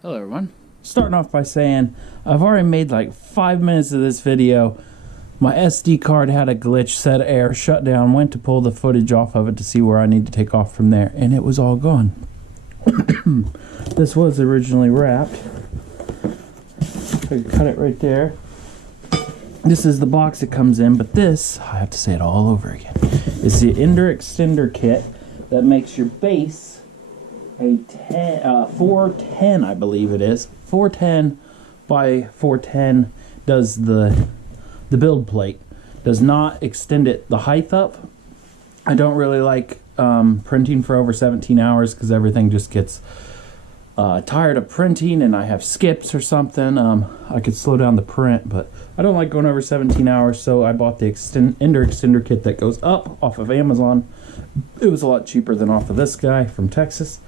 Hello everyone. Starting off by saying I've already made like 5 minutes of this video. My SD card had a glitch, said air, shut down, went to pull the footage off of it to see where I need to take off from there, and it was all gone. This was originally wrapped. I could cut it right there. This is the box it comes in, but this, I have to say it all over again, is the Ender Extender kit that makes your base a 410, I believe it is. 410 by 410 does the build plate. Does not extend it the height up. I don't really like printing for over 17 hours because everything just gets tired of printing and I have skips or something. I could slow down the print, but I don't like going over 17 hours, so I bought the Ender Extender kit that goes up off of Amazon. It was a lot cheaper than off of this guy from Texas.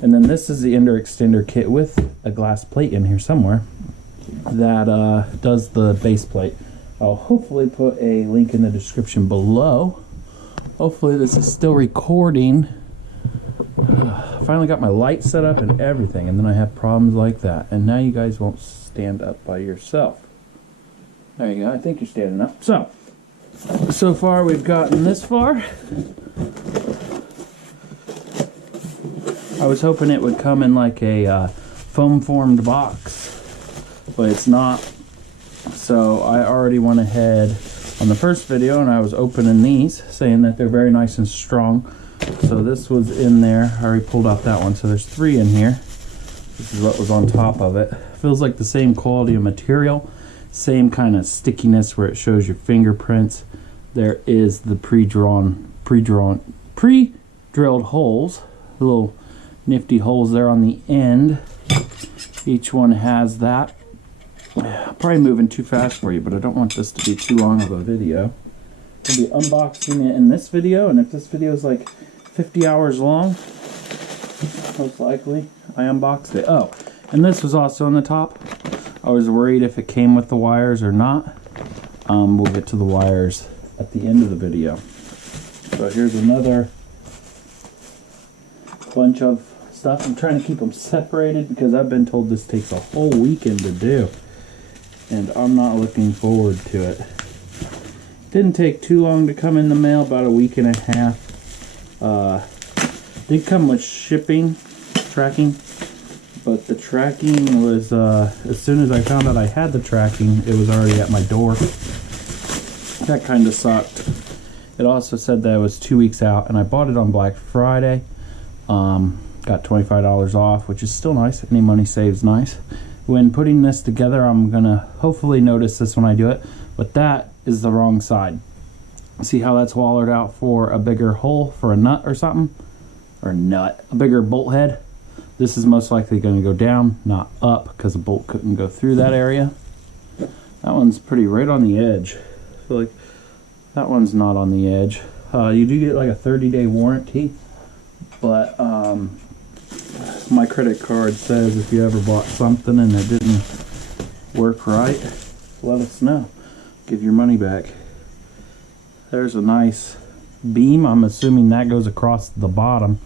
And then this is the Ender Extender kit with a glass plate in here somewhere that does the base plate. I'll hopefully put a link in the description below. Hopefully this is still recording. Finally got my light set up and everything, and then I have problems like that. And now you guys won't stand up by yourself. There you go. I think you're standing up. So far we've gotten this far. I was hoping it would come in like a foam formed box, but it's not. So I already went ahead on the first video and I was opening these, saying that they're very nice and strong. So this was in there. I already pulled out that one, so there's 3 in here. This is what was on top of it. Feels like the same quality of material, same kind of stickiness where it shows your fingerprints. There is the pre-drilled holes, little nifty holes there on the end. Each one has that. I'm probably moving too fast for you, but I don't want this to be too long of a video. I'll be unboxing it in this video, and if this video is like 50 hours long, most likely I unboxed it. Oh, and this was also on the top. I was worried if it came with the wires or not. We'll get to the wires at the end of the video. So here's another bunch of stuff. I'm trying to keep them separated because I've been told this takes a whole weekend to do, and I'm not looking forward to it. Didn't take too long to come in the mail, about a week and a half. Did come with shipping, tracking, but the tracking was, as soon as I found out I had the tracking, it was already at my door. That kind of sucked. It also said that it was 2 weeks out, and I bought it on Black Friday. Got $25 off, which is still nice. Any money saved nice. When putting this together, I'm gonna hopefully notice this when I do it, but that is the wrong side. See how that's walled out for a bigger hole for a nut or something? Or nut, a bigger bolt head. This is most likely going to go down, not up, because a bolt couldn't go through that area. That one's pretty right on the edge. I feel like that one's not on the edge. You do get like a 30-day warranty, but my credit card says if you ever bought something and it didn't work right, let us know. Give your money back. There's a nice beam. I'm assuming that goes across the bottom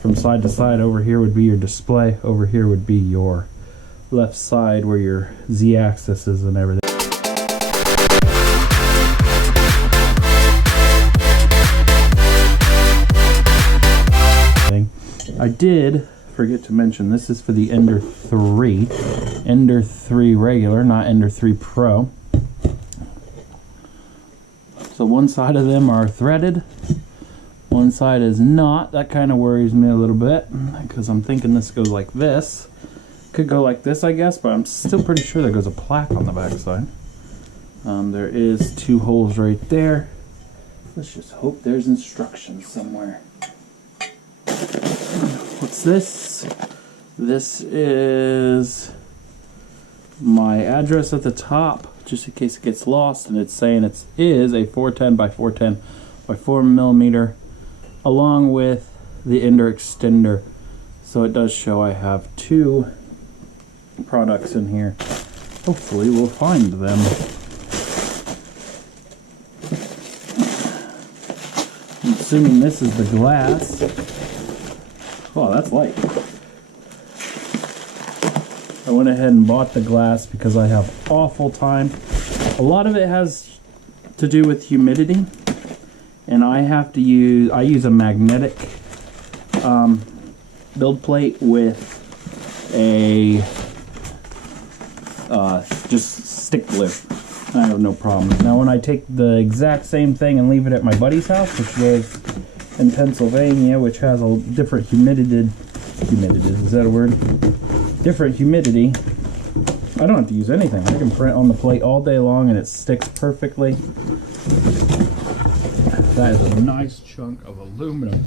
from side to side. Over here would be your display. Over here would be your left side where your Z-axis is and everything. I did forget to mention this is for the Ender 3. Ender 3 regular, not Ender 3 Pro. So one side of them are threaded, one side is not. That kind of worries me a little bit because I'm thinking this goes like this. Could go like this, I guess, but I'm still pretty sure there goes a plaque on the back side. There is 2 holes right there. Let's just hope there's instructions somewhere. What's this? This is my address at the top, just in case it gets lost, and it's saying it is a 410 by 410 by 4 millimeter, along with the Ender Extender. So it does show I have 2 products in here. Hopefully we'll find them. I'm assuming this is the glass. Oh, that's light. I went ahead and bought the glass because I have awful time. A lot of it has to do with humidity, and I use a magnetic build plate with a just stick glue. I have no problem. Now when I take the exact same thing and leave it at my buddy's house, which lives in Pennsylvania, which has a different humidity, is that a word? Different humidity. I don't have to use anything. I can print on the plate all day long and it sticks perfectly. That is a nice chunk of aluminum.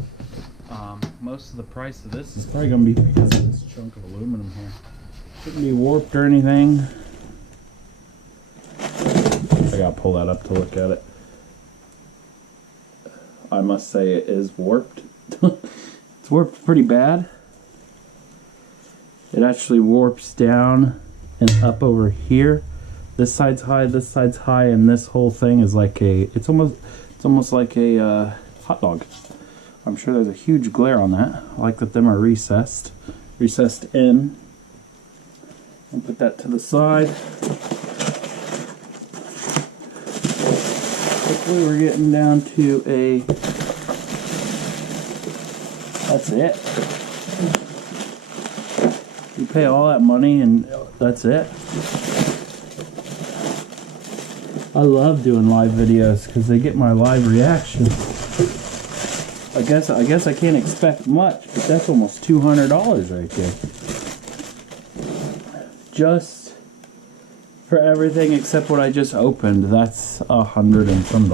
Most of the price of this is probably going to be because of this chunk of aluminum here. Shouldn't be warped or anything. I gotta pull that up to look at it. I must say it is warped. It's warped pretty bad. It actually warps down and up over here. This side's high, and this whole thing is like it's almost like a hot dog. I'm sure there's a huge glare on that. I like that them are recessed in. I'll put that to the side. Quickly, we're getting down to that's it. You pay all that money and that's it. I love doing live videos because they get my live reaction. I guess I can't expect much, but that's almost $200 right there. Just for everything except what I just opened. That's $100 and some.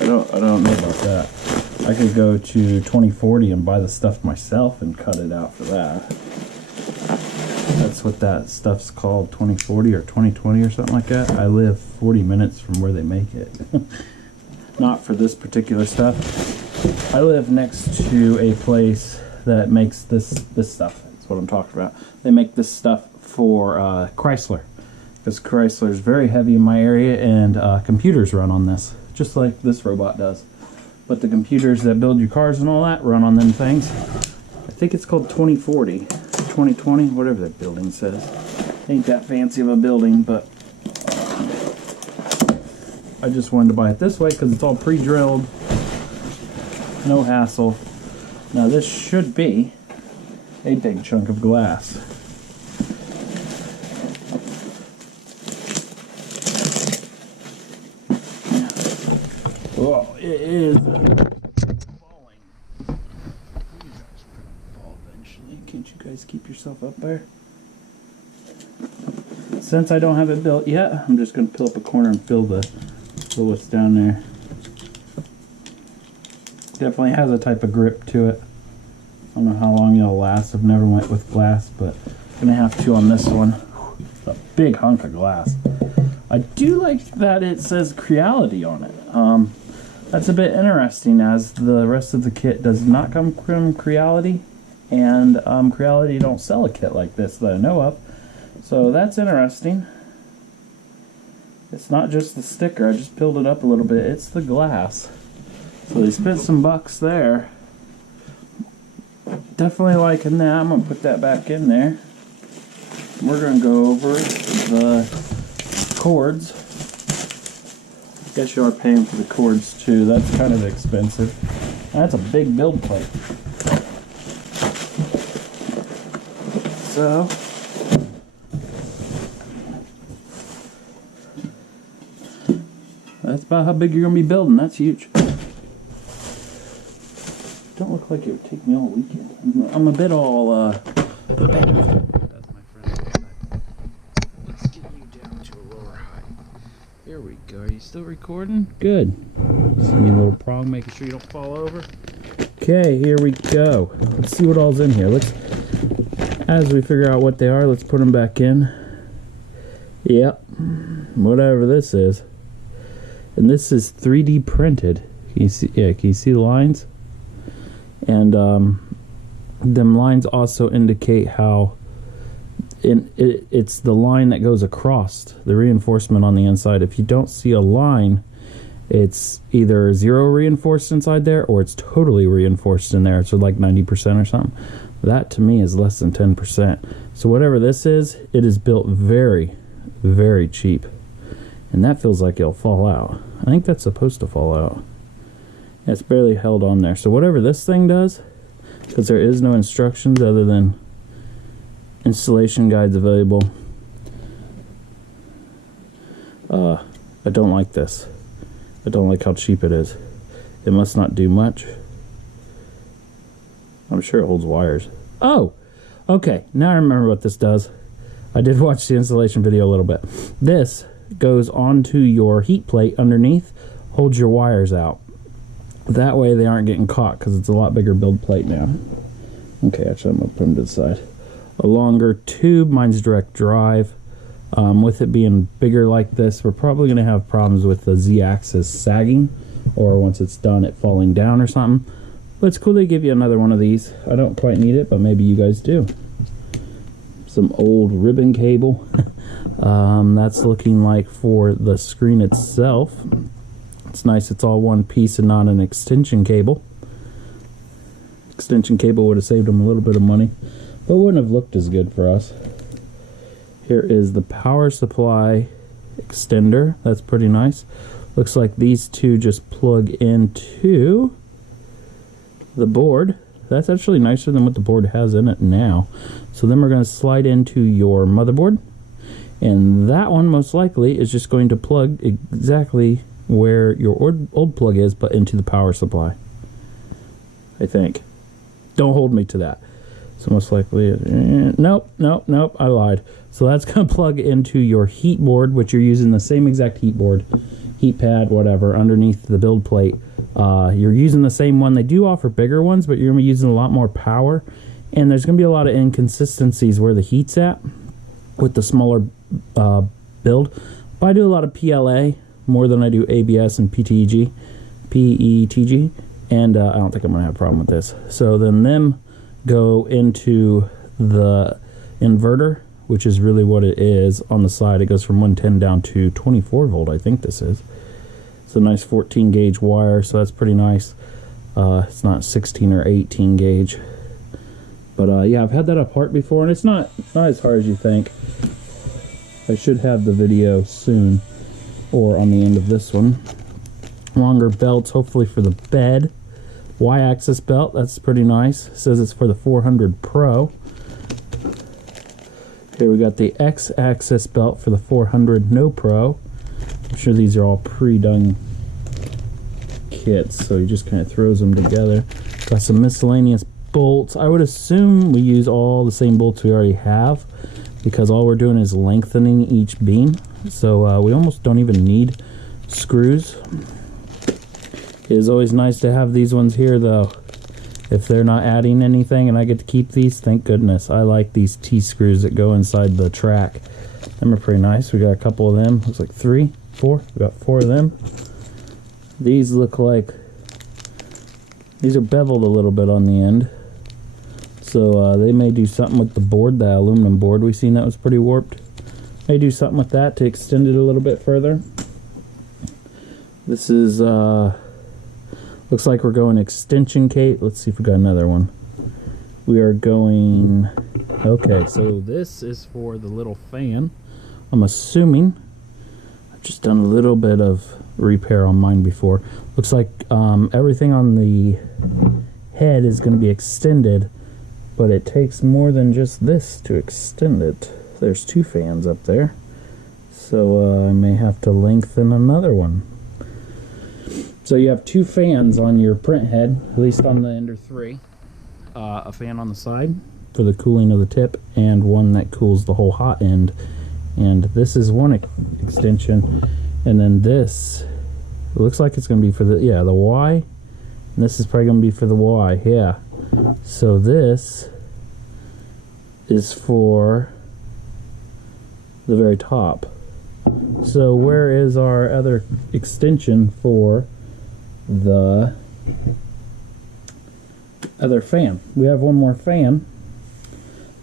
I don't know about that. I could go to 2040 and buy the stuff myself and cut it out for that. That's what that stuff's called, 2040 or 2020 or something like that. I live 40 minutes from where they make it. Not for this particular stuff. I live next to a place that makes this stuff. That's what I'm talking about. They make this stuff for Chrysler, because Chrysler is very heavy in my area, and computers run on this, just like this robot does. But the computers that build your cars and all that run on them things. I think it's called 2040, 2020, whatever that building says. Ain't that fancy of a building, but I just wanted to buy it this way because it's all pre-drilled, no hassle. Now this should be a big chunk of glass. Oh, it is falling. You guys are gonna fall eventually. Can't you guys keep yourself up there? Since I don't have it built yet, I'm just gonna fill up a corner and fill what's down there. Definitely has a type of grip to it. I don't know how long it'll last. I've never went with glass, but I'm gonna have to on this one. It's a big hunk of glass. I do like that it says Creality on it. That's a bit interesting, as the rest of the kit does not come from Creality, and Creality don't sell a kit like this that I know of. So that's interesting. It's not just the sticker. I just peeled it up a little bit. It's the glass. So they spent some bucks there. Definitely liking that. I'm going to put that back in there. We're going to go over the cords. I guess you are paying for the cords too. That's kind of expensive. That's a big build plate. So that's about how big you're going to be building. That's huge. Don't look like it would take me all weekend. I'm a bit all that's my friend. Let's get you down to a lower height. There we go. Are you still recording? Good. Just give me a little prong, making sure you don't fall over. Okay, here we go. Let's see what all's in here. As we figure out what they are, let's put them back in. Yep. Whatever this is. And this is 3D printed. Can you see? Yeah, can you see the lines? And them lines also indicate how it's the line that goes across the reinforcement on the inside. If you don't see a line it's either zero reinforced inside there or it's totally reinforced in there. It's like 90% or something. That to me is less than 10%. So whatever this is, it is built very, very cheap. And that feels like it'll fall out. I think that's supposed to fall out. Yeah, it's barely held on there. So whatever this thing does, because there is no instructions other than installation guides available. I don't like this. I don't like how cheap it is. It must not do much. I'm sure it holds wires. Oh! Okay, now I remember what this does. I did watch the installation video a little bit. This goes onto your heat plate underneath, holds your wires out. That way they aren't getting caught because it's a lot bigger build plate now. Okay, actually I'm going to put them to the side. A longer tube, mine's direct drive. With it being bigger like this, we're probably going to have problems with the Z-axis sagging, or once it's done it falling down or something. But it's cool they give you another one of these. I don't quite need it, but maybe you guys do. Some old ribbon cable. That's looking like for the screen itself. It's nice it's all one piece and not an extension cable. Extension cable would have saved them a little bit of money, but wouldn't have looked as good for us. Here is the power supply extender. That's pretty nice. Looks like these two just plug into the board. That's actually nicer than what the board has in it now. So then we're going to slide into your motherboard, and that one most likely is just going to plug exactly where your old plug is, but into the power supply, I think. Don't hold me to that. So most likely, nope, I lied. So that's going to plug into your heat board, which you're using the same exact heat board, heat pad, whatever, underneath the build plate. You're using the same one. They do offer bigger ones, but you're going to be using a lot more power. And there's going to be a lot of inconsistencies where the heat's at with the smaller build. But I do a lot of PLA, more than I do ABS and PETG. And I don't think I'm going to have a problem with this. So then them go into the inverter, which is really what it is on the side. It goes from 110 down to 24 volt, I think this is. It's a nice 14 gauge wire, so that's pretty nice. It's not 16 or 18 gauge. But yeah, I've had that apart before, and it's not as hard as you think. I should have the video soon, or on the end of this one. Longer belts, hopefully for the bed. Y-axis belt, that's pretty nice. It says it's for the 400 Pro. Here we got the X-axis belt for the 400 No Pro. I'm sure these are all pre-done kits, so he just kind of throws them together. Got some miscellaneous bolts. I would assume we use all the same bolts we already have, because all we're doing is lengthening each beam. So we almost don't even need screws. It is always nice to have these ones here, though. If they're not adding anything and I get to keep these, thank goodness. I like these T-screws that go inside the track. Them are pretty nice. We got a couple of them. Looks like 3, 4. We got 4 of them. These look like... these are beveled a little bit on the end. So they may do something with the board, the aluminum board we seen that was pretty warped. May do something with that to extend it a little bit further. This is... looks like we're going extension cable. Let's see if we got another one. We are going... okay, so this is for the little fan. I'm assuming... I've just done a little bit of repair on mine before. Looks like everything on the head is going to be extended, but it takes more than just this to extend it. There's 2 fans up there. So I may have to lengthen another one. So you have 2 fans on your print head, at least on the Ender 3. A fan on the side for the cooling of the tip, and one that cools the whole hot end. And this is one extension, and then this, it looks like it's going to be for the, yeah, the Y. And this is probably going to be for the Y, yeah. So this is for the very top. So where is our other extension for the other fan? We have one more fan,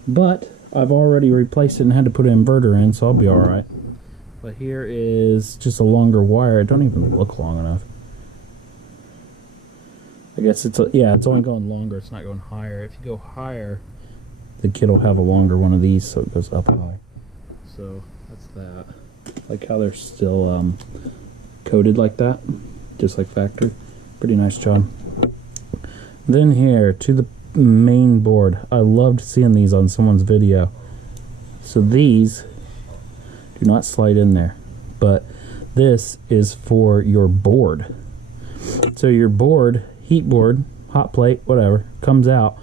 but I've already replaced it and had to put an inverter in, so I'll be alright. But here is just a longer wire. It don't even look long enough. I guess it's it's only going longer. It's not going higher. If you go higher, the kit will have a longer one of these, so it goes up high. So that's that. Like how they're still coated like that, just like factory. Pretty nice job. Then here to the main board. I loved seeing these on someone's video. So these do not slide in there, but this is for your board. So your board, heat board, hot plate, whatever, comes out.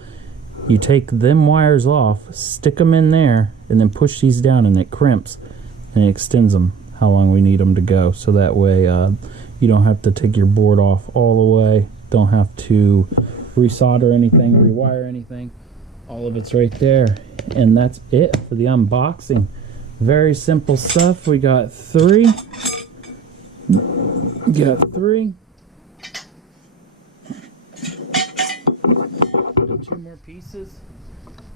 You take them wires off, stick them in there, and then push these down, and it crimps and it extends them how long we need them to go. So that way you don't have to take your board off all the way, don't have to resolder anything, rewire anything. All of it's right there. And that's it for the unboxing. Very simple stuff. We got three. And 2 more pieces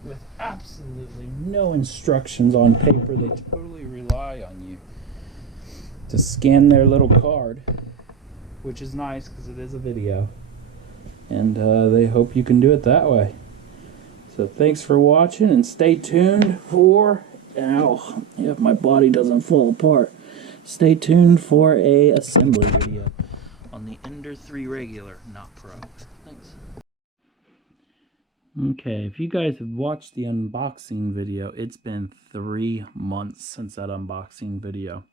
with absolutely no instructions on paper. They totally rely on you to scan their little card, which is nice because it is a video, and they hope you can do it that way. So thanks for watching, and stay tuned for if my body doesn't fall apart, stay tuned for a assembly video on the Ender 3 regular, not Pro. Thanks. Okay, if you guys have watched the unboxing video, it's been 3 months since that unboxing video.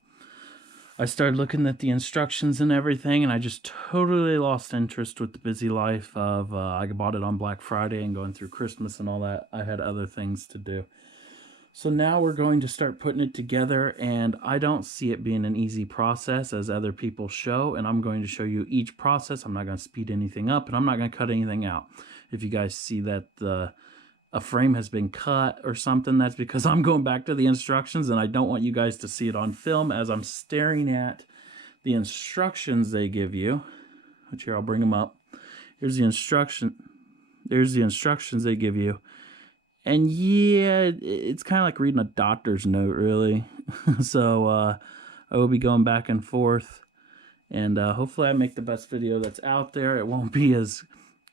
I started looking at the instructions and everything, and I just totally lost interest with the busy life of I bought it on Black Friday and going through Christmas and all that. I had other things to do. So now we're going to start putting it together, and I don't see it being an easy process as other people show, and I'm going to show you each process. I'm not going to speed anything up, and I'm not going to cut anything out. If you guys see that a frame has been cut or something, that's because I'm going back to the instructions, and I don't want you guys to see it on film as I'm staring at the instructions they give you. Which here, I'll bring them up. Here's the instruction. There's the instructions they give you. And yeah, it's kind of like reading a doctor's note, really. So I will be going back and forth, and hopefully I make the best video that's out there. It won't be as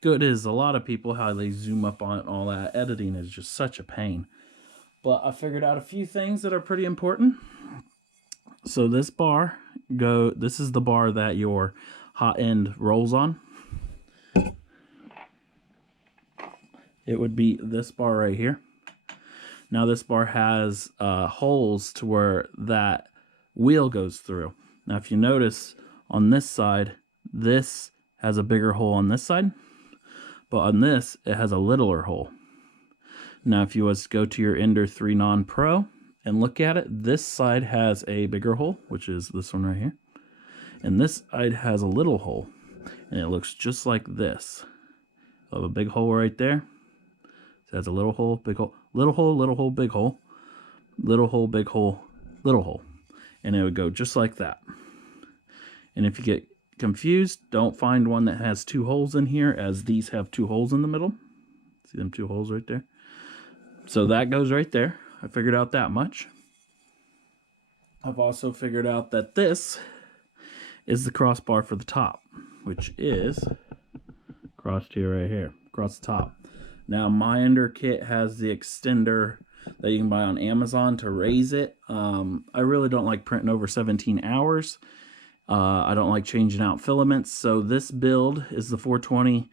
good as a lot of people, how they zoom up on all that. Editing is just such a pain. But I figured out a few things that are pretty important. So this is the bar that your hot end rolls on. It would be this bar right here. Now this bar has holes to where that wheel goes through. Now if you notice on this side, this has a bigger hole on this side, but on this it has a littler hole. Now if you was to go to your Ender 3 Non-Pro and look at it, this side has a bigger hole, which is this one right here, and this side has a little hole, and it looks just like this. I have a big hole right there. It has a little hole, big hole, little hole, little hole, big hole, little hole, big hole, little hole. And it would go just like that. And if you get confused, don't find one that has 2 holes in here, as these have 2 holes in the middle. See them 2 holes right there? So that goes right there. I figured out that much. I've also figured out that this is the crossbar for the top, which is crossed here right here, across the top. Now my Ender kit has the extender that you can buy on Amazon to raise it. I really don't like printing over 17 hours. I don't like changing out filaments. So this build is the 420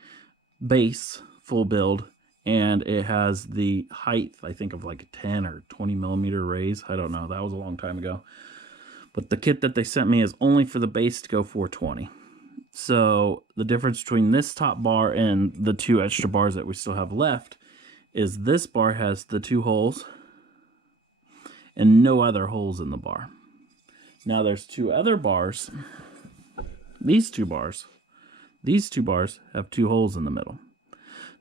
base full build, and it has the height, I think, of like a 10 or 20 millimeter raise. I don't know. That was a long time ago. But the kit that they sent me is only for the base to go 420. So the difference between this top bar and the 2 extra bars that we still have left is this bar has the 2 holes and no other holes in the bar. Now there's 2 other bars. These 2 bars have 2 holes in the middle.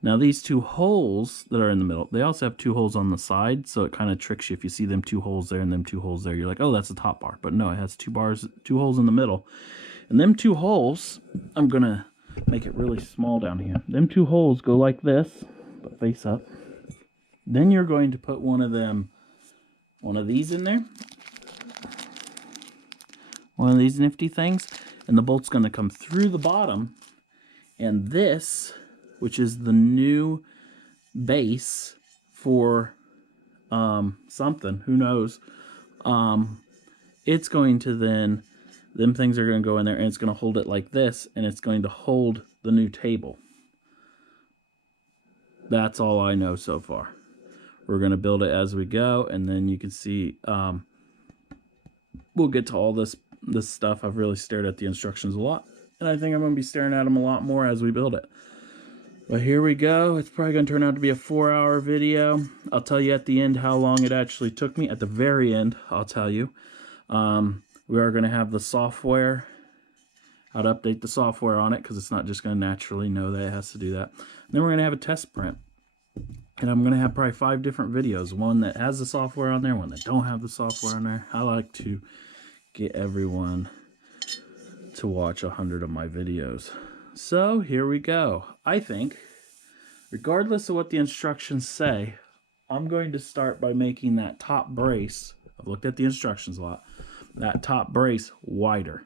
Now these 2 holes that are in the middle, they also have 2 holes on the side, so it kind of tricks you. If you see them 2 holes there and them 2 holes there, you're like, oh, that's the top bar. But no, it has 2 holes in the middle. And them 2 holes, I'm going to make it really small down here. Them 2 holes go like this, but face up. Then you're going to put one of these in there. one of these nifty things, and the bolt's going to come through the bottom, and this, which is the new base for something, who knows, it's going to then, them things are going to go in there, and it's going to hold it like this, and it's going to hold the new table. That's all I know so far. We're going to build it as we go, and then you can see we'll get to all this stuff. I've really stared at the instructions a lot, and I think I'm going to be staring at them a lot more as we build it. But here we go. It's probably going to turn out to be a 4-hour video. I'll tell you at the end how long it actually took me. At the very end, I'll tell you. We are going to have the software, how to update the software on it, because it's not just going to naturally know that it has to do that. And then we're going to have a test print. And I'm going to have probably 5 different videos. One that has the software on there, one that don't have the software on there. I like to get everyone to watch 100 of my videos. So here we go. I think, regardless of what the instructions say, I'm going to start by making that top brace, I've looked at the instructions a lot, that top brace wider.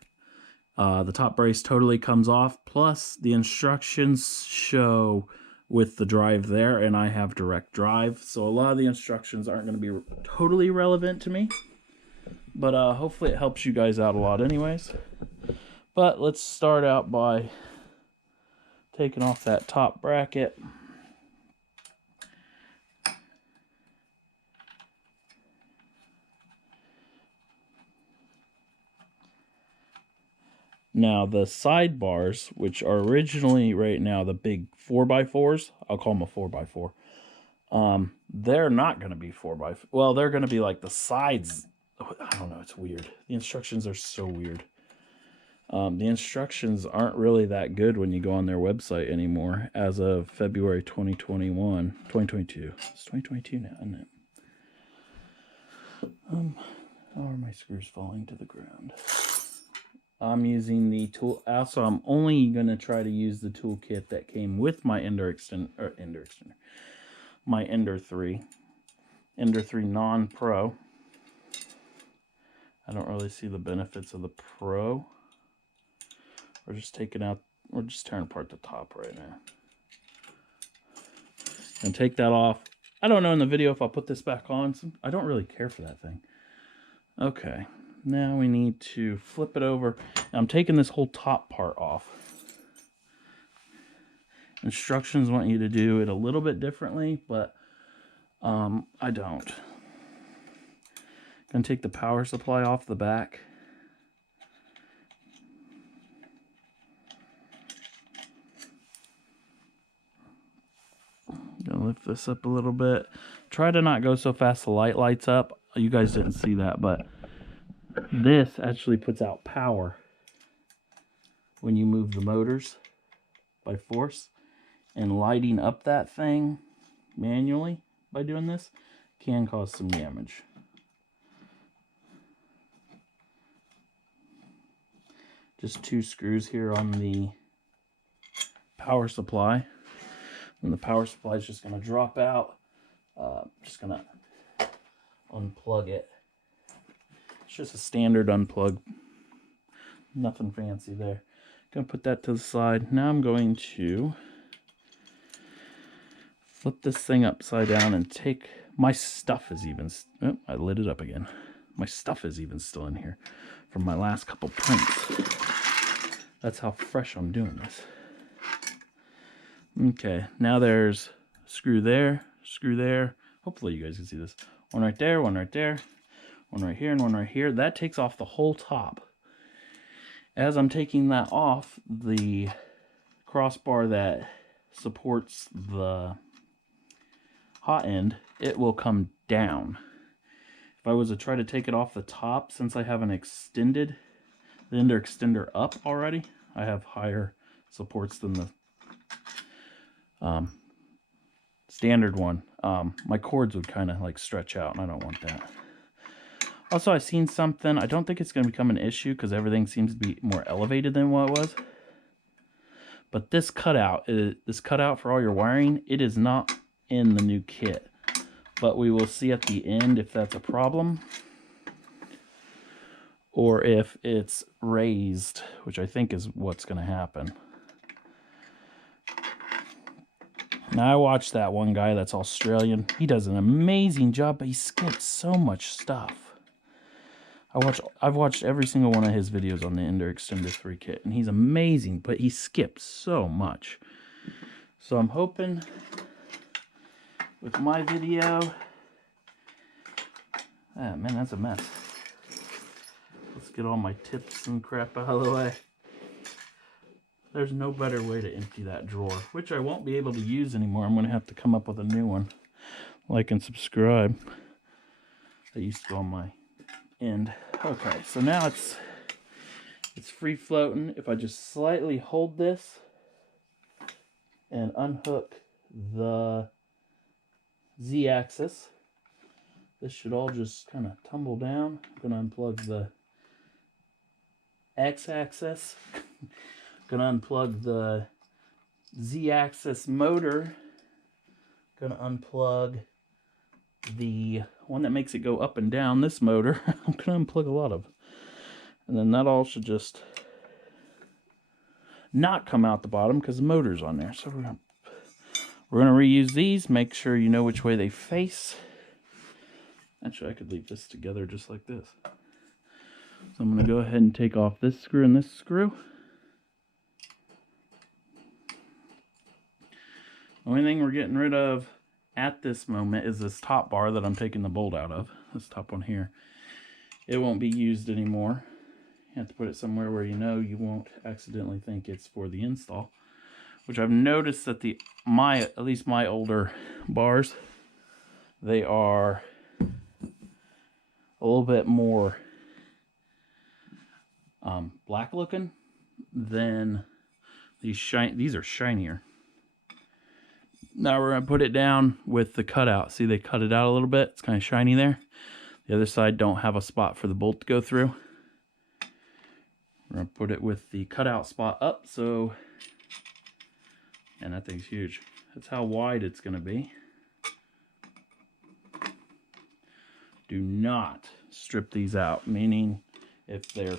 The top brace totally comes off, plus the instructions show with the drive there, and I have direct drive, so a lot of the instructions aren't going to be totally relevant to me, but hopefully it helps you guys out a lot anyways. But let's start out by taking off that top bracket. Now the sidebars, which are originally right now the big 4x4s, I'll call them a 4x4. They're not going to be 4x4. Well, they're going to be like the sides. I don't know. It's weird. The instructions are so weird. The instructions aren't really that good when you go on their website anymore as of February 2022. It's 2022 now, isn't it? How are my screws falling to the ground? I'm using the tool. Also, I'm only going to try to use the toolkit that came with my Ender extender, my Ender 3 non-Pro. I don't really see the benefits of the Pro. We're just taking out, we're just tearing apart the top right now. And take that off. I don't know in the video if I'll put this back on. I don't really care for that thing. Okay, now we need to flip it over. I'm taking this whole top part off. Instructions want you to do it a little bit differently, but I don't. Gonna take the power supply off the back. Gonna lift this up a little bit. Try to not go so fast the light lights up. You guys didn't see that, but this actually puts out power when you move the motors by force. And lighting up that thing manually by doing this can cause some damage. Just 2 screws here on the power supply. And the power supply is just going to drop out. Just going to unplug it. It's just a standard unplug. Nothing fancy there. Going to put that to the side. Now I'm going to flip this thing upside down and take... My stuff is even... Oh, I lit it up again. My stuff is even still in here from my last couple prints. That's how fresh I'm doing this. Okay, now there's a screw there, screw there. Hopefully you guys can see this. One right there, one right there, one right here, and one right here. That takes off the whole top. As I'm taking that off, the crossbar that supports the hot end, it will come down. If I was to try to take it off the top, since I haven't extended the Ender extender up already, I have higher supports than the standard one. My cords would kind of like stretch out, and I don't want that. Also, I've seen something. I don't think it's going to become an issue because everything seems to be more elevated than what it was. But this cutout for all your wiring, it is not in the new kit. But we will see at the end if that's a problem. or if it's raised, which I think is what's going to happen. Now, I watched that one guy that's Australian. He does an amazing job, but he skips so much stuff. I've watched every single one of his videos on the Ender Extender 3 kit, and he's amazing, but he skips so much. So I'm hoping with my video... Ah, man, that's a mess. Let's get all my tips and crap out of the way. There's no better way to empty that drawer, which I won't be able to use anymore. I'm going to have to come up with a new one. Like and subscribe. That used to go on my end. Okay, so now it's free floating. If I just slightly hold this and unhook the Z-axis, this should all just kind of tumble down. I'm going to unplug the X-axis. Gonna unplug the Z-axis motor. Gonna unplug the one that makes it go up and down, this motor. I'm gonna unplug a lot of. And then that all should just not come out the bottom because the motor's on there. So we're gonna reuse these. Make sure you know which way they face. Actually, I could leave this together just like this. So I'm gonna go ahead and take off this screw and this screw. The only thing we're getting rid of at this moment is this top bar that I'm taking the bolt out of. This top one here. It won't be used anymore. You have to put it somewhere where you know you won't accidentally think it's for the install. Which I've noticed that at least my older bars, they are a little bit more black looking than these are shinier. Now we're going to put it down with the cutout. See, they cut it out a little bit. It's kind of shiny there. The other side don't have a spot for the bolt to go through. We're going to put it with the cutout spot up. So, and that thing's huge. That's how wide it's going to be. Do not strip these out. Meaning, if they're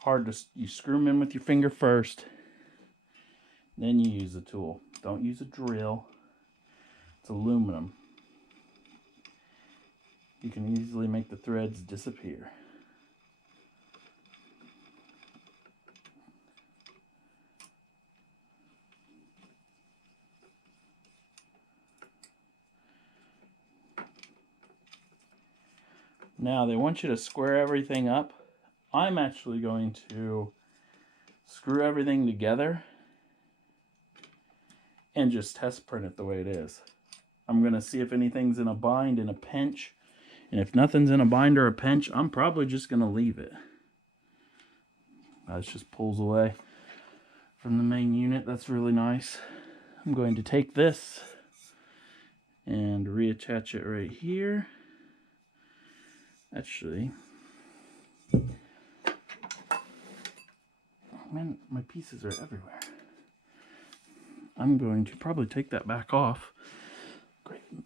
hard to, you screw them in with your finger first. Then you use the tool. Don't use a drill. It's aluminum. You can easily make the threads disappear. Now they want you to square everything up. I'm actually going to screw everything together and just test print it the way it is. I'm going to see if anything's in a bind and a pinch. And if nothing's in a bind or a pinch, I'm probably just going to leave it. That just pulls away from the main unit. That's really nice. I'm going to take this and reattach it right here. Actually, man, my pieces are everywhere. I'm going to probably take that back off.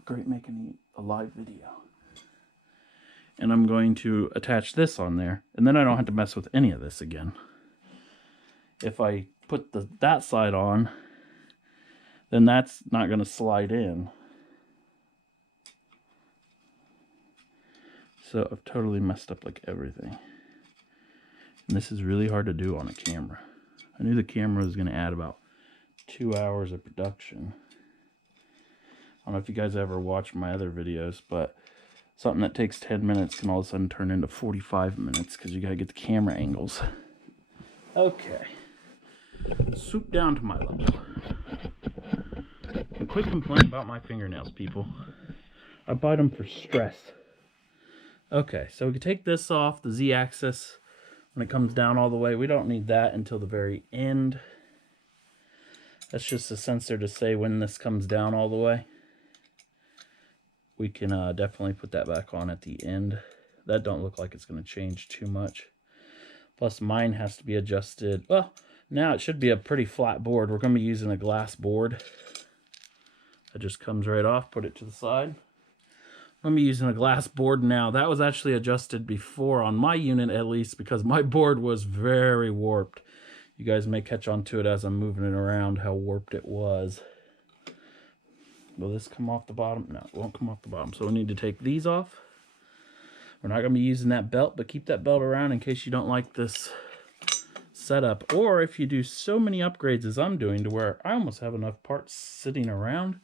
Great making a live video. And I'm going to attach this on there, and then I don't have to mess with any of this again. If I put that side on, then that's not going to slide in. So I've totally messed up like everything. And this is really hard to do on a camera. I knew the camera was going to add about 2 hours of production. I don't know if you guys ever watch my other videos, but something that takes 10 minutes can all of a sudden turn into 45 minutes because you got to get the camera angles. Okay. Swoop down to my level. And quit complaining about my fingernails, people. I bite them for stress. Okay, so we can take this off, the Z-axis, when it comes down all the way. We don't need that until the very end. That's just a sensor to say when this comes down all the way. We can definitely put that back on at the end. That don't look like it's going to change too much. Plus mine has to be adjusted. Well, now it should be a pretty flat board. We're going to be using a glass board. That just comes right off. Put it to the side. I'm using a glass board now. That was actually adjusted before on my unit, at least, because my board was very warped. You guys may catch on to it as I'm moving it around, how warped it was. Will this come off the bottom? No, it won't come off the bottom. So we need to take these off. We're not going to be using that belt, but keep that belt around in case you don't like this setup. Or if you do so many upgrades as I'm doing to where I almost have enough parts sitting around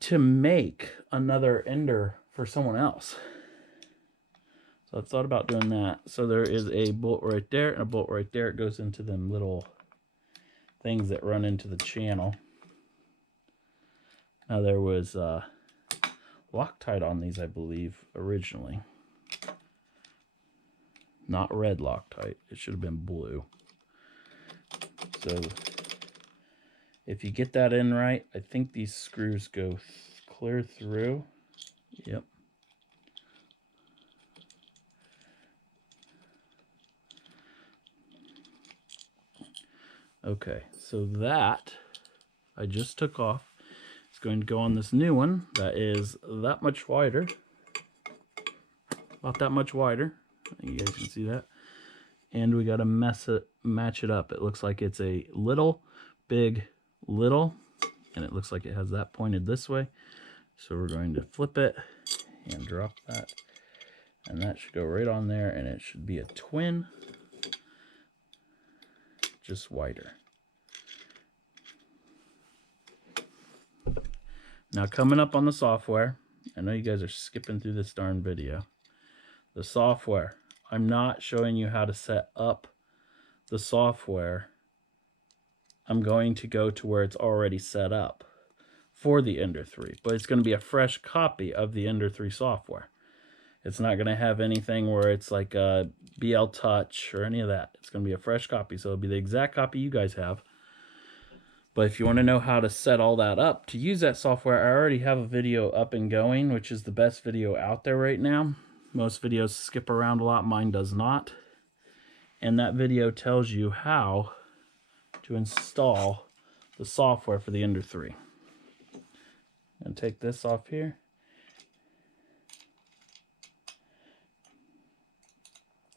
to make another ender for someone else. So I thought about doing that. So there is a bolt right there and a bolt right there. It goes into them little things that run into the channel. Now there was Loctite on these, I believe, originally. Not red Loctite. It should have been blue. So if you get that in right, I think these screws go clear through. Yep. Okay, so that I just took off. It's going to go on this new one that is that much wider. About that much wider. You guys can see that. And we got to match it up. It looks like it's a little, big, little, and it looks like it has that pointed this way. So we're going to flip it and drop that. And that should go right on there, and it should be a twin, just wider. Now coming up on the software, I know you guys are skipping through this darn video. The software, I'm not showing you how to set up the software. I'm going to go to where it's already set up for the Ender 3, but it's going to be a fresh copy of the Ender 3 software. It's not going to have anything where it's like a BL Touch or any of that. It's going to be a fresh copy, so it'll be the exact copy you guys have. But if you want to know how to set all that up to use that software, I already have a video up and going, which is the best video out there right now. Most videos skip around a lot, mine does not. And that video tells you how to install the software for the Ender 3. I'm going to take this off here.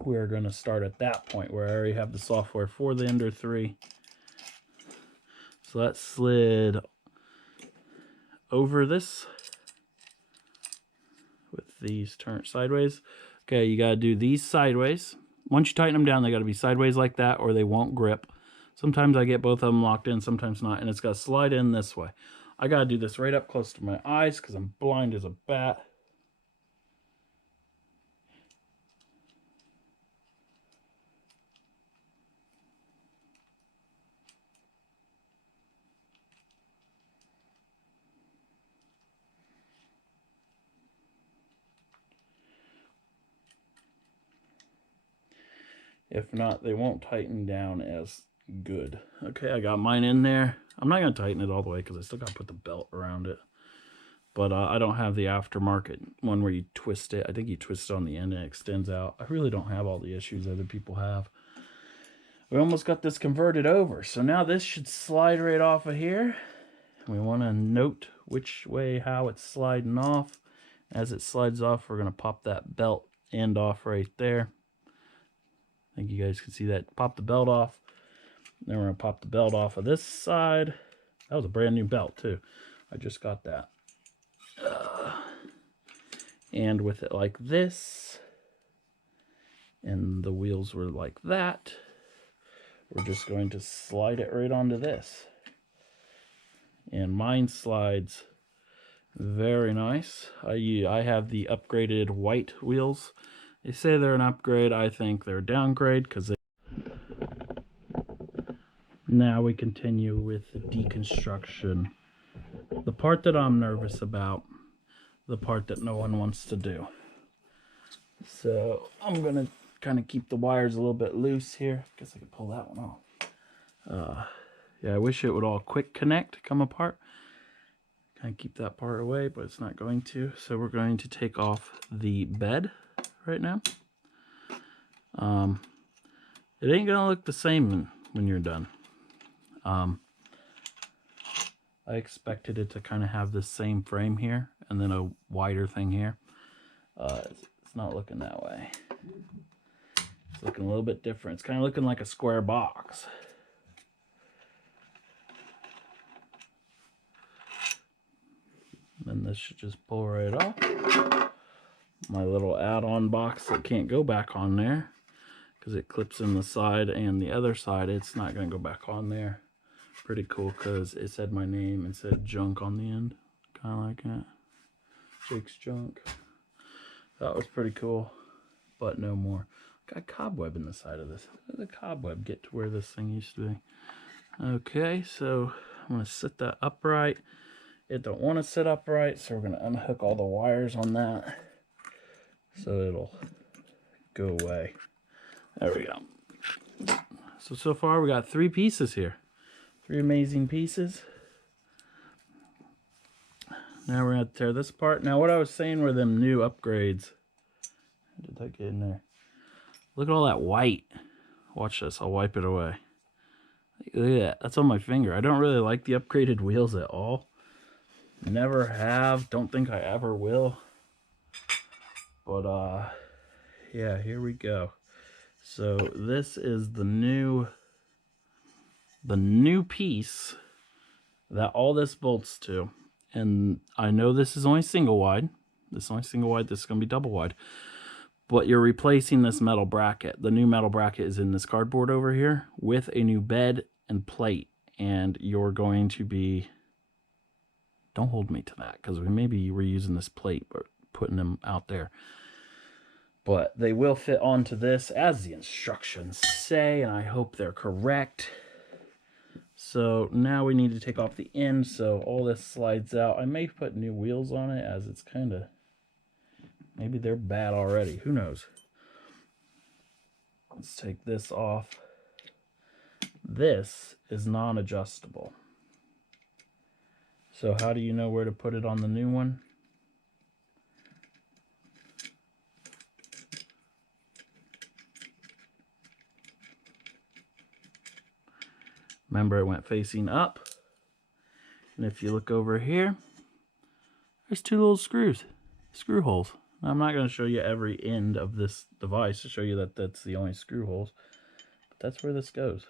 We're going to start at that point where I already have the software for the Ender 3. So that slid over this with these turned sideways. Okay, you got to do these sideways. Once you tighten them down, they got to be sideways like that or they won't grip. Sometimes I get both of them locked in, sometimes not, and it's got to slide in this way. I got to do this right up close to my eyes because I'm blind as a bat. If not, they won't tighten down as good. Okay, I got mine in there. I'm not going to tighten it all the way because I still got to put the belt around it. But I don't have the aftermarket one where you twist it. I think you twist it on the end and it extends out. I really don't have all the issues other people have. We almost got this converted over. So now this should slide right off of here. We want to note which way, how it's sliding off. As it slides off, we're going to pop that belt end off right there. I think you guys can see that. Pop the belt off. Then we're going to pop the belt off of this side. That was a brand new belt too. I just got that. And with it like this, and the wheels were like that, we're just going to slide it right onto this. And mine slides very nice. I have the upgraded white wheels. They say they're an upgrade. I think they're a downgrade because they... Now we continue with deconstruction. The part that I'm nervous about, the part that no one wants to do. So I'm going to kind of keep the wires a little bit loose here. Guess I could pull that one off. Yeah, I wish it would all quick connect, come apart. Kind of keep that part away, but it's not going to. So we're going to take off the bed right now. It ain't gonna look the same when you're done. I expected it to kind of have the same frame here and then a wider thing here. It's not looking that way. It's looking a little bit different. It's kind of looking like a square box. And this should just pull right off. My little add-on box that can't go back on there because it clips in the side and the other side. It's not going to go back on there. Pretty cool because it said my name and said junk on the end. Kind of like that. Jake's Junk. That was pretty cool, but no more. Got cobweb in the side of this. How did the cobweb get to where this thing used to be? Okay, so I'm going to sit that upright. It don't want to sit upright, so we're going to unhook all the wires on that so it'll go away. There we go. So far we got 3 pieces here. 3 amazing pieces. Now we're going to tear this apart. Now what I was saying were them new upgrades. How did that get in there? Look at all that white. Watch this. I'll wipe it away. Look at that. That's on my finger. I don't really like the upgraded wheels at all. Never have. Don't think I ever will. But, yeah, here we go. So this is the new piece that all this bolts to. And I know this is only single wide. This is only single wide. This is going to be double wide. But you're replacing this metal bracket. The new metal bracket is in this cardboard over here with a new bed and plate. And you're going to be... Don't hold me to that because maybe we're using this plate but putting them out there. But they will fit onto this as the instructions say, and I hope they're correct. So now we need to take off the end so all this slides out. I may put new wheels on it as it's kind of, maybe they're bad already. Who knows? Let's take this off. This is non-adjustable. So how do you know where to put it on the new one? Remember, it went facing up. And if you look over here, there's 2 little screws, screw holes. Now, I'm not going to show you every end of this device to show you that that's the only screw holes. But that's where this goes.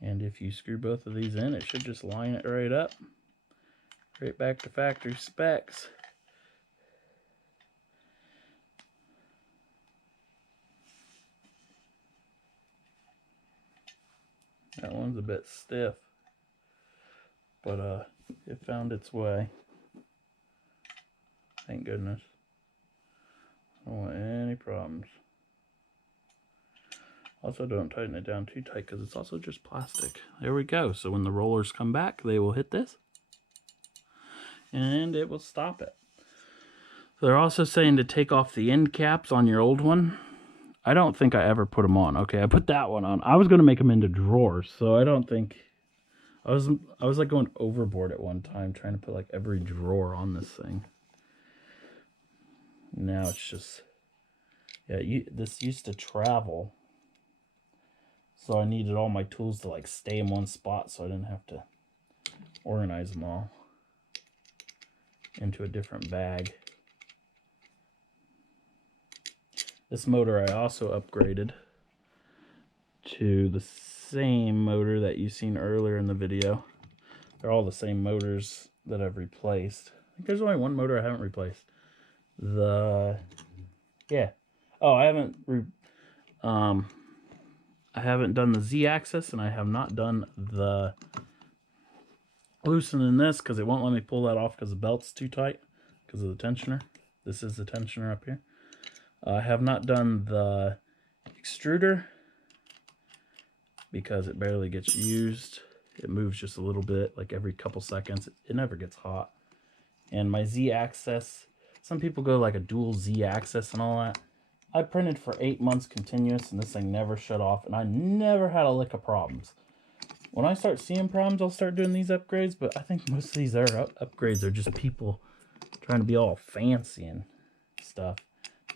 And if you screw both of these in, it should just line it right up. Right back to factory specs. That one's a bit stiff, but it found its way. Thank goodness. I don't want any problems. Also, don't tighten it down too tight because it's also just plastic. There we go. So when the rollers come back, they will hit this and it will stop it. So they're also saying to take off the end caps on your old one. I don't think I ever put them on. Okay, I put that one on. I was going to make them into drawers, so I don't think... I was like going overboard at one time trying to put like every drawer on this thing. Now it's just... Yeah, this used to travel. So I needed all my tools to like stay in one spot so I didn't have to organize them all into a different bag. This motor I also upgraded to the same motor that you've seen earlier in the video. They're all the same motors that I've replaced. I think there's only one motor I haven't replaced. Yeah. Oh, I haven't done the Z-axis, and I have not done the loosening this because it won't let me pull that off because the belt's too tight because of the tensioner. This is the tensioner up here. I have not done the extruder because it barely gets used. It moves just a little bit, like every couple seconds. It never gets hot. And my Z-axis, some people go like a dual Z-axis and all that. I printed for 8 months continuous, and this thing never shut off, and I never had a lick of problems. When I start seeing problems, I'll start doing these upgrades, but I think most of these upgrades are just people trying to be all fancy and stuff.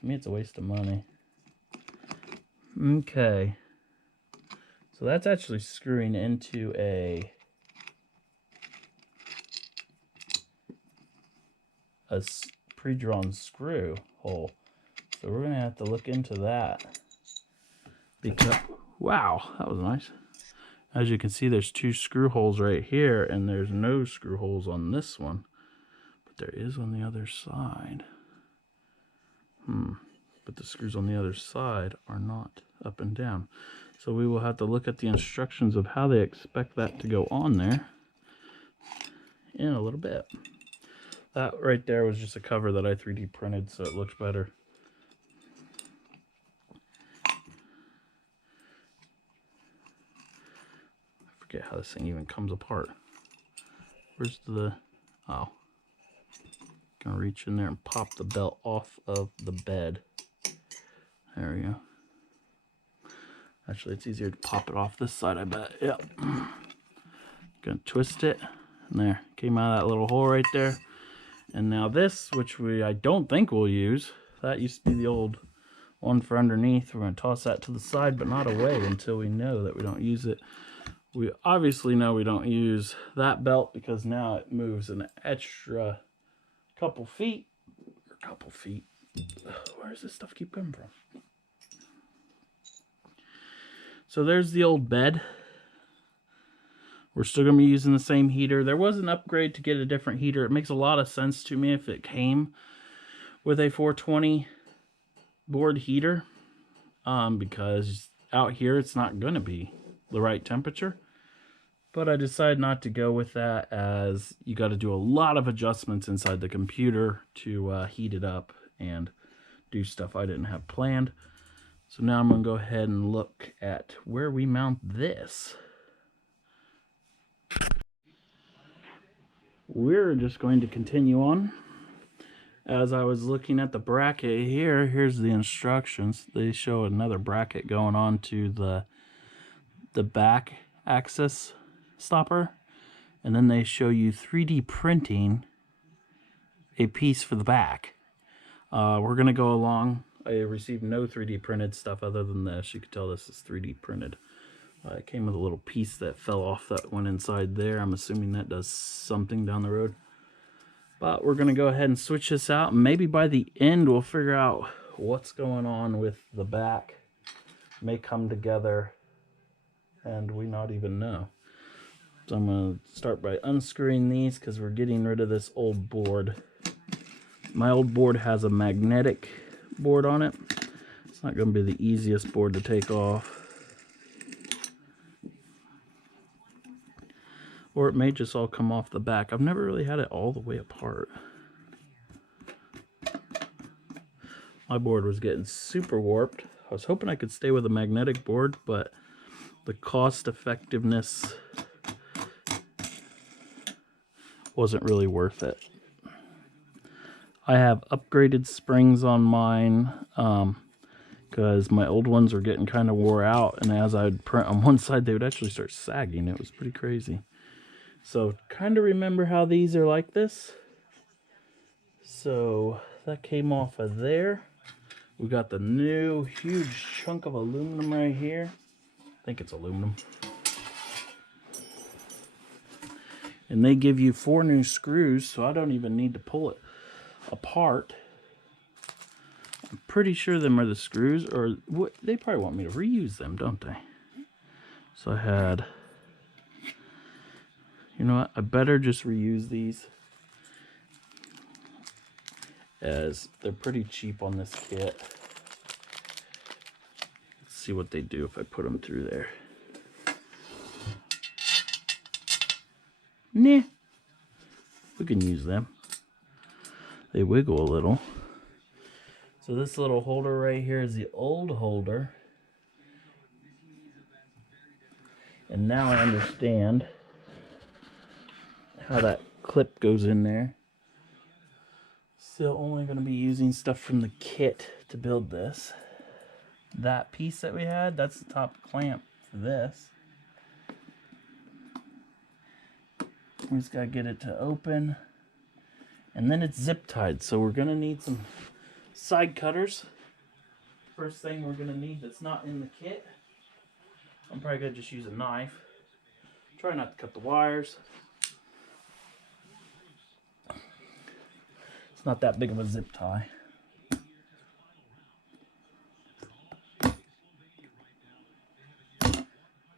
To me, it's a waste of money. Okay. So that's actually screwing into a pre-drawn screw hole. So we're gonna have to look into that, because wow, that was nice. As you can see, there's 2 screw holes right here, and there's no screw holes on this one, but there is on the other side. But the screws on the other side are not up and down. So we will have to look at the instructions of how they expect that to go on there in a little bit. That right there was just a cover that I 3D printed, so it looks better. I forget how this thing even comes apart. Where's the... oh. Gonna reach in there and pop the belt off of the bed. There we go. Actually, it's easier to pop it off this side, I bet. Yep. Gonna twist it, and there, came out of that little hole right there. And now this, which I don't think we'll use, that used to be the old one for underneath. We're gonna toss that to the side, but not away until we know that we don't use it. We obviously know we don't use that belt because now it moves an extra couple feet. Where does this stuff keep coming from? So there's the old bed. We're still going to be using the same heater. There was an upgrade to get a different heater. It makes a lot of sense to me if it came with a 420 board heater, because out here it's not going to be the right temperature. But I decided not to go with that, as you got to do a lot of adjustments inside the computer to heat it up and do stuff I didn't have planned. So now I'm going to go ahead and look at where we mount this. We're just going to continue on. As I was looking at the bracket here, here's the instructions. They show another bracket going on to the back axis stopper, and then they show you 3D printing a piece for the back. We're going to go along. I received no 3D printed stuff other than this. You can tell this is 3D printed. It came with a little piece that fell off that went inside there. I'm assuming that does something down the road. But we're going to go ahead and switch this out. Maybe by the end we'll figure out what's going on with the back. May come together and we not even know. So I'm going to start by unscrewing these because we're getting rid of this old board. My old board has a magnetic board on it. It's not going to be the easiest board to take off. Or it may just all come off the back. I've never really had it all the way apart. My board was getting super warped. I was hoping I could stay with a magnetic board, but the cost effectiveness wasn't really worth it. I have upgraded springs on mine because my old ones were getting kind of wore out, and as I'd print on one side they would actually start sagging. It was pretty crazy. So kind of remember how these are like this. So that came off of there. We got the new huge chunk of aluminum right here. I think it's aluminum. And they give you 4 new screws, so I don't even need to pull it apart. I'm pretty sure them are the screws, or what, they probably want me to reuse them, don't they? So I had, you know what, I better just reuse these, as they're pretty cheap on this kit. Let's see what they do if I put them through there. Nah, we can use them. They wiggle a little. So this little holder right here is the old holder. And now I understand how that clip goes in there. Still only going to be using stuff from the kit to build this. That piece that we had, that's the top clamp for this. We just got to get it to open. And then it's zip tied, so we're going to need some side cutters. First thing we're going to need that's not in the kit. I'm I'm probably going to just use a knife. Try not to cut the wires. It's not that big of a zip tie.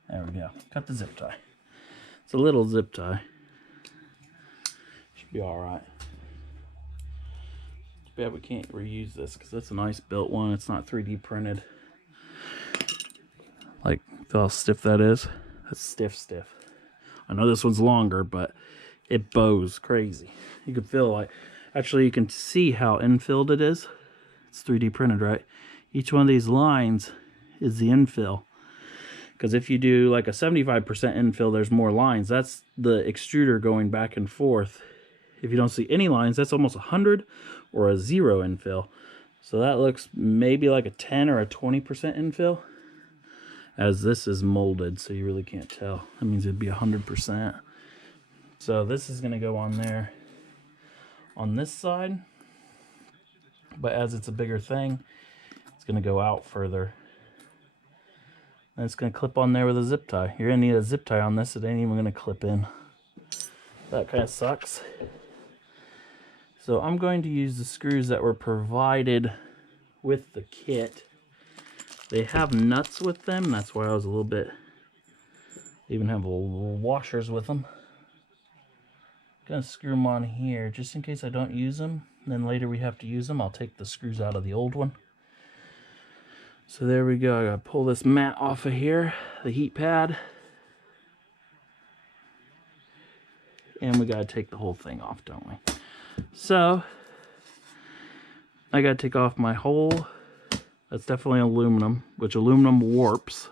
There we go. Cut the zip tie. It's a little zip tie. Should be alright. Too bad we can't reuse this because that's a nice built one. It's not 3D printed. Like, feel how stiff that is? That's stiff. I know this one's longer, but it bows crazy. You can feel like, actually you can see how infilled it is. It's 3D printed, right? Each one of these lines is the infill. Because if you do like a 75% infill, there's more lines. That's the extruder going back and forth. If you don't see any lines, that's almost 100 or a 0 infill. So that looks maybe like a 10 or a 20% infill. As this is molded, so you really can't tell. That means it'd be 100%. So this is going to go on there on this side. But as it's a bigger thing, it's going to go out further. And it's going to clip on there with a zip tie. You're going to need a zip tie on this. It ain't even going to clip in. That kind of sucks. So I'm going to use the screws that were provided with the kit. They have nuts with them. That's why I was a little bit... They even have little washers with them. Gonna screw them on here just in case I don't use them. And then later we have to use them. I'll take the screws out of the old one. So there we go. I gotta pull this mat off of here, the heat pad. And we gotta take the whole thing off, don't we? So I gotta take off my hole. That's definitely aluminum, which aluminum warps.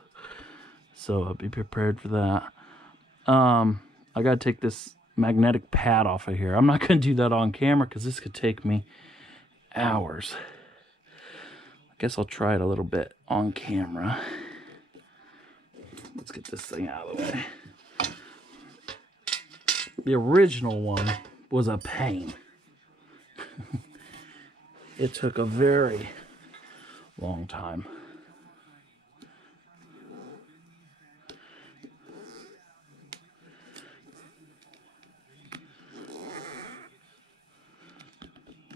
So I'll be prepared for that. I gotta take this magnetic pad off of here. I'm not gonna do that on camera because this could take me hours. I guess I'll try it a little bit on camera. Let's get this thing out of the way. The original one was a pain. It took a very long time.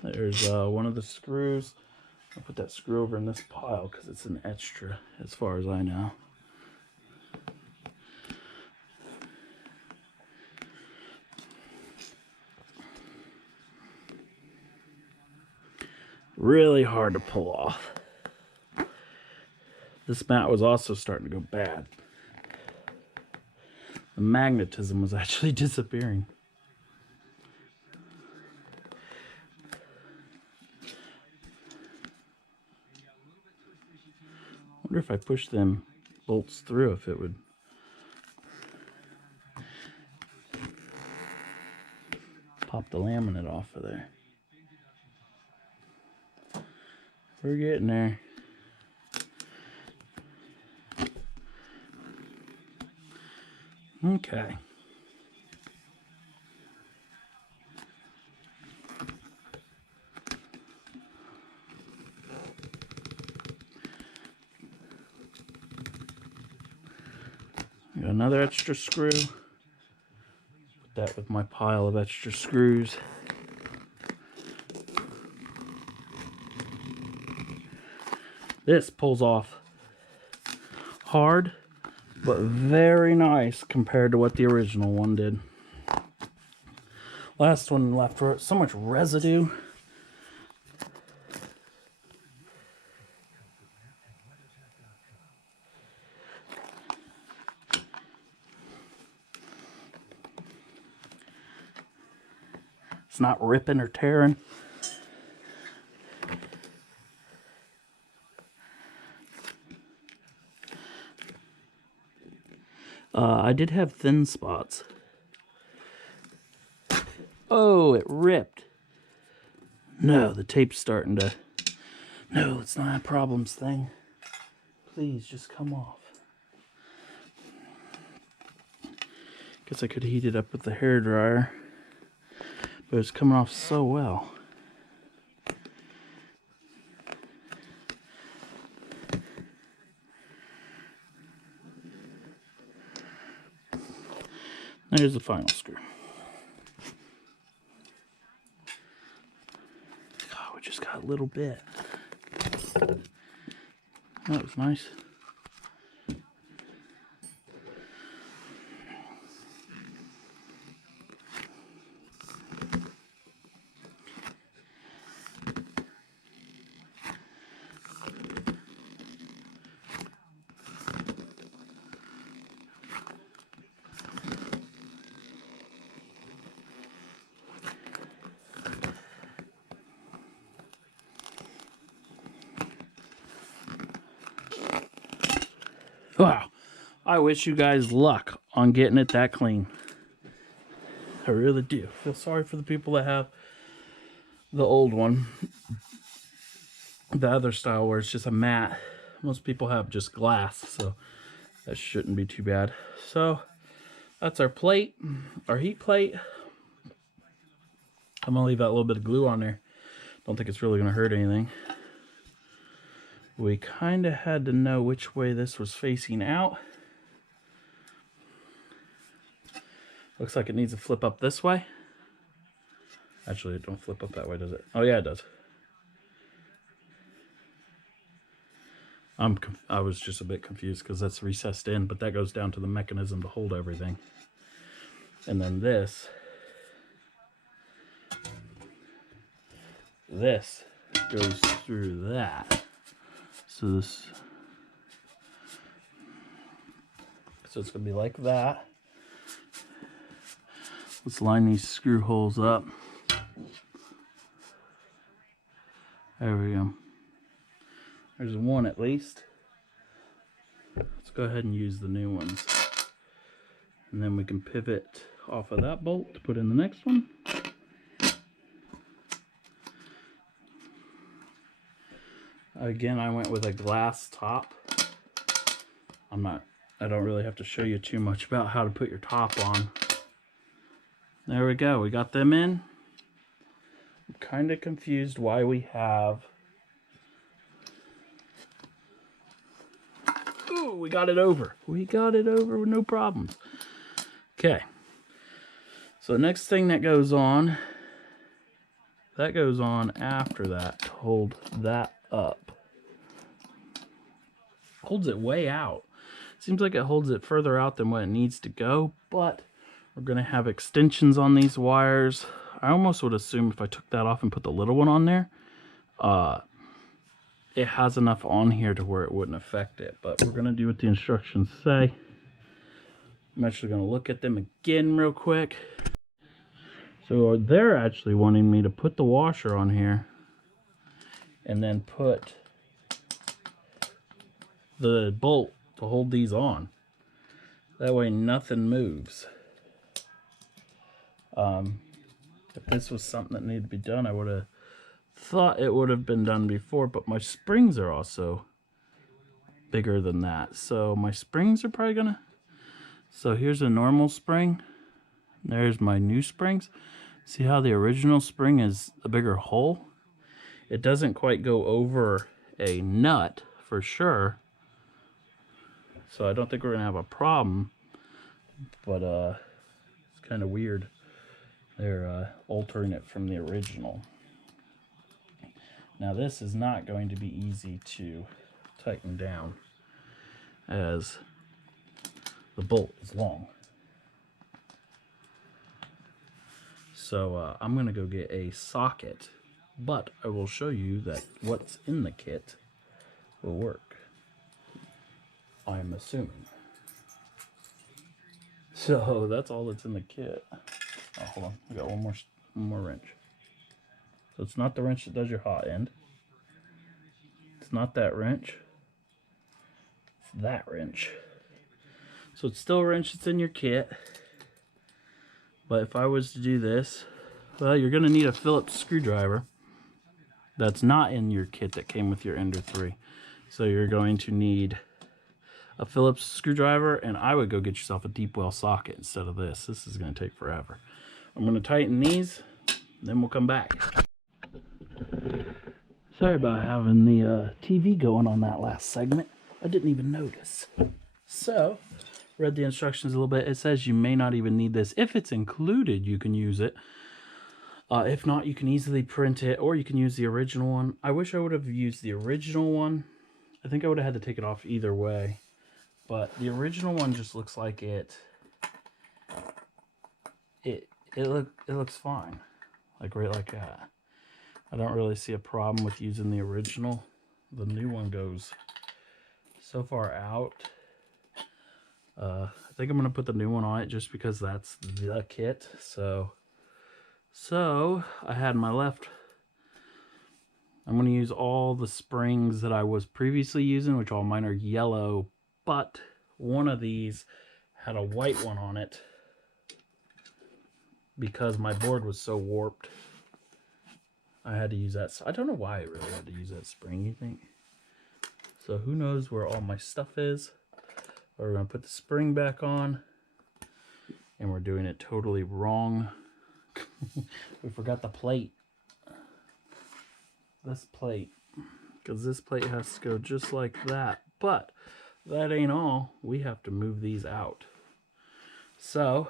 There's one of the screws. I'll put that screw over in this pile because it's an extra as far as I know. Really hard to pull off. This mat was also starting to go bad. The magnetism was actually disappearing. I wonder if I push them bolts through, if it would. Pop the laminate off of there. We're getting there. Okay. Got another extra screw. Put that with my pile of extra screws. This pulls off hard, but very nice compared to what the original one did. Last one left so much residue. It's not ripping or tearing. I did have thin spots. Oh, it ripped. No, the tape's starting to... No, it's not a problems thing. Please, just come off. Guess I could heat it up with the hairdryer. But it's coming off so well. There's the final screw. God, we just got a little bit. That was nice. Wow, I wish you guys luck on getting it that clean. I really do. Feel sorry for the people that have the old one. The other style where it's just a matte. Most people have just glass, so that shouldn't be too bad. So that's our plate, our heat plate. I'm gonna leave that little bit of glue on there. Don't think it's really gonna hurt anything. We kind of had to know which way this was facing out. Looks like it needs to flip up this way. Actually, it don't flip up that way, does it? Oh yeah, it does. I was just a bit confused because that's recessed in, but that goes down to the mechanism to hold everything. And then this goes through that. So it's gonna be like that. Let's line these screw holes up. There we go. There's one at least. Let's go ahead and use the new ones. And then we can pivot off of that bolt to put in the next one. Again, I went with a glass top. I don't really have to show you too much about how to put your top on. There we go, we got them in. I'm kind of confused why we have... Ooh, we got it over. We got it over with no problems. Okay. So the next thing that goes on after that to hold that up. Holds it way out. Seems like it holds it further out than what it needs to go, but we're going to have extensions on these wires. I almost would assume if I took that off and put the little one on there, it has enough on here to where it wouldn't affect it, but we're going to do what the instructions say. I'm actually going to look at them again real quick. So they're actually wanting me to put the washer on here and then put the bolt to hold these on. That way nothing moves. If this was something that needed to be done, I would have thought it would have been done before, but my springs are also bigger than that. So my springs are probably gonna... So here's a normal spring. There's my new springs. See how the original spring is a bigger hole? It doesn't quite go over a nut for sure. So I don't think we're gonna have a problem, but it's kind of weird. They're altering it from the original. Now this is not going to be easy to tighten down as the bolt is long. So I'm gonna go get a socket, but I will show you that what's in the kit will work, I'm assuming. So that's all that's in the kit. Oh, hold on, I got one more wrench. So it's not the wrench that does your hot end. It's not that wrench. It's that wrench. So it's still a wrench that's in your kit. But if I was to do this, well, you're gonna need a Phillips screwdriver. That's not in your kit that came with your Ender 3. So you're going to need a Phillips screwdriver, and I would go get yourself a deep well socket instead of this. This is gonna take forever. I'm gonna tighten these, then we'll come back. Sorry about having the TV going on that last segment. I didn't even notice. So, read the instructions a little bit. It says you may not even need this. If it's included, you can use it. If not, you can easily print it, or you can use the original one. I wish I would have used the original one. I think I would have had to take it off either way. But the original one just looks like it looks fine. Like right like that. I don't really see a problem with using the original. The new one goes so far out. I think I'm going to put the new one on it just because that's the kit. So I had my left. I'm going to use all the springs that I was previously using, which all mine are yellow, but one of these had a white one on it because my board was so warped. I had to use that. I don't know why I really had to use that spring, you think? So who knows where all my stuff is. We're going to put the spring back on, and we're doing it totally wrong. We forgot the plate. This plate, because this plate has to go just like that. But that ain't all. We have to move these out. So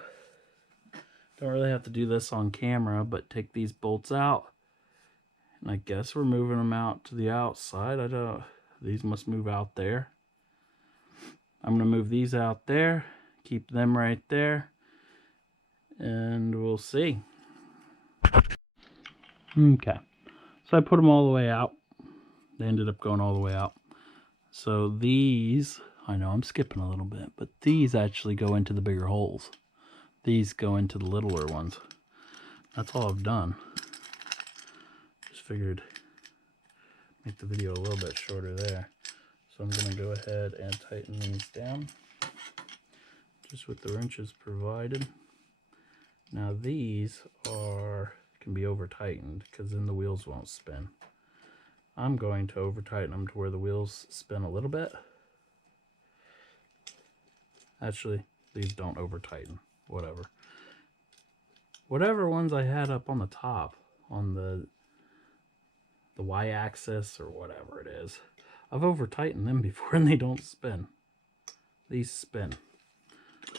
don't really have to do this on camera, but take these bolts out, and I guess we're moving them out to the outside. These must move out there. I'm gonna move these out there, keep them right there, and we'll see. Okay, so I put them all the way out. They ended up going all the way out. So these, I know I'm skipping a little bit, but these actually go into the bigger holes. These go into the littler ones. That's all I've done. Just figured make the video a little bit shorter there. So I'm going to go ahead and tighten these down just with the wrenches provided. Now these can be over tightened because then the wheels won't spin. I'm going to over tighten them to where the wheels spin a little bit. Actually, these don't over tighten. Whatever ones I had up on the top, on the y-axis or whatever it is, I've over tightened them before and they don't spin. These spin.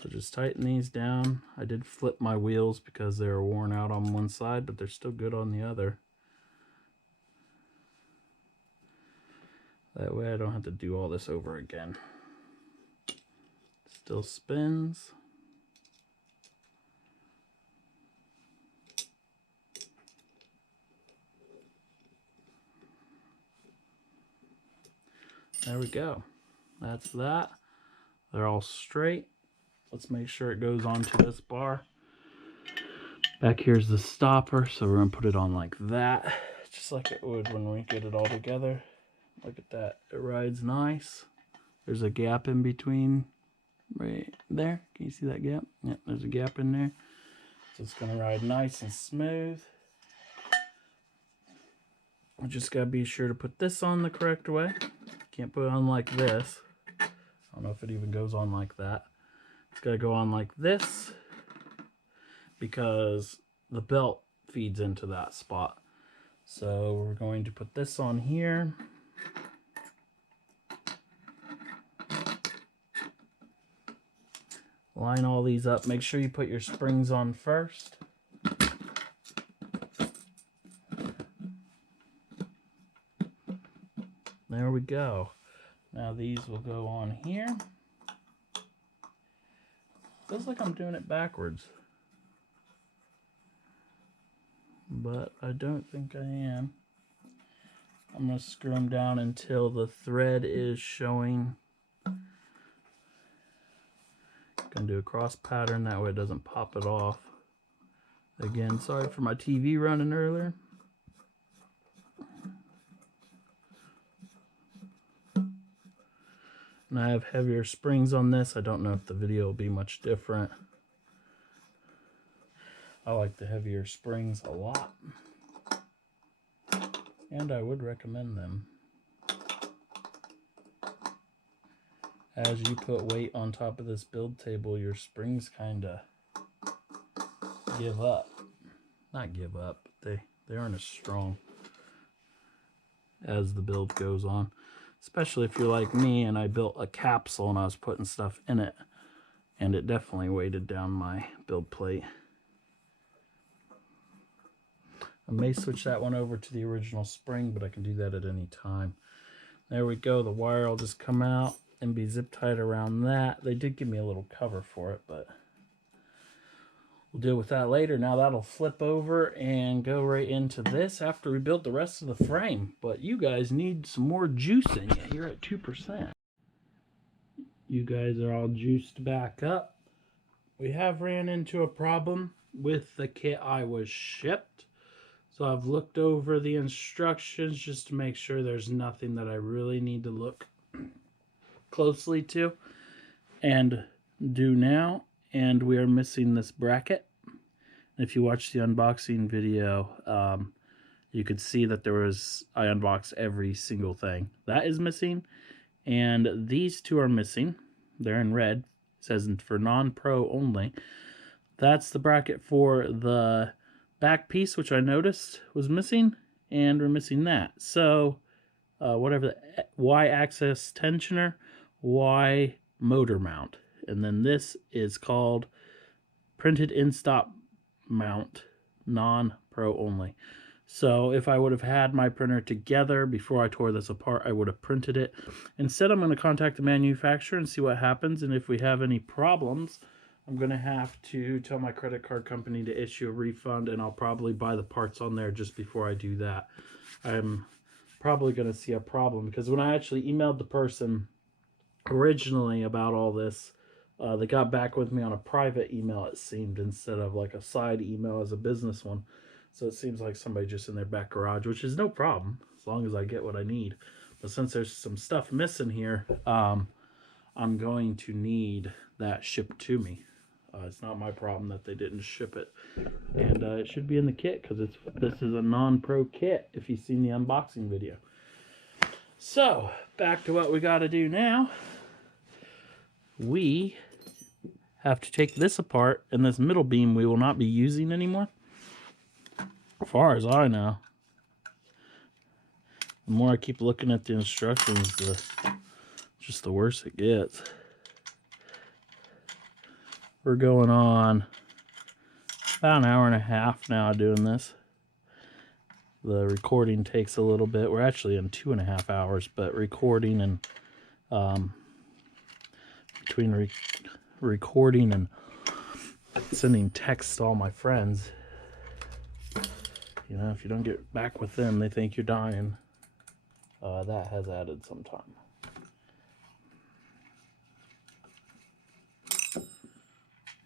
So just tighten these down. I did flip my wheels because they were worn out on one side, but they're still good on the other. That way I don't have to do all this over again. Still spins. There we go. That's that. They're all straight. Let's make sure it goes onto this bar. Back here's the stopper, so we're going to put it on like that, just like it would when we get it all together. Look at that. It rides nice. There's a gap in between right there. Can you see that gap? Yep, there's a gap in there. So it's going to ride nice and smooth. I just got to be sure to put this on the correct way. Can't put it on like this. I don't know if it even goes on like that. It's got to go on like this because the belt feeds into that spot. So we're going to put this on here. Line all these up. Make sure you put your springs on first. There we go. Now these will go on here. Feels like I'm doing it backwards, but I don't think I am. I'm going to screw them down until the thread is showing. Going to do a cross pattern, that way it doesn't pop it off. Again, sorry for my TV running earlier. And I have heavier springs on this. I don't know if the video will be much different. I like the heavier springs a lot, and I would recommend them. As you put weight on top of this build table, your springs kind of give up. Not give up, but they aren't as strong as the build goes on. Especially if you're like me and I built a capsule and I was putting stuff in it. and it definitely weighted down my build plate. I may switch that one over to the original spring, but I can do that at any time. There we go. The wire will just come out and be zip tied around that. They did give me a little cover for it, but we'll deal with that later. Now that'll flip over and go right into this after we build the rest of the frame. But you guys need some more juice in you. You're at 2%. You guys are all juiced back up. We have ran into a problem with the kit I was shipped. So I've looked over the instructions just to make sure there's nothing that I really need to look closely to and do now. And we are missing this bracket. If you watch the unboxing video, you could see that I unboxed every single thing. That is missing. And these two are missing. They're in red. It says for non-pro only. That's the bracket for the back piece, which I noticed was missing, and we're missing that. So whatever the Y-axis tensioner, Y motor mount. And then this is called printed in-stop mount, non-pro only. So if I would have had my printer together before I tore this apart, I would have printed it. Instead, I'm going to contact the manufacturer and see what happens. And if we have any problems, I'm going to have to tell my credit card company to issue a refund, and I'll probably buy the parts on there just before I do that. I'm probably going to see a problem because when I actually emailed the person originally about all this, they got back with me on a private email, it seemed, instead of like a side email as a business one. So it seems like somebody just in their back garage, which is no problem as long as I get what I need. But since there's some stuff missing here, I'm going to need that shipped to me. It's not my problem that they didn't ship it. And it should be in the kit because this is a non-pro kit if you've seen the unboxing video. So, back to what we got to do now. We have to take this apart, and this middle beam we will not be using anymore. As far as I know. The more I keep looking at the instructions, just the worse it gets. We're going on about an hour and a half now doing this. The recording takes a little bit. We're actually in 2.5 hours, but recording and between recording and sending texts to all my friends, you know, if you don't get back with them, they think you're dying. That has added some time.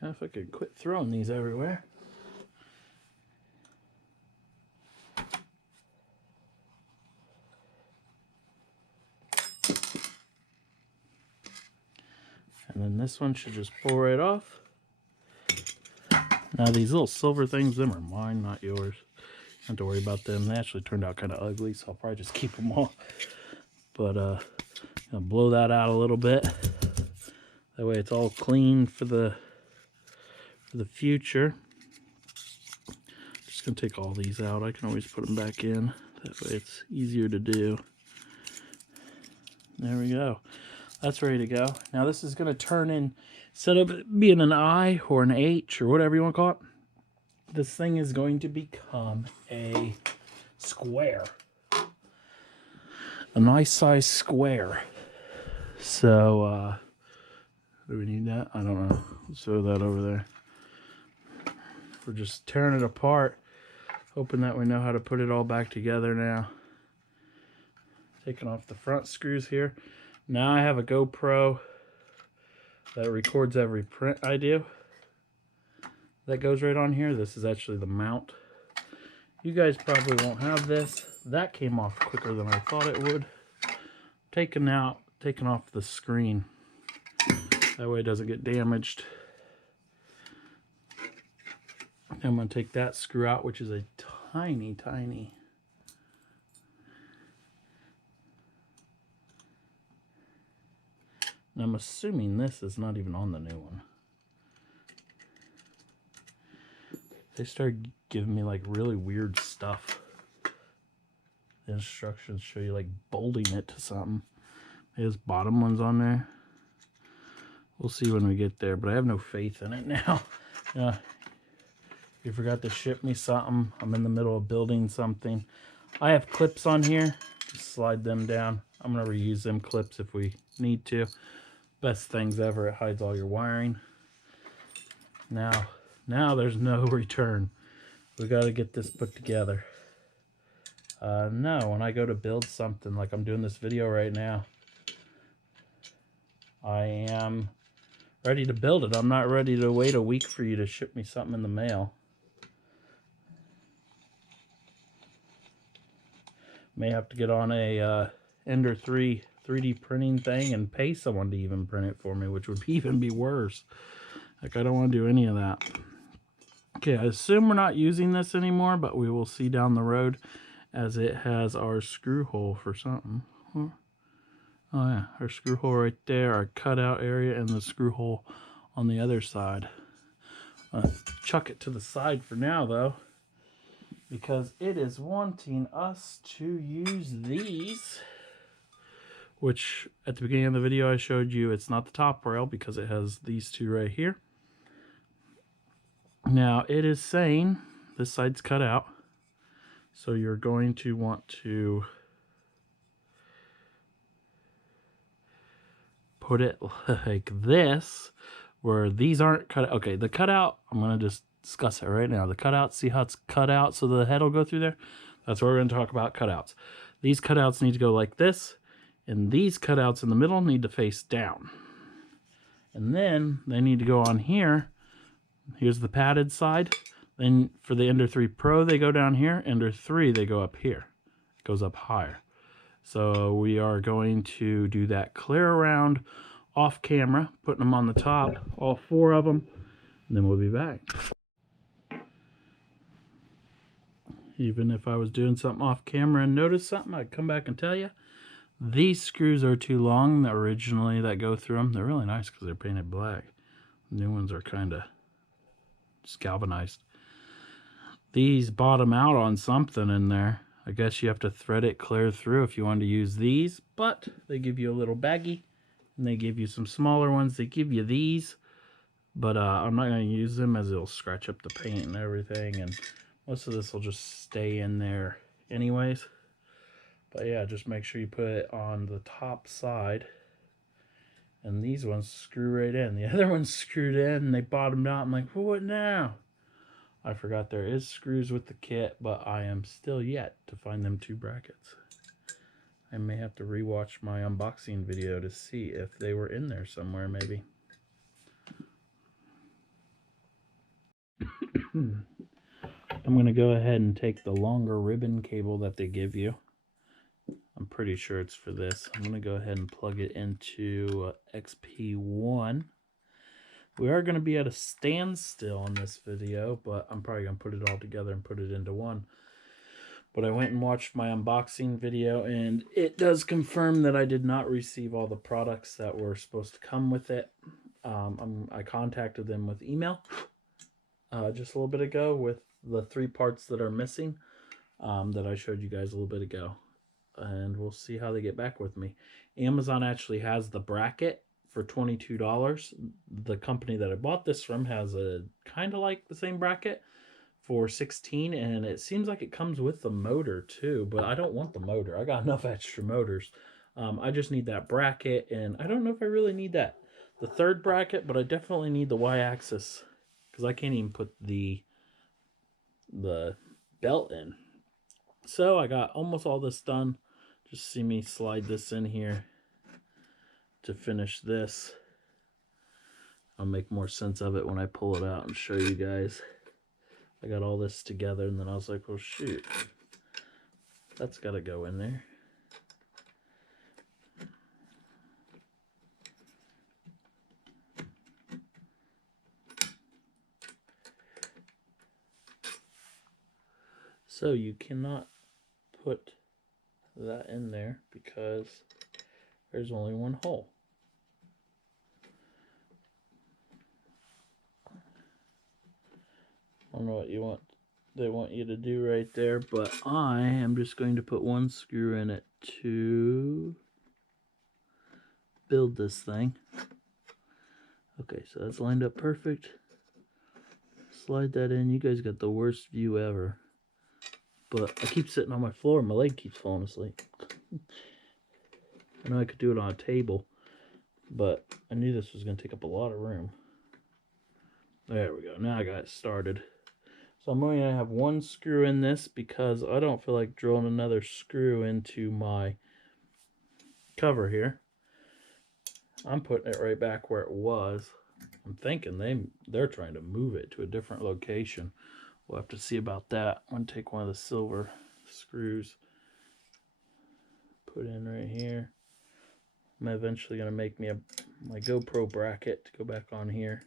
If I could quit throwing these everywhere. And then this one should just pull right off. Now these little silver things, them are mine, not yours. Don't have to worry about them. They actually turned out kind of ugly, so I'll probably just keep them all. But I'll blow that out a little bit. That way it's all clean for the future. Just gonna take all these out. I can always put them back in. That way it's easier to do. There we go. That's ready to go. Now this is gonna turn in, instead of it being an I or an H or whatever you want to call it, this thing is going to become a square. A nice size square. So, do we need that? I don't know. Let's throw that over there. We're just tearing it apart, hoping that we know how to put it all back together now. Taking off the front screws here. Now I have a GoPro that records every print I do. That goes right on here. This is actually the mount. You guys probably won't have this. That came off quicker than I thought it would. Taking off the screen. That way it doesn't get damaged. I'm going to take that screw out, which is a tiny. And I'm assuming this is not even on the new one. They started giving me like really weird stuff. The instructions show you like bolting it to something. There's bottom ones on there. We'll see when we get there, but I have no faith in it now. You forgot to ship me something. I'm in the middle of building something. I have clips on here. Just slide them down. I'm going to reuse them clips if we need to. Best things ever. It hides all your wiring. Now there's no return. We got to get this put together. No, when I go to build something, like I'm doing this video right now, I am ready to build it. I'm not ready to wait a week for you to ship me something in the mail. May have to get on a Ender 3 3D printing thing and pay someone to even print it for me, which would even be worse. Like, I don't want to do any of that. Okay, I assume we're not using this anymore, but we will see down the road, as it has our screw hole for something. Oh yeah, our screw hole right there, our cutout area, and the screw hole on the other side. Chuck it to the side for now, though, because it is wanting us to use these, which at the beginning of the video I showed you it's not the top rail because it has these two right here. Now it is saying this side's cut out, so you're going to want to put it like this, where these aren't cut. Okay, the cutout, I'm going to just discuss it right now. The cutout, see how it's cut out so the head will go through there? That's what we're going to talk about, cutouts. These cutouts need to go like this, and these cutouts in the middle need to face down. And then they need to go on here. Here's the padded side. Then for the Ender 3 Pro, they go down here. Ender 3, they go up here. It goes up higher. So we are going to do that clear around off camera, putting them on the top, all 4 of them, and then we'll be back. Even if I was doing something off camera and noticed something, I'd come back and tell you. These screws are too long originally that go through them. They're really nice because they're painted black. The new ones are kind of just galvanized. These bottom out on something in there. I guess you have to thread it clear through if you want to use these, but they give you a little baggie, and they give you some smaller ones. They give you these, but I'm not going to use them as it'll scratch up the paint and everything, and most of this will just stay in there anyways. But yeah, just make sure you put it on the top side. And these ones screw right in. The other ones screwed in and they bottomed out. I'm like, well, what now? I forgot there is screws with the kit, but I am still yet to find them 2 brackets. I may have to rewatch my unboxing video to see if they were in there somewhere, maybe. I'm going to go ahead and take the longer ribbon cable that they give you. I'm pretty sure it's for this. I'm going to go ahead and plug it into XP1. We are going to be at a standstill in this video, but I'm probably going to put it all together and put it into one. But I went and watched my unboxing video, and it does confirm that I did not receive all the products that were supposed to come with it. I contacted them with email just a little bit ago with the 3 parts that are missing that I showed you guys a little bit ago. And we'll see how they get back with me. Amazon actually has the bracket for $22. The company that I bought this from has a kind of like the same bracket for $16, and it seems like it comes with the motor too, but I don't want the motor. I got enough extra motors. I just need that bracket, and I don't know if I really need the 3rd bracket, but I definitely need the Y-axis because I can't even put the belt in. So I got almost all this done. Just see me slide this in here to finish this. I'll make more sense of it when I pull it out and show you guys. I got all this together, and then I was like, well, shoot. That's got to go in there. So you cannot put that in there because there's only one hole. I don't know what they want you to do right there, but I am just going to put 1 screw in it to build this thing. Okay, so that's lined up perfect. Slide that in. You guys got the worst view ever. But I keep sitting on my floor and my leg keeps falling asleep. I know I could do it on a table, but I knew this was going to take up a lot of room. There we go. Now I got it started. So I'm going to have one screw in this because I don't feel like drilling another screw into my cover here. I'm putting it right back where it was. I'm thinking they're trying to move it to a different location. We'll have to see about that. I'm going to take one of the silver screws, put in right here. I'm eventually going to make me my GoPro bracket to go back on here.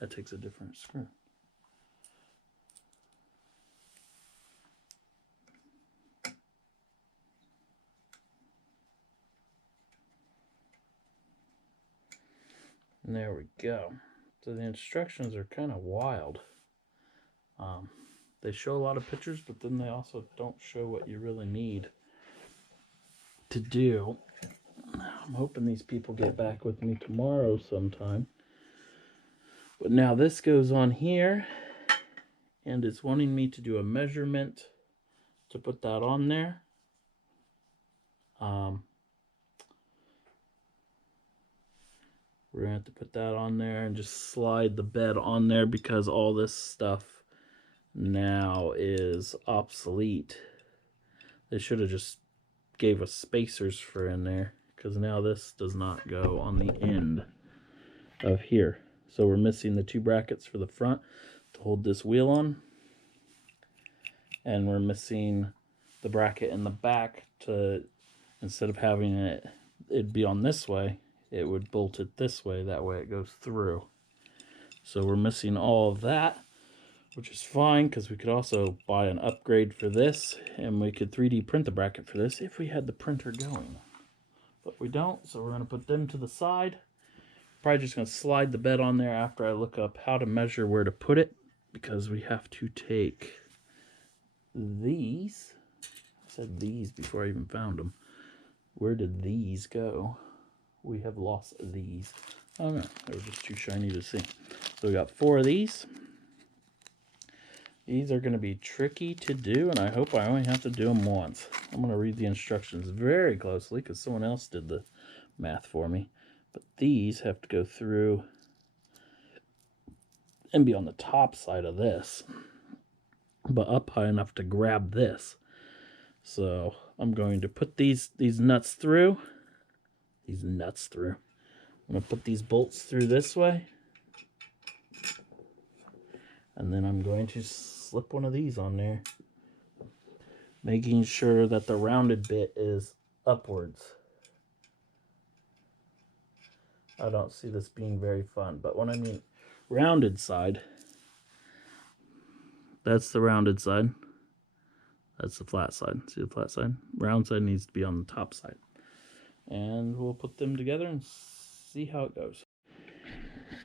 That takes a different screw. And there we go. So the instructions are kind of wild. They show a lot of pictures, but then they also don't show what you really need to do. I'm hoping these people get back with me tomorrow sometime. But now this goes on here, and it's wanting me to do a measurement to put that on there. We're going to have to put that on there and just slide the bed on there because all this stuff now is obsolete. They should have just gave us spacers for in there because now this does not go on the end of here. So we're missing the two brackets for the front to hold this wheel on. And we're missing the bracket in the back to, instead of having it'd be on this way, it would bolt it this way, that way it goes through. So we're missing all of that, which is fine because we could also buy an upgrade for this and we could 3D print the bracket for this if we had the printer going. But we don't, so we're going to put them to the side. Probably just going to slide the bed on there after I look up how to measure where to put it, because we have to take these. I said these before I even found them. Where did these go? We have lost these. Oh no, they were just too shiny to see. So we got 4 of these. These are going to be tricky to do, and I hope I only have to do them once. I'm going to read the instructions very closely because someone else did the math for me. But these have to go through and be on the top side of this, but up high enough to grab this. So I'm going to put these nuts through. I'm going to put these bolts through this way. And then I'm going to slip one of these on there, making sure that the rounded bit is upwards. I don't see this being very fun, but when I mean rounded side, that's the rounded side. That's the flat side. See the flat side? Round side needs to be on the top side. And we'll put them together and see how it goes.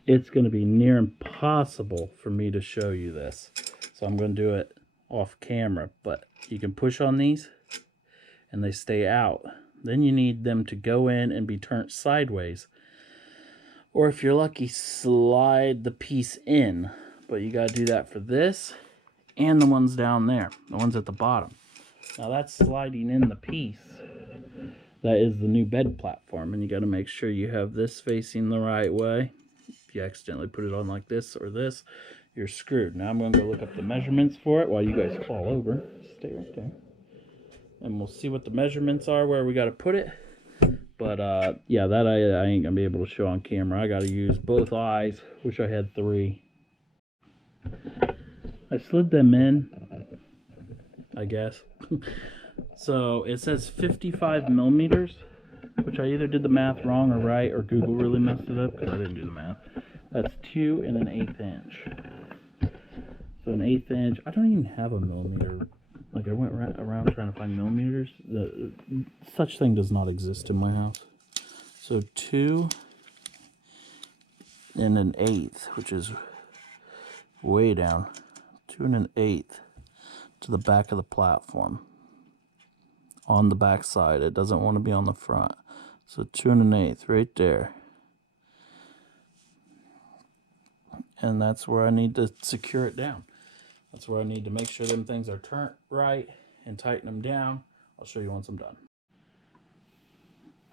It's going to be near impossible for me to show you this, so I'm going to do it off camera. But you can push on these and they stay out. Then you need them to go in and be turned sideways, or if you're lucky, slide the piece in. But you got to do that for this and the ones down there, the ones at the bottom. Now that's sliding in the piece. That is the new bed platform, and you got to make sure you have this facing the right way. If you accidentally put it on like this or this, you're screwed. Now I'm going to go look up the measurements for it while you guys fall over. Stay right there. And we'll see what the measurements are, where we got to put it. But yeah, that I ain't going to be able to show on camera. I got to use both eyes. Wish I had 3. I slid them in, I guess. So it says 55 millimeters, which I either did the math wrong or right, or Google really messed it up because I didn't do the math. That's 2 1/8 inch. So an 1/8 inch. I don't even have a millimeter. Like, I went around trying to find millimeters. Such thing does not exist in my house. So 2 1/8, which is way down. 2 1/8 to the back of the platform. On the back side. It doesn't want to be on the front. So 2 1/8 right there. And that's where I need to secure it down. That's where I need to make sure them things are turned right and tighten them down. I'll show you once I'm done.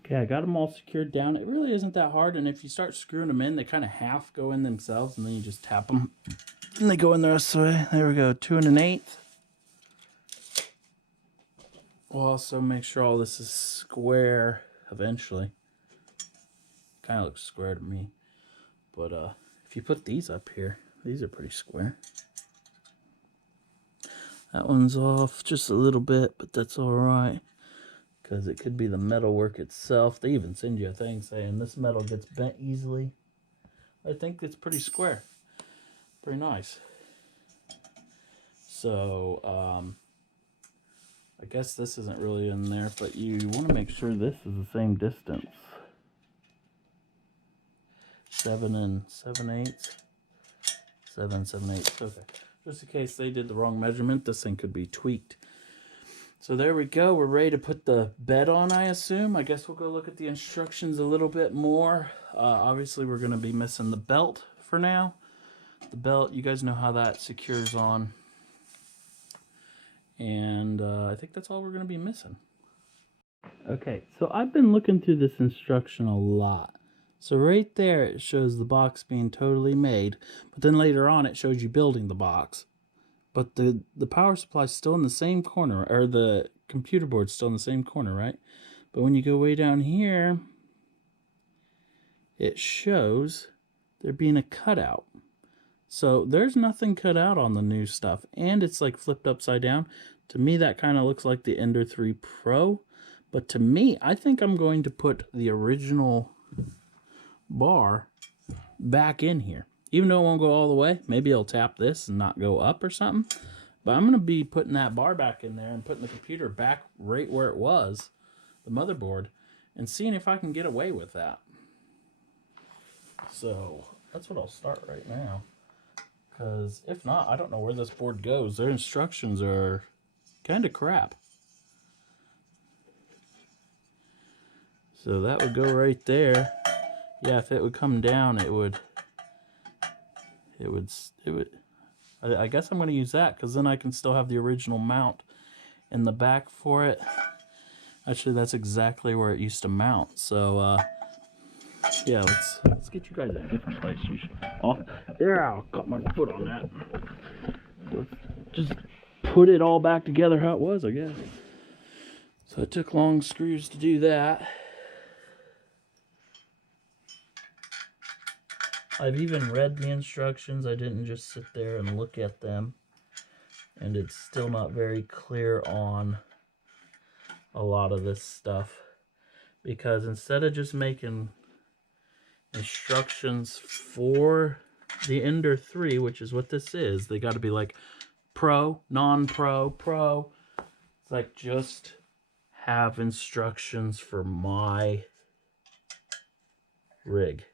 Okay, I got them all secured down. It really isn't that hard, and if you start screwing them in, they kind of half go in themselves, and then you just tap them, and they go in the rest of the way. There we go, 2 1/8. We'll also make sure all this is square eventually. Kind of looks square to me. But if you put these up here, these are pretty square. That one's off just a little bit, but that's all right. Because it could be the metal work itself. They even send you a thing saying this metal gets bent easily. I think it's pretty square. Pretty nice. So, I guess this isn't really in there, but you want to make sure this is the same distance. 7 7/8. 7 7/8. Okay. Just in case they did the wrong measurement, this thing could be tweaked. So there we go. We're ready to put the bed on, I assume. I guess we'll go look at the instructions a little bit more. Obviously, we're going to be missing the belt for now. The belt, you guys know how that secures on. And I think that's all we're going to be missing. Okay, so I've been looking through this instruction a lot. So right there, it shows the box being totally made. But then later on, it shows you building the box. But the power supply is still in the same corner, or the computer board's still in the same corner, right? But when you go way down here, it shows there being a cutout. So there's nothing cut out on the new stuff, and it's like flipped upside down. To me, that kind of looks like the Ender 3 Pro. But to me, I think I'm going to put the original bar back in here. Even though it won't go all the way, maybe it'll tap this and not go up or something. But I'm going to be putting that bar back in there and putting the computer back right where it was, the motherboard, and seeing if I can get away with that. So that's what I'll start right now. Because if not, I don't know where this board goes. Their instructions are kind of crap. So that would go right there. Yeah, if it would come down, it would. I guess I'm going to use that because then I can still have the original mount in the back for it. Actually, that's exactly where it used to mount. So, yeah, let's get you guys a different place. Oh, there, I'll cut my foot on that. Let's just put it all back together how it was, I guess. So it took long screws to do that. I've even read the instructions. I didn't just sit there and look at them. And it's still not very clear on a lot of this stuff. Because instead of just making instructions for the Ender 3, which is what this is, they got to be like pro, non-pro, pro. It's like just have instructions for my rig.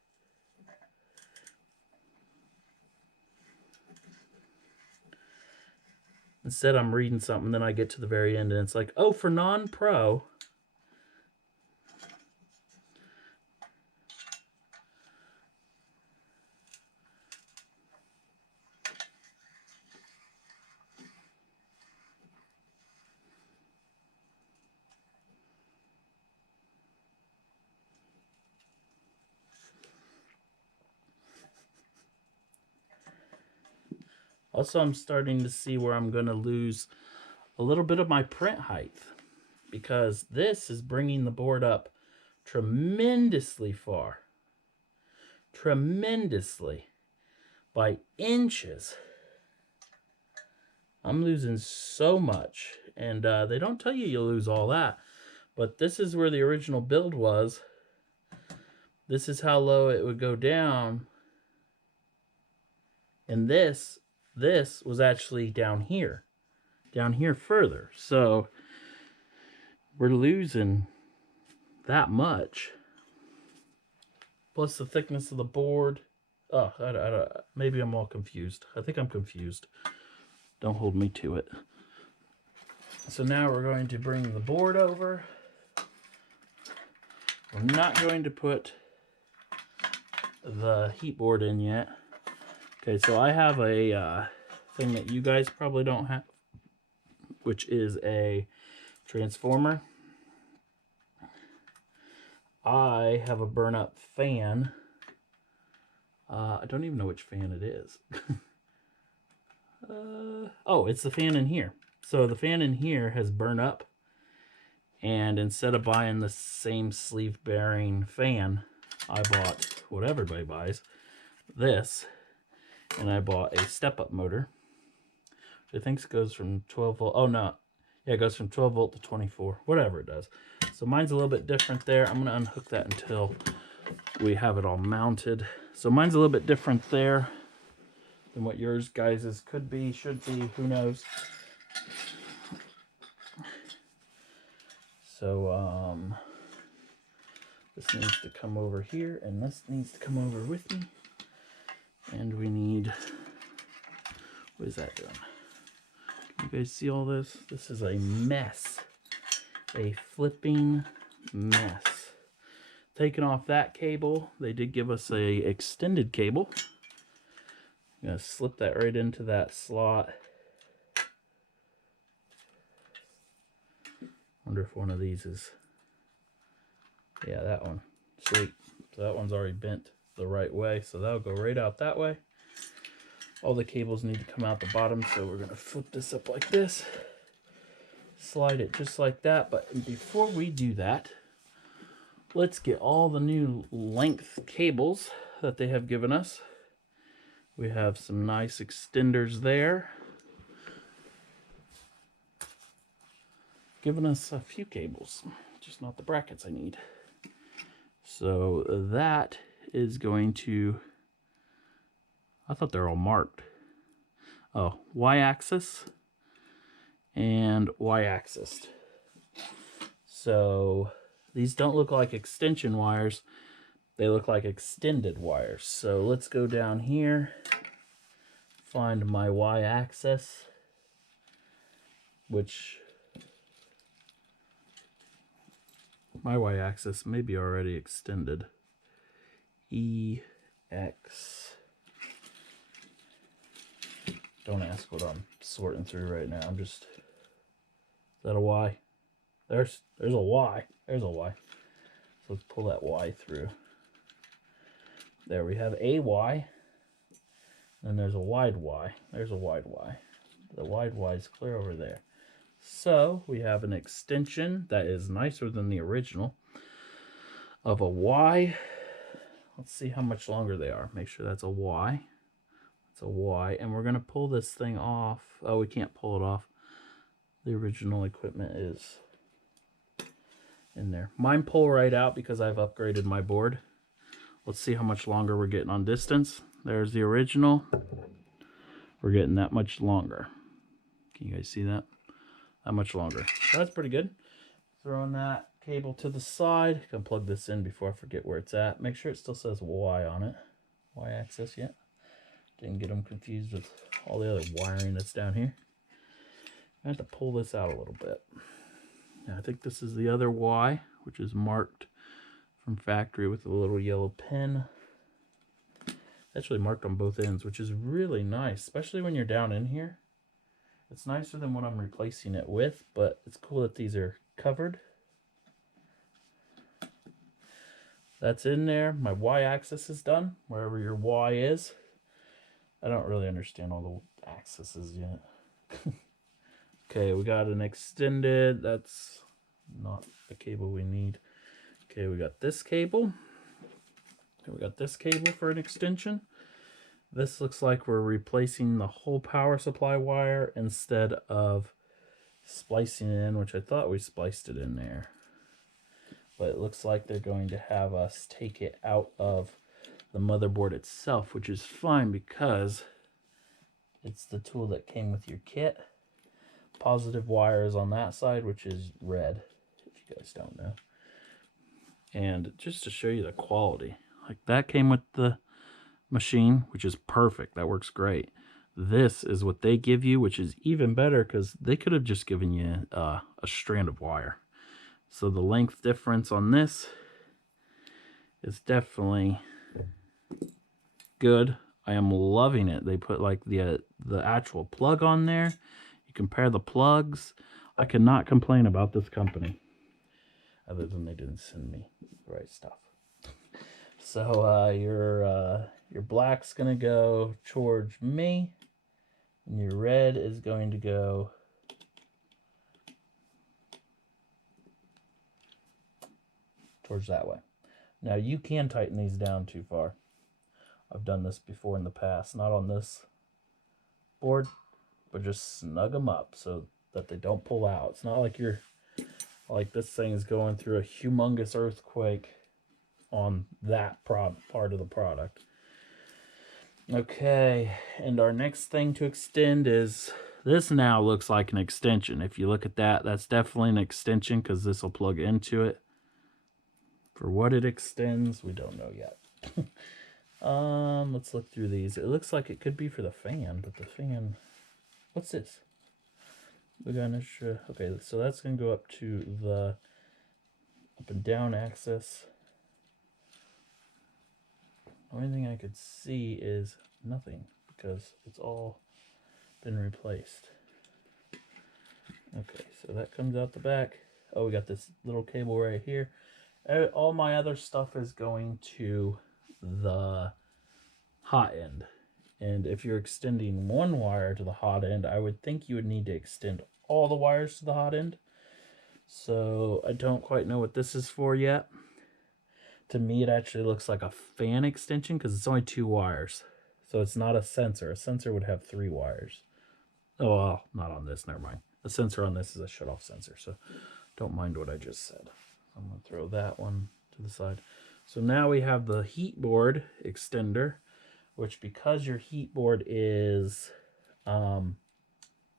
Instead, I'm reading something, then I get to the very end, and it's like, oh, for non-pro. Also, I'm starting to see where I'm going to lose a little bit of my print height because this is bringing the board up tremendously far. Tremendously. By inches. I'm losing so much. And they don't tell you you'll lose all that. But this is where the original build was. This is how low it would go down. And this was actually down here further. So we're losing that much. Plus the thickness of the board. Oh, maybe I'm all confused. I think I'm confused. Don't hold me to it. So now we're going to bring the board over. We're not going to put the heat board in yet. Okay, so I have a thing that you guys probably don't have, which is a transformer. I have a burn up fan. I don't even know which fan it is. Oh, it's the fan in here. So the fan in here has burned up, and instead of buying the same sleeve bearing fan, I bought what everybody buys, this, and I bought a step-up motor. I think it goes from 12 volt. Oh no, yeah, it goes from 12 volt to 24, whatever it does. So mine's a little bit different there. I'm gonna unhook that until we have it all mounted. So mine's a little bit different there than what yours guys' could be, should be, who knows. So this needs to come over here, and this needs to come over with me. And we need, what is that doing? Can you guys see all this? This is a mess. A flipping mess. Taking off that cable, they did give us a extended cable. I'm gonna slip that right into that slot. Wonder if one of these is, yeah, that one. Sweet. So that one's already bent the right way, so that'll go right out that way. All the cables need to come out the bottom, so we're gonna flip this up like this, slide it just like that. But before we do that, let's get all the new length cables that they have given us. We have some nice extenders there. Given us a few cables, just not the brackets I need. So that is going to, I thought they're all marked. Oh, Y-axis and Y-axis. So these don't look like extension wires. They look like extended wires. So let's go down here, find my Y-axis, which my Y-axis may be already extended. EX. Don't ask what I'm sorting through right now. I'm just, is that a Y? There's a Y. There's a Y. So let's pull that Y through. There we have a Y. And there's a wide Y. There's a wide Y. The wide Y is clear over there. So we have an extension that is nicer than the original of a Y. Let's see how much longer they are. Make sure that's a Y. It's a Y. And we're going to pull this thing off. Oh, we can't pull it off. The original equipment is in there. Mine pull right out because I've upgraded my board. Let's see how much longer we're getting on distance. There's the original. We're getting that much longer. Can you guys see that? That much longer. So that's pretty good. Throwing that cable to the side. Gonna plug this in before I forget where it's at. Make sure it still says Y on it. Y-axis yet. Didn't get them confused with all the other wiring that's down here. I have to pull this out a little bit. Now, I think this is the other Y, which is marked from factory with a little yellow pin. Actually marked on both ends, which is really nice, especially when you're down in here. It's nicer than what I'm replacing it with, but it's cool that these are covered. That's in there. My Y-axis is done, wherever your Y is. I don't really understand all the axes yet. Okay, we got an extended. That's not the cable we need. Okay, we got this cable. We got this cable for an extension. This looks like we're replacing the whole power supply wire instead of splicing it in, which I thought we spliced it in there. But it looks like they're going to have us take it out of the motherboard itself, which is fine because it's the tool that came with your kit. Positive wire is on that side, which is red, if you guys don't know. And just to show you the quality, like that came with the machine, which is perfect. That works great. This is what they give you, which is even better because they could have just given you a strand of wire. So the length difference on this is definitely good. I am loving it. They put like the actual plug on there. You compare the plugs. I cannot complain about this company, other than they didn't send me the right stuff. So your black's gonna go towards me, and your red is going to go towards that way. Now you can tighten these down too far. I've done this before in the past, not on this board, but just snug them up so that they don't pull out. It's not like you're like this thing is going through a humongous earthquake on that part of the product. Okay, and our next thing to extend is this. Now looks like an extension. If you look at that, that's definitely an extension because this will plug into it. For what it extends, we don't know yet. Let's look through these. It looks like it could be for the fan, but the fan, what's this? We got an extra. Okay, so that's gonna go up to the up and down axis. The only thing I could see is nothing because it's all been replaced. Okay, so that comes out the back. Oh, we got this little cable right here. All my other stuff is going to the hot end. And if you're extending one wire to the hot end, I would think you would need to extend all the wires to the hot end. So I don't quite know what this is for yet. To me, it actually looks like a fan extension because it's only 2 wires. So it's not a sensor. A sensor would have 3 wires. Oh, well, not on this, never mind. A sensor on this is a shut-off sensor, so don't mind what I just said. I'm going to throw that one to the side. So now we have the heat board extender, which because your heat board is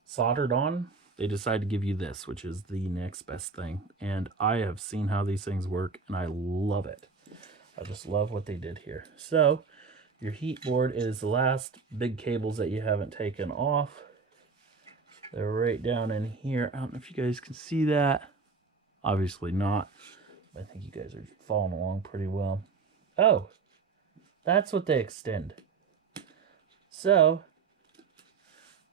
soldered on, they decided to give you this, which is the next best thing. And I have seen how these things work, and I love it. I just love what they did here. So your heat board is the last big cables that you haven't taken off. They're right down in here. I don't know if you guys can see that. Obviously not. I think you guys are following along pretty well. Oh, that's what they extend. So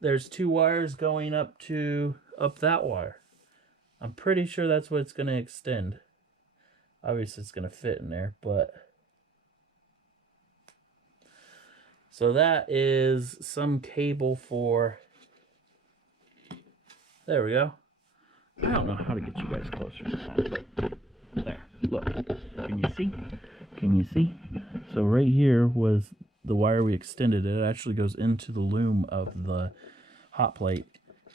there's 2 wires going up that wire. I'm pretty sure that's what it's going to extend. Obviously it's going to fit in there, but so that is some cable for, there we go. I don't know how to get you guys closer. There, look. Can you see? Can you see? So right here was the wire we extended. It actually goes into the loom of the hot plate.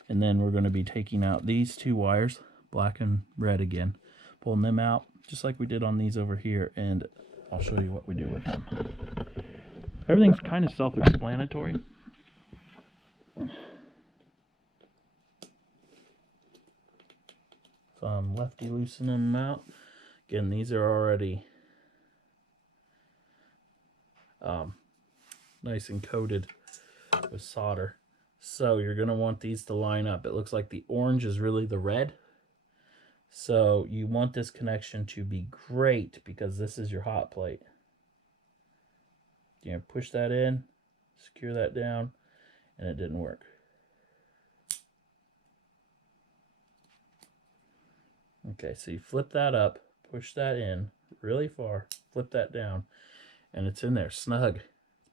And then we're going to be taking out these 2 wires, black and red again, pulling them out just like we did on these over here, and I'll show you what we do with them. Everything's kind of self-explanatory. So I'm lefty loosening them out. Again, these are already nice and coated with solder. So you're going to want these to line up. It looks like the orange is really the red. So you want this connection to be great because this is your hot plate. You know, push that in, secure that down, and it didn't work. Okay, so you flip that up, push that in really far, flip that down, and it's in there, snug.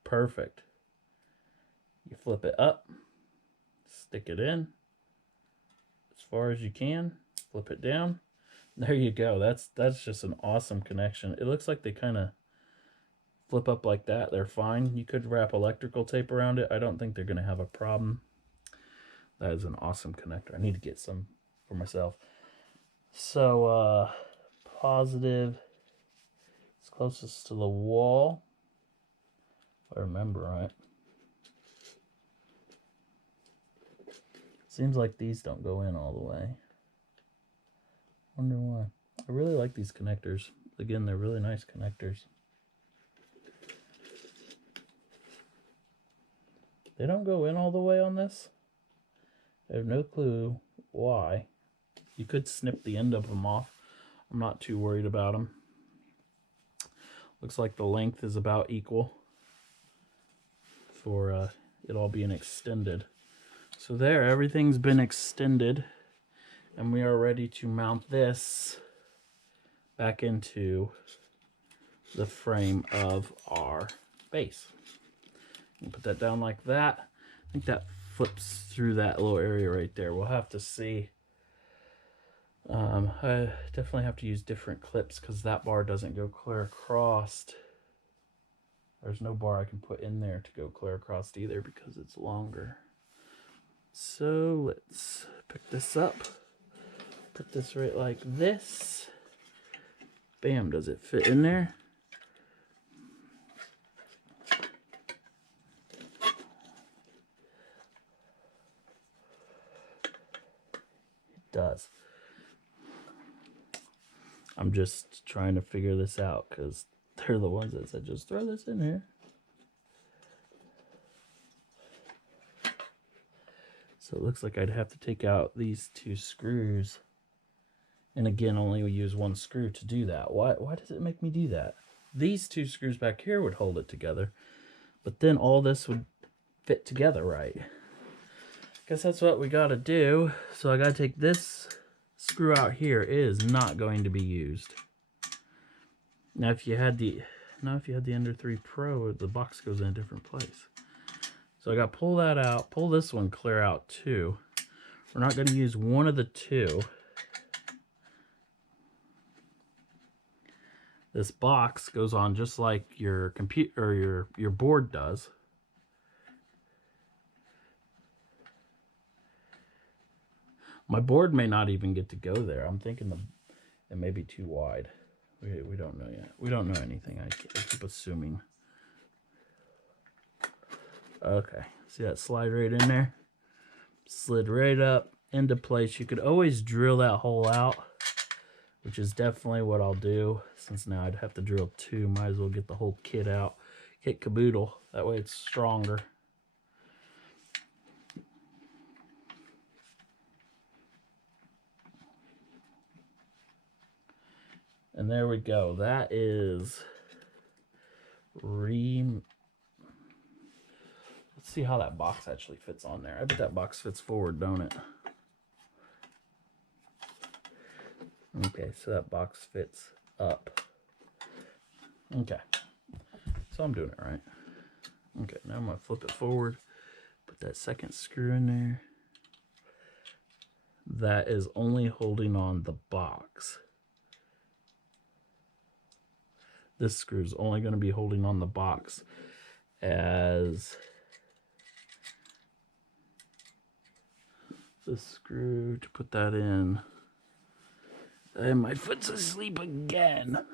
Perfect. You flip it up, stick it in as far as you can, flip it down. There you go. That's just an awesome connection. It looks like they kind of flip up like that. They're fine. You could wrap electrical tape around it. I don't think they're going to have a problem. That is an awesome connector. I need to get some for myself. So positive is closest to the wall, if I remember right. Seems like these don't go in all the way. Wonder why. I really like these connectors. Again, they're really nice connectors. They don't go in all the way on this. I have no clue why. You could snip the end of them off. I'm not too worried about them. Looks like the length is about equal for it all being extended. So there, everything's been extended, and we are ready to mount this back into the frame of our base. You put that down like that. I think that flips through that little area right there. We'll have to see. I definitely have to use different clips because that bar doesn't go clear across. There's no bar I can put in there to go clear across either because it's longer. So let's pick this up, put this right like this. Bam, does it fit in there? It does. I'm just trying to figure this out because they're the ones that said just throw this in here. So it looks like I'd have to take out these 2 screws. And again, only use 1 screw to do that. Why does it make me do that? These 2 screws back here would hold it together. But then all this would fit together right. Guess that's what we gotta do. So I gotta take this screw out here. It is not going to be used. Now if you had the Ender 3 Pro, the box goes in a different place. So I got to pull that out, pull this one clear out too. We're not going to use one of the 2. This box goes on just like your computer or your board does. My board may not even get to go there. I'm thinking it may be too wide. We don't know yet. We don't know anything. I keep assuming. Okay, see that slide right in there? Slid right up into place. You could always drill that hole out, which is definitely what I'll do. Since now I'd have to drill 2, might as well get the whole kit out. Kit caboodle. That way it's stronger. And there we go. That is Let's see how that box actually fits on there. I bet that box fits forward, don't it? Okay, so that box fits up. Okay, so I'm doing it right. Okay, now I'm gonna flip it forward, put that second screw in there. That is only holding on the box. This screw is only going to be holding on the box as the screw to put that in. And my foot's asleep again.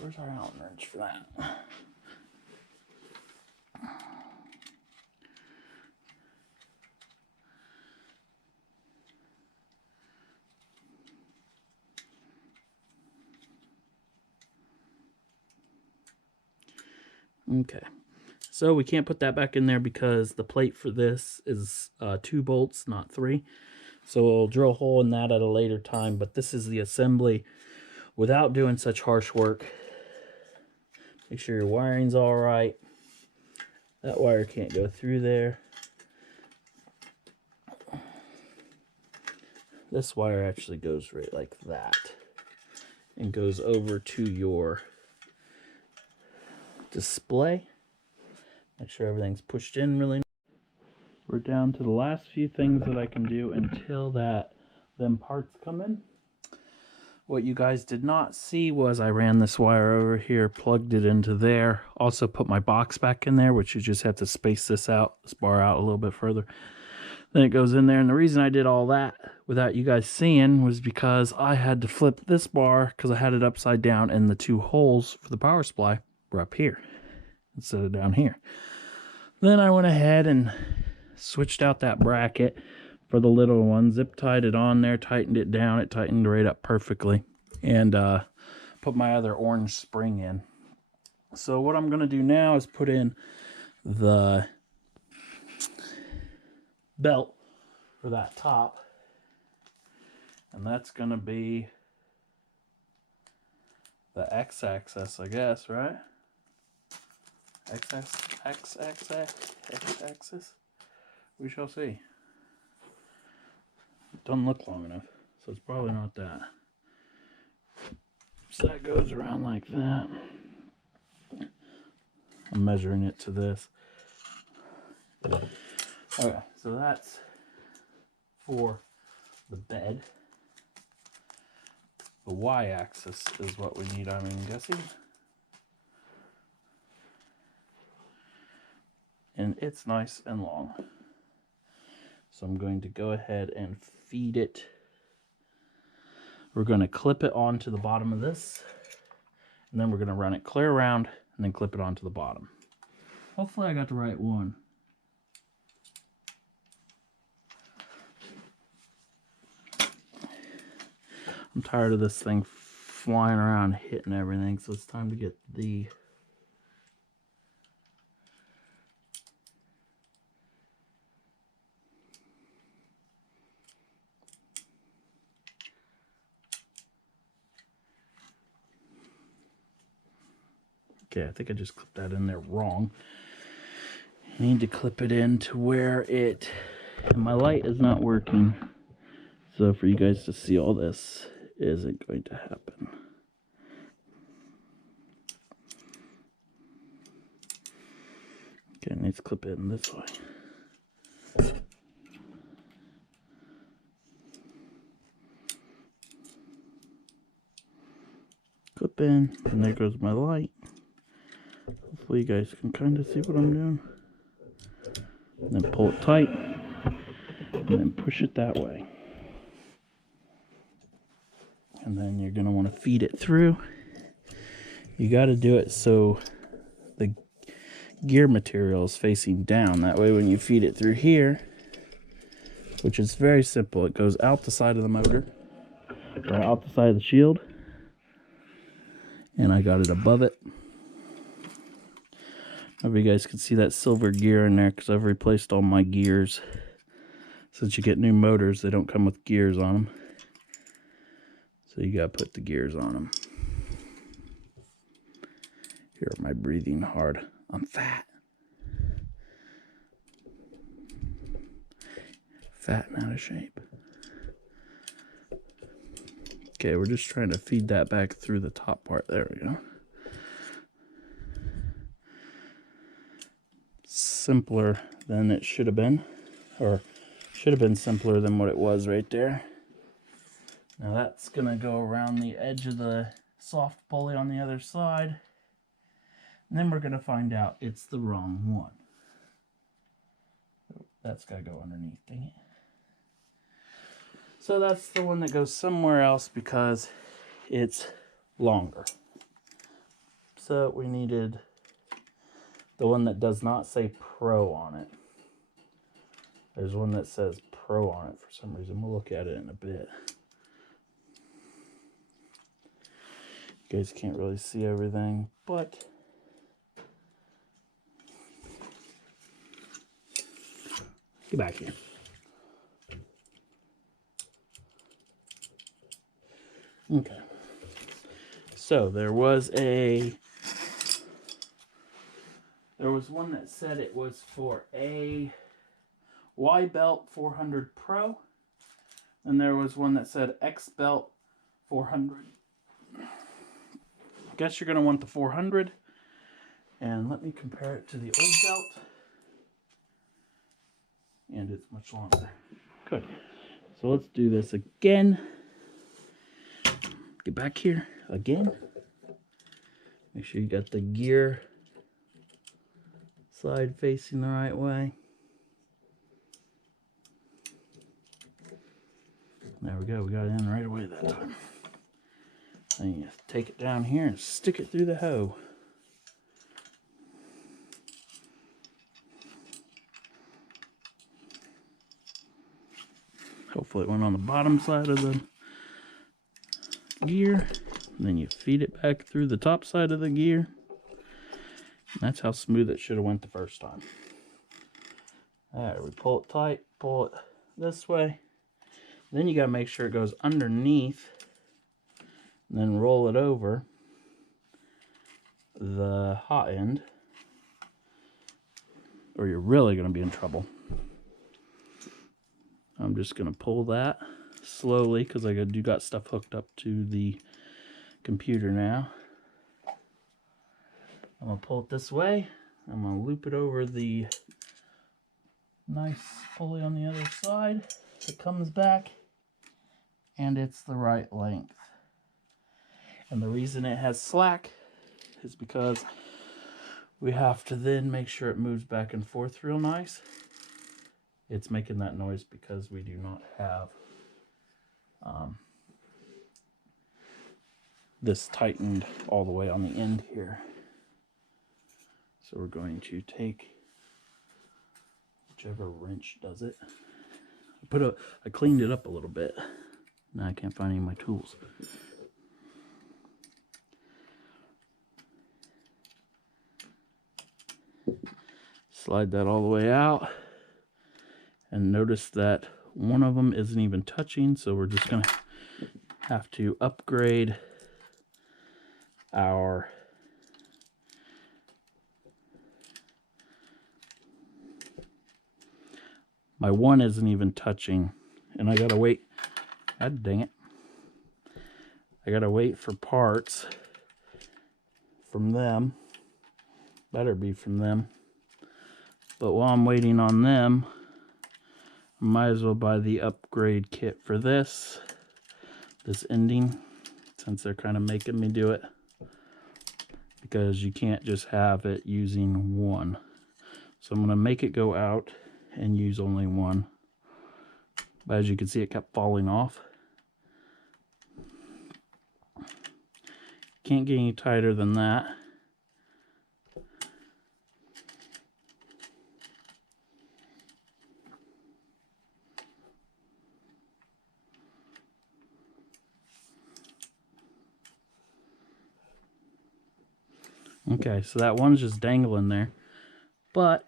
Where's our Allen wrench for that? Okay, so we can't put that back in there because the plate for this is 2 bolts, not 3. So we'll drill a hole in that at a later time, but this is the assembly without doing such harsh work. Make sure your wiring's all right. That wire can't go through there. This wire actually goes right like that and goes over to your display. Make sure everything's pushed in really nice. We're down to the last few things that I can do until them parts come in. What you guys did not see was I ran this wire over here, plugged it into there, also put my box back in there, which you just have to space this bar out a little bit further. Then it goes in there, and the reason I did all that without you guys seeing was because I had to flip this bar because I had it upside down and the 2 holes for the power supply were up here instead of down here. Then I went ahead and switched out that bracket for the little one, zip tied it on there, tightened it down, it tightened right up perfectly, and put my other orange spring in. So what I'm going to do now is put in the belt for that top, and that's going to be the x-axis, I guess, right? X-axis? We shall see. It doesn't look long enough, so it's probably not that. So that goes around like that. I'm measuring it to this. Okay, so that's for the bed. The y-axis is what we need, I'm guessing. And it's nice and long. So I'm going to go ahead and feed it. We're going to clip it onto the bottom of this. And then we're going to run it clear around and then clip it onto the bottom. Hopefully I got the right one. I'm tired of this thing flying around hitting everything, so it's time to get the okay, I think I just clipped that in there wrong. I need to clip it in to where it, and my light is not working. So for you guys to see all this isn't going to happen. Okay, I need to clip it in this way. Clip in, and there goes my light. Hopefully you guys can kind of see what I'm doing. And then pull it tight, and then push it that way. And then you're going to want to feed it through. You got to do it so the gear material is facing down. That way when you feed it through here, which is very simple, it goes out the side of the motor, or out the side of the shield. And I got it above it. Hope you guys can see that silver gear in there, because I've replaced all my gears. Since you get new motors, they don't come with gears on them. So you gotta put the gears on them. Here, am I breathing hard? I'm fat. Fat and out of shape. Okay, we're just trying to feed that back through the top part. There we go. Simpler than it should have been. Or should have been simpler than what it was right there. Now that's going to go around the edge of the soft pulley on the other side. And then we're going to find out it's the wrong one. That's got to go underneath, dang it. So that's the one that goes somewhere else because it's longer. So we needed the one that does not say Pro on it. There's one that says Pro on it for some reason. We'll look at it in a bit. You guys can't really see everything, but get back here. Okay. So there was one that said it was for a Y belt 400 Pro, and there was one that said X belt 400. I guess you're going to want the 400, and let me compare it to the old belt, and it's much longer. Good. So let's do this again. Get back here again. Make sure you got the gear side facing the right way. There we go, we got it in right away that time. Then you take it down here and stick it through the hoe. Hopefully it went on the bottom side of the gear. And then you feed it back through the top side of the gear. And that's how smooth it should have went the first time. Alright, we pull it tight, pull it this way. Then you got to make sure it goes underneath. And then roll it over. the hot end, or you're really going to be in trouble. I'm just going to pull that slowly because I do got stuff hooked up to the computer now. I'm going to pull it this way. I'm going to loop it over the nice pulley on the other side. It comes back and it's the right length. And the reason it has slack is because we have to then make sure it moves back and forth real nice. It's making that noise because we do not have this tightened all the way on the end here. So we're going to take whichever wrench does it. I cleaned it up a little bit. Now I can't find any of my tools. Slide that all the way out. And notice that one of them isn't even touching, so we're just gonna have to upgrade our my one isn't even touching, and I gotta wait. God dang it. I gotta wait for parts from them. Better be from them. But while I'm waiting on them, I might as well buy the upgrade kit for this ending, since they're kind of making me do it. Because you can't just have it using one. So I'm gonna make it go out and use only one. But as you can see, it kept falling off. Can't get any tighter than that. Okay, so that one's just dangling there. But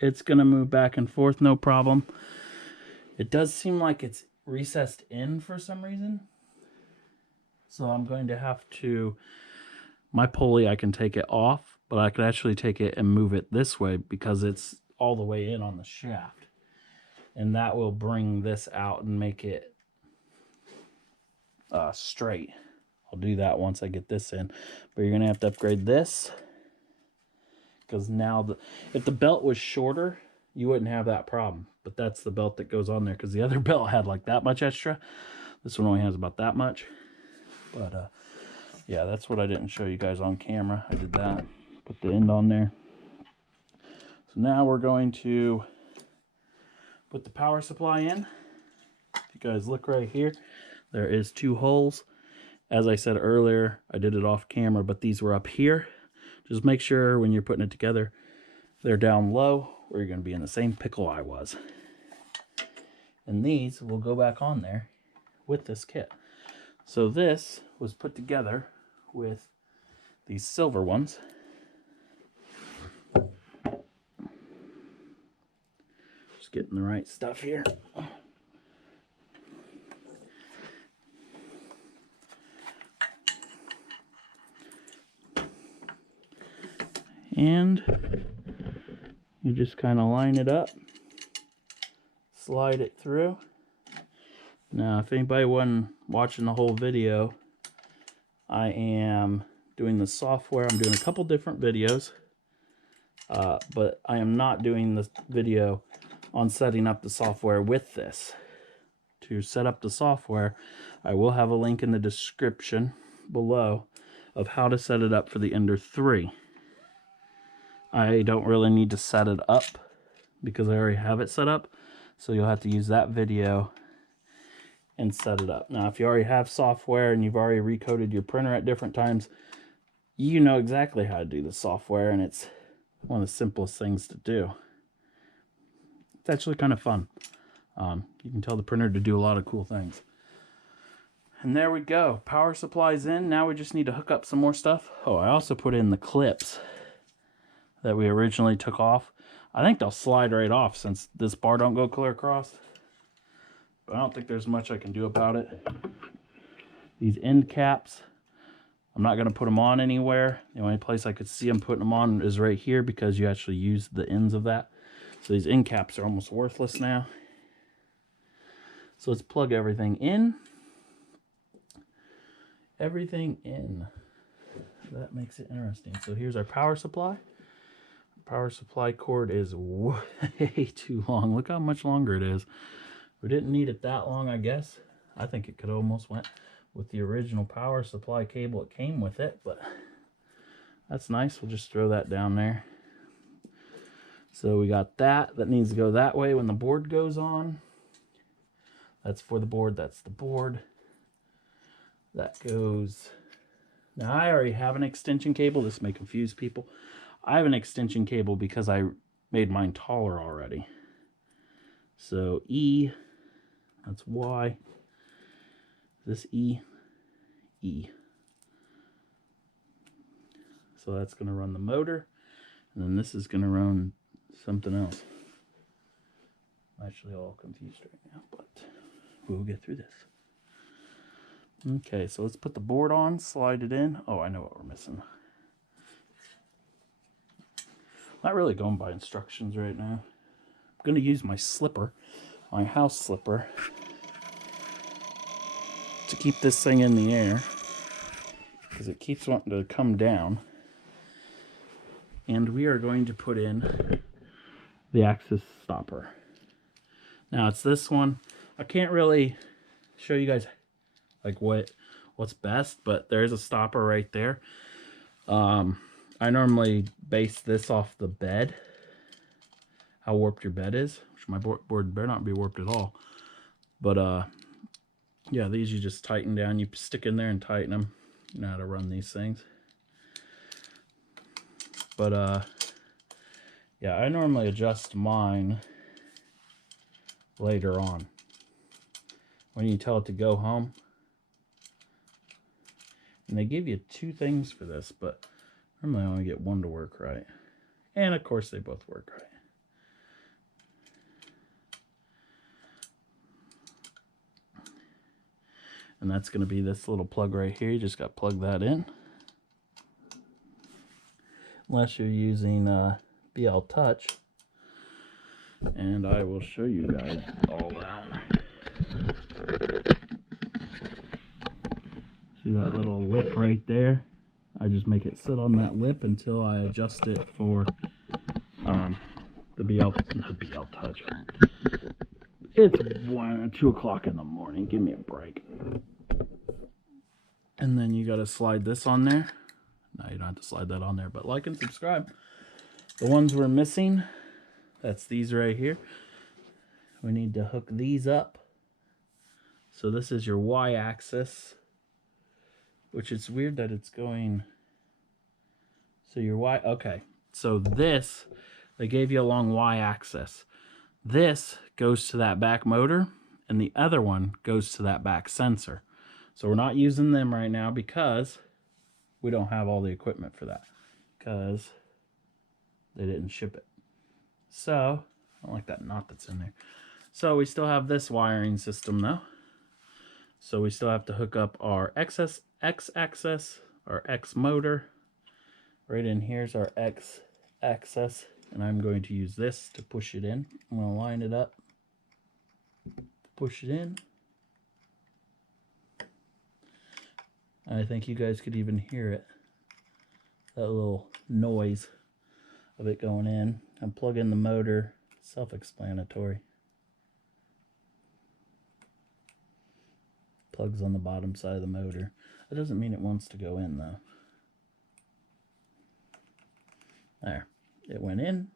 it's going to move back and forth, no problem. It does seem like it's recessed in for some reason. So I'm going to have to, my pulley, I can take it off, but I could actually take it and move it this way because it's all the way in on the shaft. And that will bring this out and make it straight. I'll do that once I get this in. But you're going to have to upgrade this. Because now, if the belt was shorter, you wouldn't have that problem. But that's the belt that goes on there. Because the other belt had like that much extra. This one only has about that much. But yeah, that's what I didn't show you guys on camera. I did that. Put the end on there. So now we're going to put the power supply in. If you guys look right here, there is 2 holes. As I said earlier, I did it off camera, but these were up here. Just make sure when you're putting it together, they're down low, or you're going to be in the same pickle I was. And these will go back on there with this kit. So this was put together with these silver ones. Just getting the right stuff here. And you just kind of line it up, slide it through. Now, if anybody wasn't watching the whole video, I am doing the software. I'm doing a couple different videos, but I am not doing the video on setting up the software with this. To set up the software, I will have a link in the description below of how to set it up for the Ender 3. I don't really need to set it up because I already have it set up. So you'll have to use that video and set it up. Now, if you already have software and you've already recoded your printer at different times, you know exactly how to do the software, and it's one of the simplest things to do. It's actually kind of fun. You can tell the printer to do a lot of cool things. And there we go. Power supply's in. Now we just need to hook up some more stuff. Oh, I also put in the clips that we originally took off. I think they'll slide right off since this bar don't go clear across. But I don't think there's much I can do about it. These end caps I'm not going to put them on anywhere. The only place I could see them putting them on is right here because you actually use the ends of that. So these end caps are almost worthless now. So let's plug everything in. Everything in. That makes it interesting. So here's our power supply. Power supply cord is way too long. Look how much longer it is. We didn't need it that long, I guess. I think it could almost went with the original power supply cable it came with it, but that's nice. We'll just throw that down there. So we got that. That needs to go that way when the board goes on. That's for the board. That's the board. That goes... Now, I already have an extension cable. This may confuse people. I have an extension cable because I made mine taller already. So E, that's Y. This E, E. So that's going to run the motor. And then this is going to run something else. I'm actually all confused right now, but we'll get through this. Okay, so let's put the board on, slide it in. Oh, I know what we're missing. Not really going by instructions right now. I'm going to use my slipper, my house slipper, to keep this thing in the air because it keeps wanting to come down. And we are going to put in the axis stopper. Now it's this one. I can't really show you guys like what's best, but there's a stopper right there. I normally base this off the bed, how warped your bed is, which my board better not be warped at all. But yeah, these you just tighten down. You stick in there and tighten them. You know how to run these things. But yeah, I normally adjust mine later on when you tell it to go home. And they give you 2 things for this, but normally I only get 1 to work right. And of course they both work right. And that's going to be this little plug right here. You just got to plug that in. Unless you're using BL Touch. And I will show you guys all that. See that little lip right there? I just make it sit on that lip until I adjust it for the BL Touch. It's 2 o'clock in the morning. Give me a break. And then you got to slide this on there. No, you don't have to slide that on there, but like and subscribe. The ones we're missing, that's these right here. We need to hook these up. So this is your Y-axis, which is weird that it's going... So your Y... Okay, so this, they gave you a long Y-axis. This goes to that back motor, and the other one goes to that back sensor. So we're not using them right now because we don't have all the equipment for that. Because they didn't ship it. So, I don't like that knot that's in there. So we still have this wiring system though. So we still have to hook up our X-axis, our X motor. Right in here's our X-axis. And I'm going to use this to push it in. I'm going to line it up. Push it in. I think you guys could even hear it. That little noise of it going in. And plug in the motor. Self-explanatory. Plugs on the bottom side of the motor. That doesn't mean it wants to go in though. There. It went in.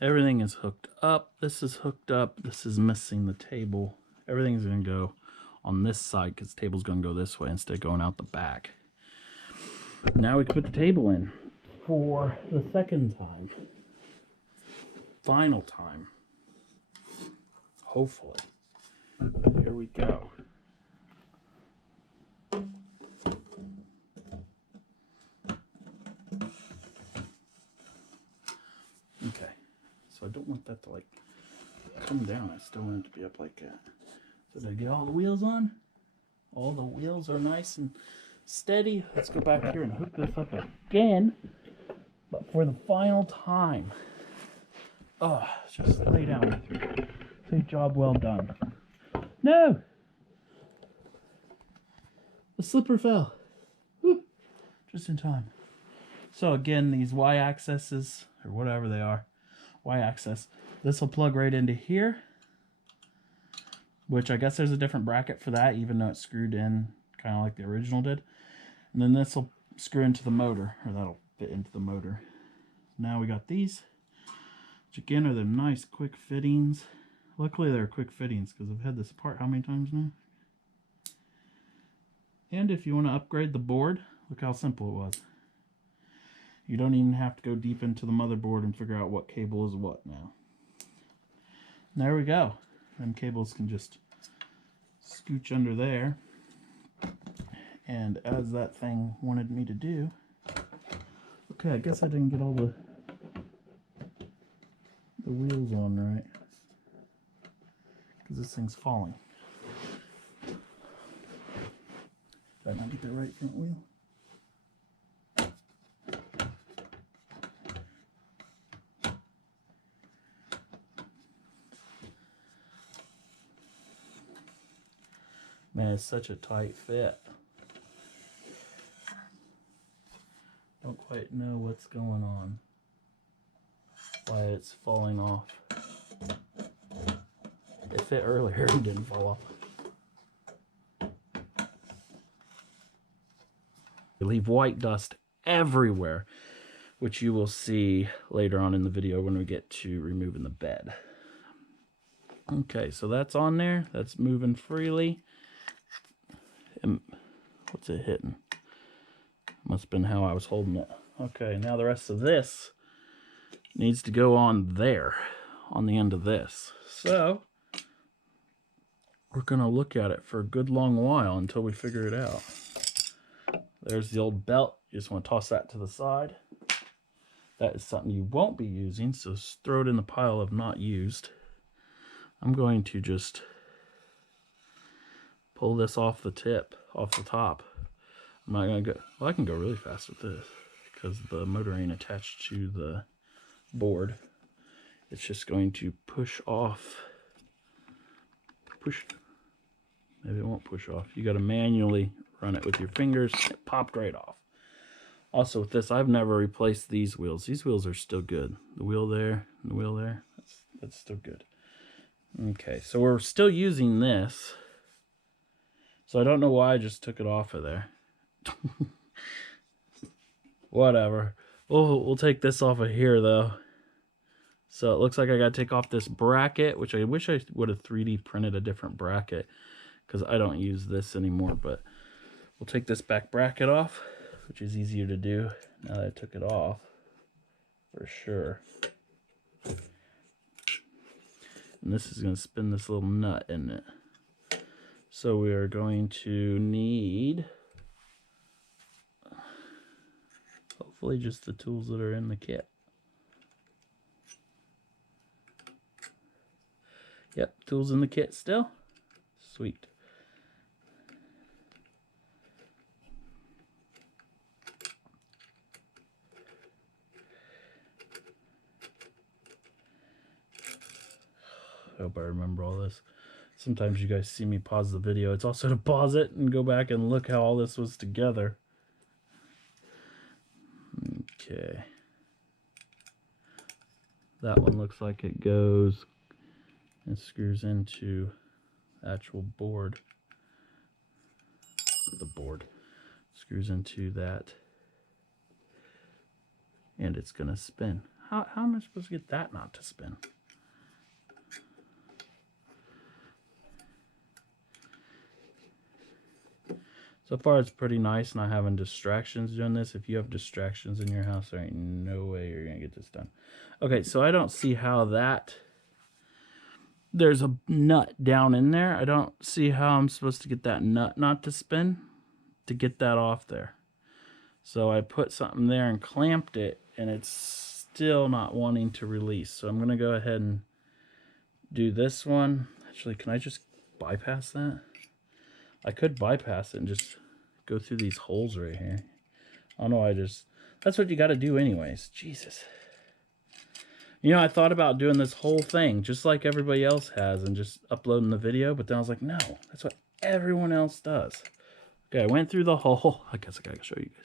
Everything is hooked up. This is hooked up. This is missing the table. Everything's going to go on this side because the table's going to go this way instead of going out the back. Now we can put the table in for the second time. Final time. Hopefully. Here we go. Okay. So I don't want that to like come down. I still want it to be up like that. So did I get all the wheels on? All the wheels are nice and steady. Let's go back here and hook this up again, but for the final time. Oh, just lay down with me. Say job well done. No! The slipper fell. Whew. Just in time. So again, these y-axes, or whatever they are, y-axis, this will plug right into here, which I guess there's a different bracket for that, even though it's screwed in kind of like the original did. And then this will screw into the motor, or that'll fit into the motor. Now we got these, which again are the nice quick fittings. Luckily they're quick fittings because I've had this apart how many times now? And if you want to upgrade the board, look how simple it was. You don't even have to go deep into the motherboard and figure out what cable is what now. There we go. Them cables can just scooch under there. And as that thing wanted me to do, okay, I guess I didn't get all the wheels on right, because this thing's falling. Did I not get the right front wheel? Man, it's such a tight fit. Don't quite know what's going on. Why it's falling off. It fit earlier and didn't fall off. We leave white dust everywhere, which you will see later on in the video when we get to removing the bed. Okay, so that's on there. That's moving freely. And what's it hitting? Must have been how I was holding it. Okay, now the rest of this needs to go on there, on the end of this. So we're gonna look at it for a good long while until we figure it out. There's the old belt. You just want to toss that to the side. That is something you won't be using, so throw it in the pile of not used. I'm going to just pull this off the tip, off the top. I'm not gonna go, well, I can go really fast with this because the motor ain't attached to the board. It's just going to push off, maybe it won't push off. You gotta manually run it with your fingers. It popped right off. Also with this, I've never replaced these wheels. These wheels are still good. The wheel there and the wheel there, that's still good. Okay, so we're still using this. So I don't know why I just took it off of there. Whatever. We'll take this off of here though. So it looks like I gotta take off this bracket, which I wish I would have 3D printed a different bracket because I don't use this anymore, but we'll take this back bracket off, which is easier to do now that I took it off for sure. And this is gonna spin this little nut in it. So we are going to need, hopefully just the tools that are in the kit. Yep, tools in the kit still. Sweet. I hope I remember all this. Sometimes you guys see me pause the video. It's also to pause it and go back and look how all this was together. Okay. That one looks like it goes and screws into the actual board. The board screws into that. And it's going to spin. How am I supposed to get that not to spin? So far it's pretty nice, not having distractions doing this. If you have distractions in your house, there ain't no way you're gonna get this done. Okay, so I don't see how that, there's a nut down in there. I don't see how I'm supposed to get that nut not to spin to get that off there. So I put something there and clamped it, and it's still not wanting to release. So I'm gonna go ahead and do this one. Actually, can I just bypass that? I could bypass it and just go through these holes right here. I don't know, that's what you got to do anyways. Jesus. You know, I thought about doing this whole thing just like everybody else has and just uploading the video, but then I was like, no, that's what everyone else does. Okay, I went through the hole. I guess I gotta show you guys.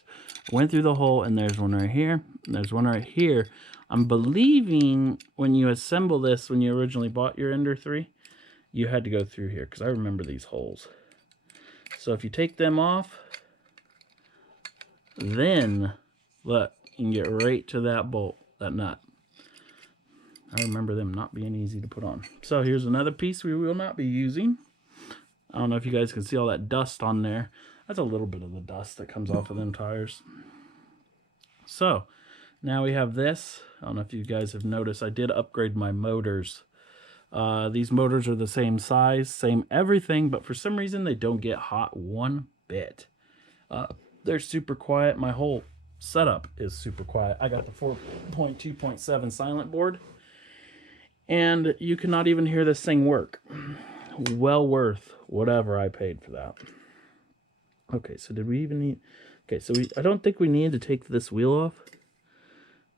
I went through the hole, and there's one right here, and there's one right here. I'm believing when you assemble this, when you originally bought your Ender 3, you had to go through here, because I remember these holes. So if you take them off, then look, you can get right to that bolt, that nut. I remember them not being easy to put on. So here's another piece we will not be using. I don't know if you guys can see all that dust on there. That's a little bit of the dust that comes off of them tires. So now we have this. I don't know if you guys have noticed, I did upgrade my motors. These motors are the same size, same everything, but for some reason they don't get hot one bit. They're super quiet. My whole setup is super quiet. I got the 4.2.7 silent board, and you cannot even hear this thing work. Well worth whatever I paid for that. Okay, so did we even need... Okay, so I don't think we need to take this wheel off.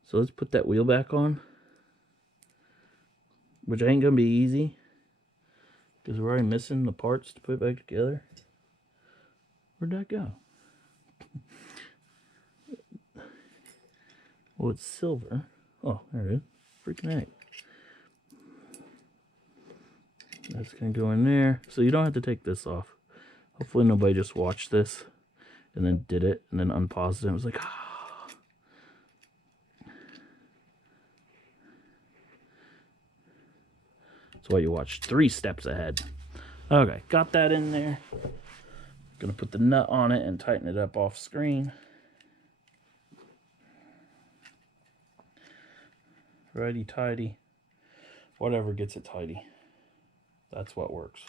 So let's put that wheel back on. Which ain't gonna be easy, because we're already missing the parts to put it back together. Where'd that go? Well, it's silver. Oh, there it is. Freaking heck. That's gonna go in there. So you don't have to take this off. Hopefully nobody just watched this and then did it and then unpaused it and was like, ah. That's why you watch 3 steps ahead. Okay, got that in there. Gonna put the nut on it and tighten it up off screen. Righty tighty. Whatever gets it tidy. That's what works.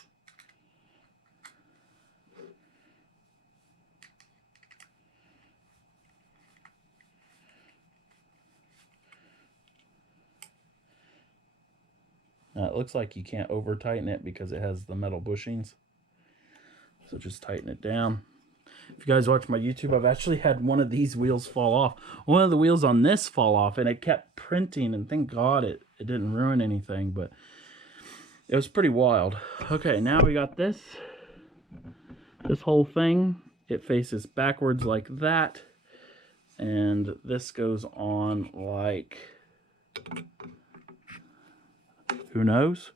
Now it looks like you can't over tighten it because it has the metal bushings. So just tighten it down. If you guys watch my YouTube, I've actually had one of these wheels fall off. One of the wheels on this fall off, and it kept printing, and thank God it didn't ruin anything, but it was pretty wild. Okay, now we got this whole thing. It faces backwards like that, and this goes on like, who knows?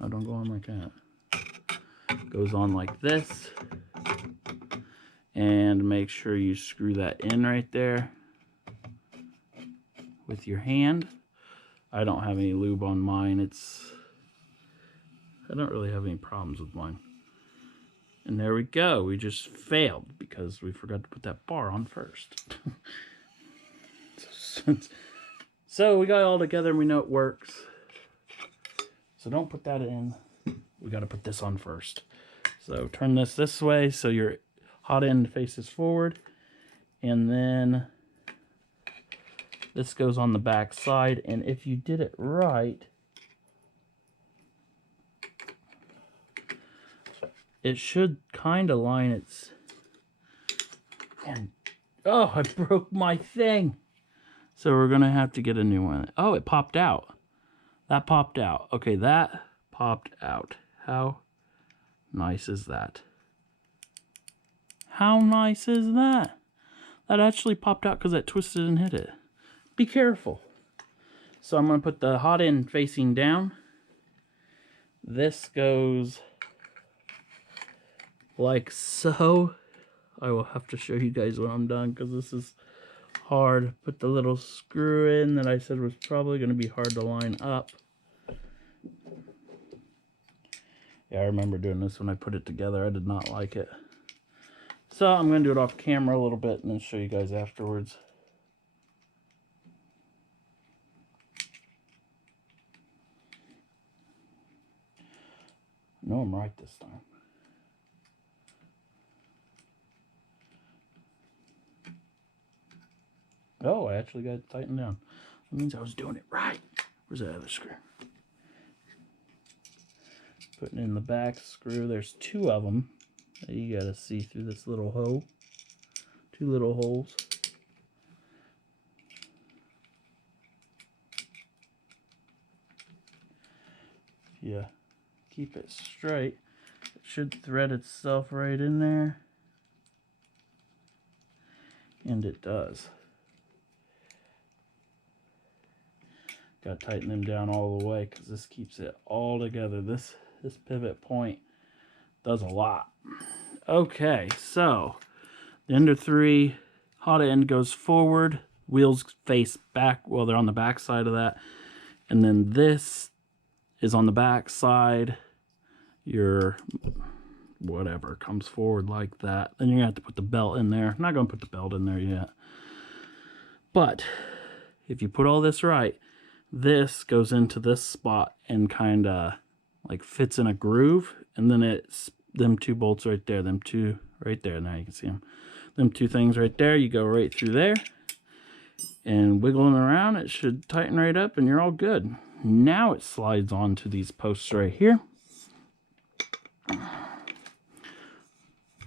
Oh, don't go on like that. Goes on like this, and make sure you screw that in right there with your hand. I don't have any lube on mine. I don't really have any problems with mine. And there we go. We just failed because we forgot to put that bar on first. So we got it all together and we know it works. So don't put that in. We got to put this on first. So turn this way so your hot end faces forward. And then this goes on the back side. And if you did it right, it should kind of line its... And, oh, I broke my thing. So we're going to have to get a new one. Oh, it popped out. That popped out. Okay, that popped out. How nice is that? How nice is that? That actually popped out because it twisted and hit it. Be careful. So I'm going to put the hot end facing down. This goes like so. I will have to show you guys when I'm done because this is hard. Put the little screw in that I said was probably going to be hard to line up. Yeah, I remember doing this when I put it together. I did not like it. So I'm going to do it off camera a little bit and then show you guys afterwards. I know I'm right this time. Oh, I actually got it tightened down. That means I was doing it right. Where's that other screw? Putting in the back screw. There's 2 of them that you gotta see through this little hole. 2 little holes. Yeah, keep it straight. It should thread itself right in there. And it does. Got to tighten them down all the way because this keeps it all together. This pivot point does a lot. Okay, so the Ender 3 hot end goes forward. Wheels face back. Well, they're on the back side of that. And then this is on the back side. Your whatever comes forward like that. Then you're going to have to put the belt in there. I'm not going to put the belt in there yet. But if you put all this right, this goes into this spot and kind of like fits in a groove. And then it's them 2 bolts right there. Them 2 right there. Now you can see them. Them 2 things right there. You go right through there. And wiggling around, it should tighten right up and you're all good. Now it slides onto these posts right here.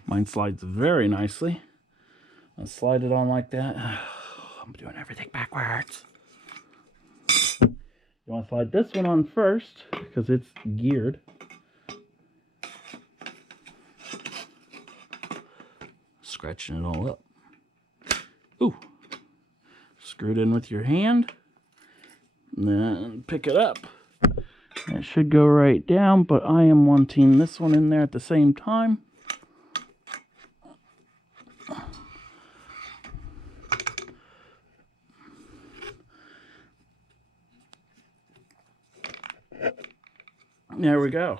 Mine slides very nicely. I'll slide it on like that. I'm doing everything backwards. You want to slide this one on first because it's geared. Scratching it all up. Ooh. Screw it in with your hand. And then pick it up. It should go right down, but I am wanting this one in there at the same time. There we go.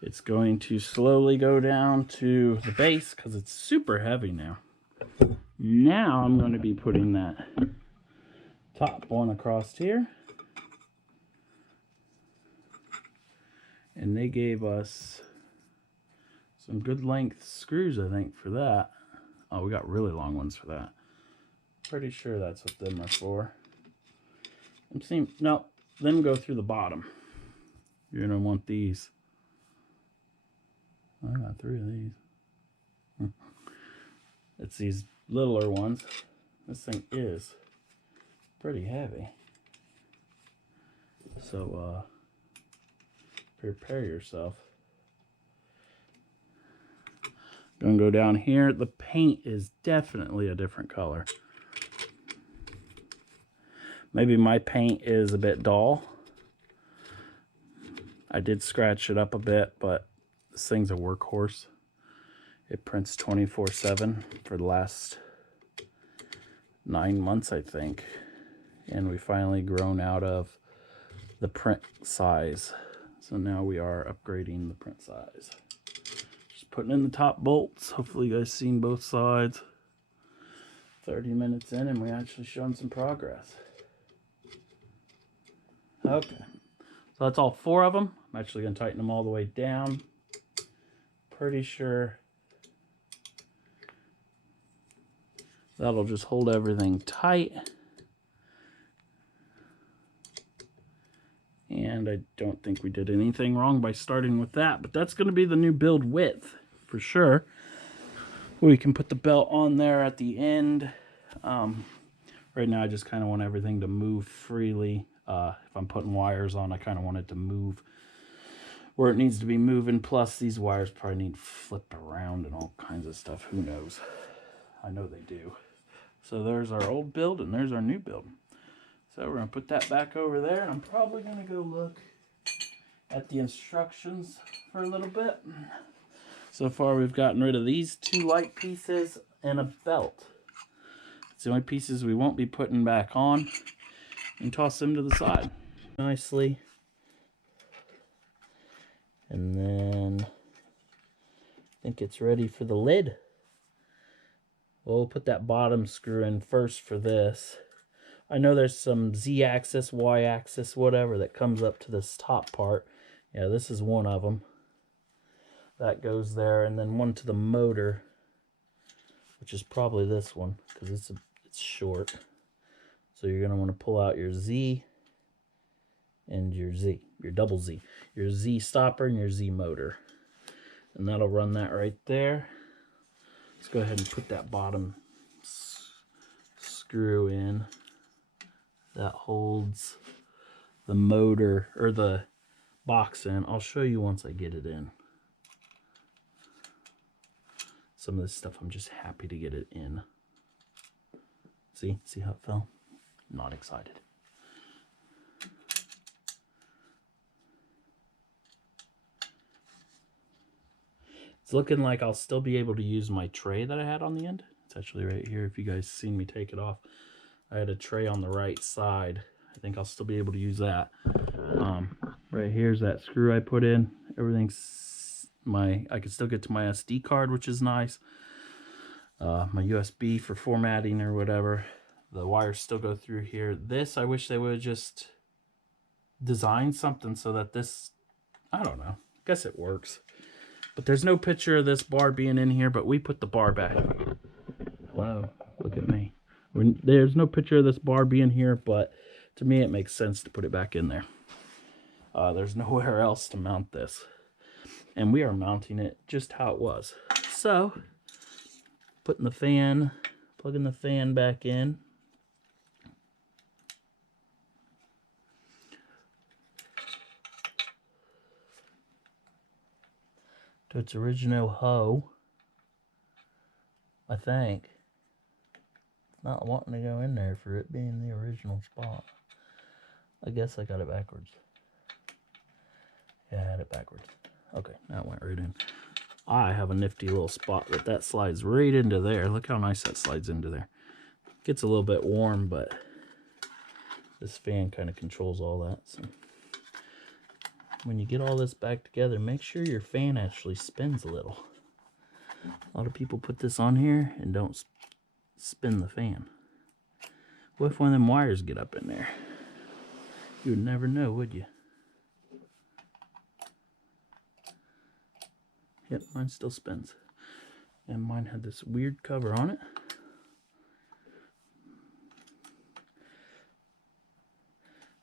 It's going to slowly go down to the base because it's super heavy now. Now I'm going to be putting that top one across here. And they gave us some good length screws, I think, for that. Oh, we got really long ones for that. Pretty sure that's what them are for. No, them go through the bottom. You're going to want these. I got 3 of these. It's these littler ones. This thing is pretty heavy. So, prepare yourself. Gonna go down here. The paint is definitely a different color. Maybe my paint is a bit dull. I did scratch it up a bit, but this thing's a workhorse. It prints 24/7 for the last 9 months, I think. And we finally grown out of the print size. So now we are upgrading the print size. Just putting in the top bolts. Hopefully you guys seen both sides. 30 minutes in and we actually showing some progress. Okay. So that's all 4 of them. I'm actually going to tighten them all the way down. Pretty sure that'll just hold everything tight. And I don't think we did anything wrong by starting with that, but that's going to be the new build width for sure. We can put the belt on there at the end. Right now I just kind of want everything to move freely. If I'm putting wires on, I kind of want it to move where it needs to be moving. Plus these wires probably need flipped around and all kinds of stuff. Who knows? I know they do. So there's our old build and there's our new build. So we're going to put that back over there. And I'm probably going to go look at the instructions for a little bit. So far we've gotten rid of these 2 light pieces and a belt. It's the only pieces we won't be putting back on. And toss them to the side. Nicely. And then I think it's ready for the lid. We'll put that bottom screw in first for this. I know there's some Z-axis, Y-axis, whatever that comes up to this top part. Yeah, this is one of them. That goes there, and then one to the motor, which is probably this one because it's short. So you're going to want to pull out your Z and your Z, your double Z, your Z stopper and your Z motor. And that'll run that right there. let's go ahead and put that bottom screw in. That holds the motor, or the box in. I'll show you once I get it in. Some of this stuff I'm just happy to get it in. See how it fell? Not excited. It's looking like I'll still be able to use my tray that I had on the end. It's actually right here if you guys seen me take it off. I had a tray on the right side. I think I'll still be able to use that. Right here's that screw I put in. Everything's I can still get to my SD card, which is nice. My USB for formatting or whatever. The wires still go through here. This, I wish they would just design something so that this, I don't know, I guess it works. But there's no picture of this bar being in here, but we put the bar back. Whoa, look at me. There's no picture of this bar being here, but to me it makes sense to put it back in there. There's nowhere else to mount this. And we are mounting it just how it was. So, plugging the fan back in. To its original hole, I think. It's not wanting to go in there for it being the original spot. I guess I got it backwards. Yeah, I had it backwards. Okay, that went right in. I have a nifty little spot that slides right into there. Look how nice that slides into there. Gets a little bit warm, but this fan kind of controls all that. So when you get all this back together, make sure your fan actually spins a little. A lot of people put this on here and don't spin the fan. What if one of them wires get up in there? You would never know, would you? Yep, mine still spins. And mine had this weird cover on it.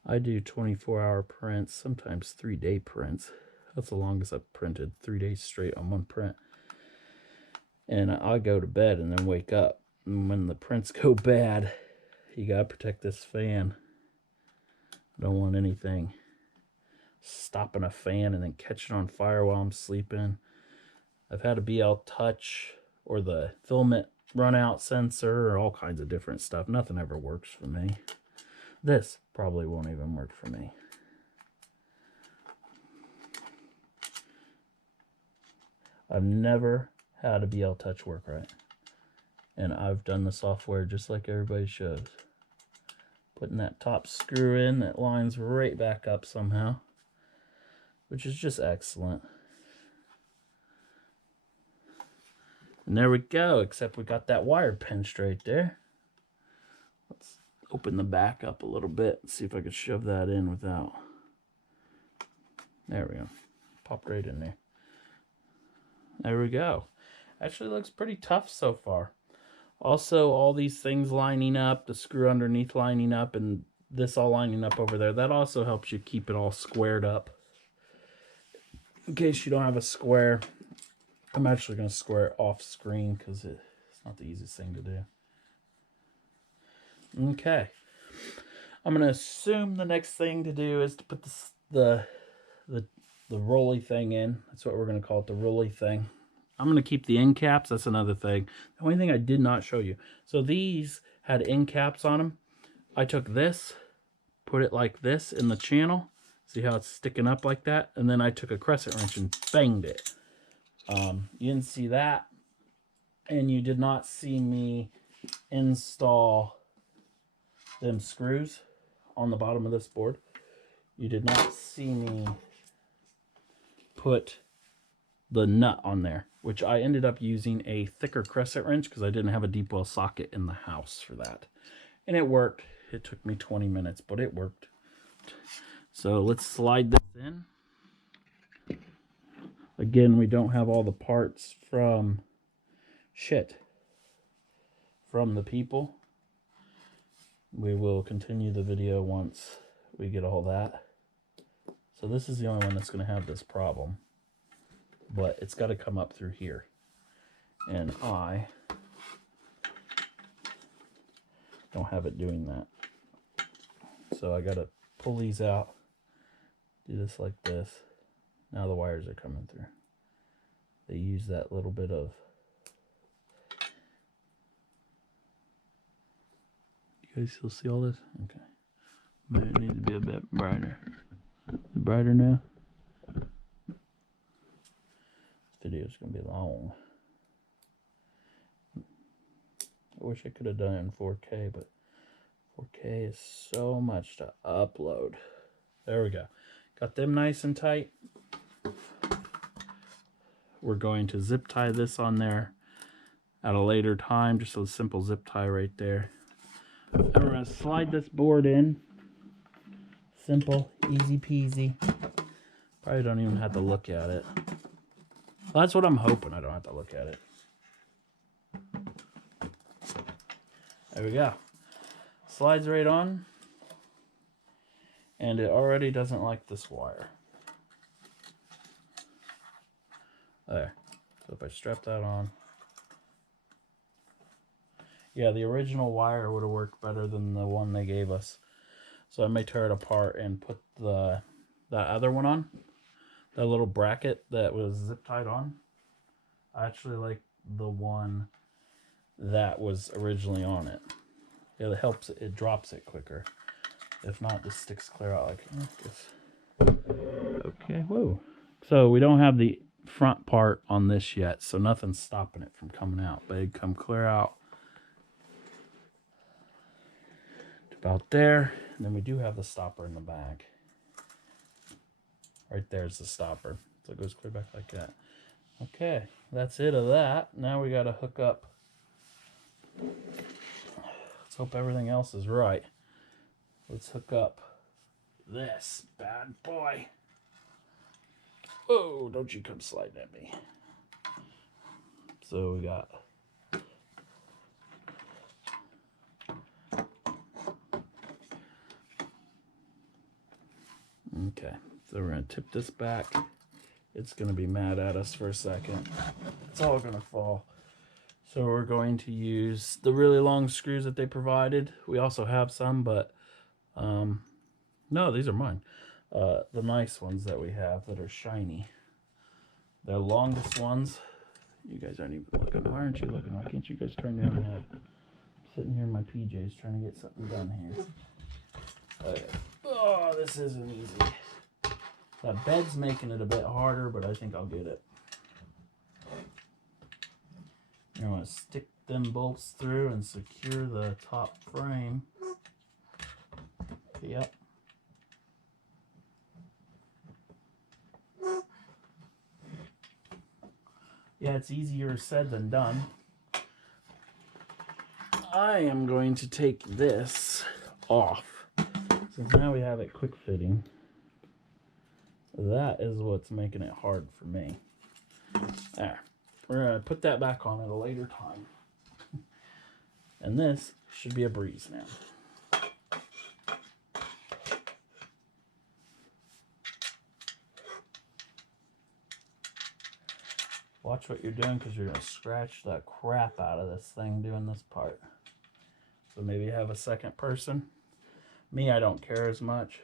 I do 24-hour prints, sometimes 3-day prints. That's the longest I've printed, 3 days straight on one print. And I go to bed and then wake up. And when the prints go bad, you gotta protect this fan. I don't want anything stopping a fan and then catching on fire while I'm sleeping. I've had a BL Touch or the filament run out sensor or all kinds of different stuff. Nothing ever works for me. This probably won't even work for me. I've never had a BL Touch work right. And I've done the software just like everybody shows. Putting that top screw in, that lines right back up somehow. Which is just excellent. And there we go, except we got that wire pinched right there. Let's open the back up a little bit and see if I could shove that in without. There we go. Popped right in there. There we go. Actually looks pretty tough so far. Also, all these things lining up, the screw underneath lining up, and this all lining up over there, that also helps you keep it all squared up. In case you don't have a square, I'm actually going to square it off screen because it's not the easiest thing to do. Okay. I'm going to assume the next thing to do is to put the rolly thing in. That's what we're going to call it, the rolly thing. I'm going to keep the end caps. That's another thing. The only thing I did not show you. So these had end caps on them. I took this, put it like this in the channel. See how it's sticking up like that? And then I took a crescent wrench and banged it. You didn't see that. And you did not see me install them screws on the bottom of this board. You did not see me put the nut on there, which I ended up using a thicker crescent wrench because I didn't have a deep well socket in the house for that. And it worked. It took me 20 minutes, but it worked. So let's slide this in. Again, we don't have all the parts from the people. We will continue the video once we get all that. So this is the only one that's going to have this problem. But it's got to come up through here. And I don't have it doing that. So I gotta pull these out, do this like this. Now the wires are coming through. They use that little bit of, you guys still see all this? Okay. Maybe it needs to be a bit brighter. Brighter now? This video's gonna be long. I wish I could have done it in 4K, but 4K is so much to upload. There we go. Got them nice and tight. We're going to zip tie this on there at a later time. Just a simple zip tie right there. And we're going to slide this board in. Simple, easy peasy. Probably don't even have to look at it. Well, that's what I'm hoping. I don't have to look at it. There we go. Slides right on. And it already doesn't like this wire. There. So if I strap that on. Yeah, the original wire would have worked better than the one they gave us. So I may tear it apart and put that other one on. That little bracket that was zip tied on. I actually like the one that was originally on it. It helps, it drops it quicker. If not, this sticks clear out like this. Okay, whoa. So we don't have the front part on this yet, so nothing's stopping it from coming out. But it'd come clear out to about there. And then we do have the stopper in the back. Right there's the stopper. So it goes clear back like that. Okay, that's it of that. Now we gotta hook up. Let's hope everything else is right. Let's hook up this bad boy. Oh, don't you come sliding at me. So we got okay, so we're gonna tip this back. It's gonna be mad at us for a second. It's all gonna fall. So we're going to use the really long screws that they provided. We also have some, but no, these are mine. The nice ones that we have that are shiny. The longest ones. You guys aren't even looking. Why aren't you looking? Why can't you guys turn down your head? I'm sitting here in my PJs trying to get something done here. Okay. Oh, this isn't easy. That bed's making it a bit harder, but I think I'll get it. You're going to stick them bolts through and secure the top frame. Yep. Yeah, it's easier said than done. I am going to take this off. Since now we have it quick fitting. That is what's making it hard for me. There. We're going to put that back on at a later time. And this should be a breeze now. Watch what you're doing because you're going to scratch the crap out of this thing doing this part. So maybe have a second person. Me, I don't care as much.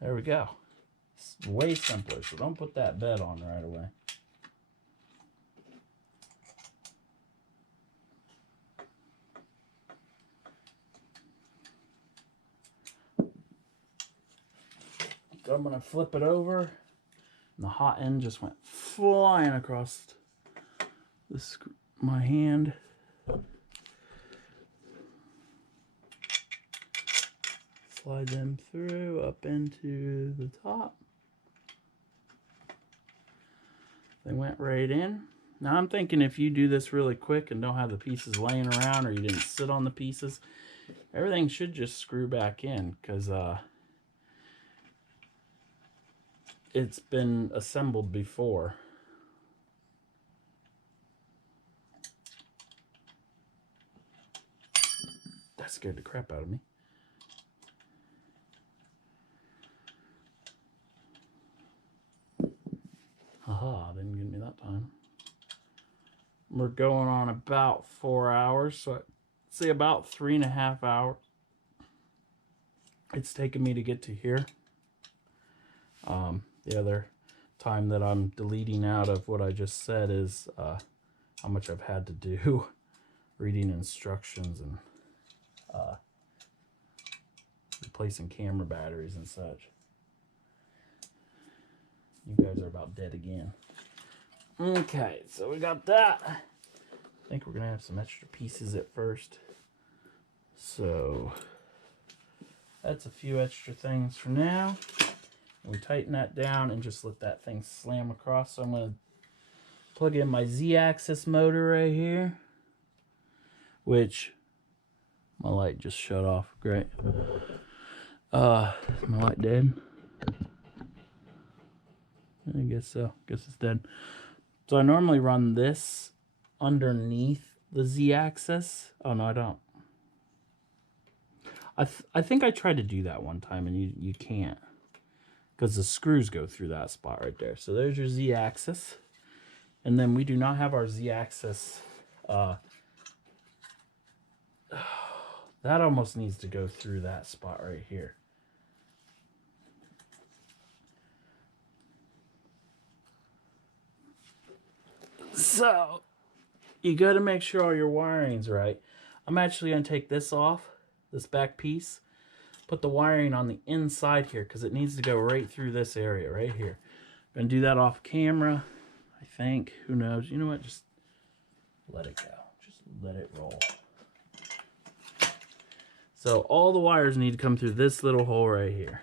There we go. It's way simpler, so don't put that bed on right away. So I'm going to flip it over. And the hot end just went flying across my hand. Slide them through up into the top. They went right in. Now I'm thinking if you do this really quick and don't have the pieces laying around or you didn't sit on the pieces, everything should just screw back in because it's been assembled before. That scared the crap out of me. Haha, didn't get me that time. We're going on about 4 hours, so I'd say about 3.5 hours it's taken me to get to here. The other time that I'm deleting out of what I just said is how much I've had to do reading instructions and replacing camera batteries and such. You guys are about dead again. Okay, so we got that. I think we're gonna have some extra pieces at first. So that's a few extra things for now. We tighten that down and just let that thing slam across. So I'm gonna plug in my Z-axis motor right here, which my light just shut off. Great. My light dead? I guess so. Guess it's dead. So I normally run this underneath the Z-axis. Oh no, I don't. I think I tried to do that one time and you can't, because the screws go through that spot right there. So there's your Z-axis. And then we do not have our Z-axis. That almost needs to go through that spot right here. So you got to make sure all your wiring's right. I'm actually going to take this off, this back piece, put the wiring on the inside here because it needs to go right through this area right here. I'm going to do that off camera, I think. Who knows? You know what? Just let it go. Just let it roll. So all the wires need to come through this little hole right here.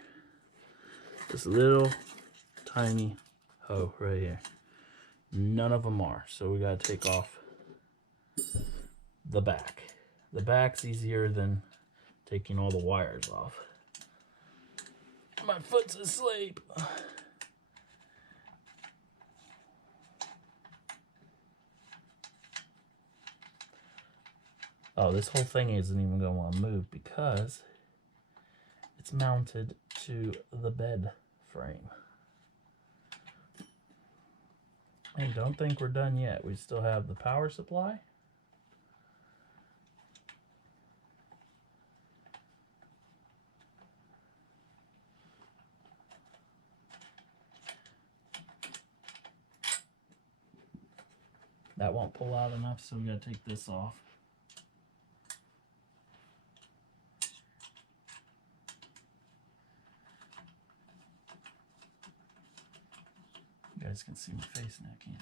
This little tiny hole right here. None of them are. So we got to take off the back. The back's easier than taking all the wires off. My foot's asleep. Oh, this whole thing isn't even going to want to move because it's mounted to the bed frame. I don't think we're done yet. We still have the power supply. That won't pull out enough, so we got to take this off. You guys can see my face now, can't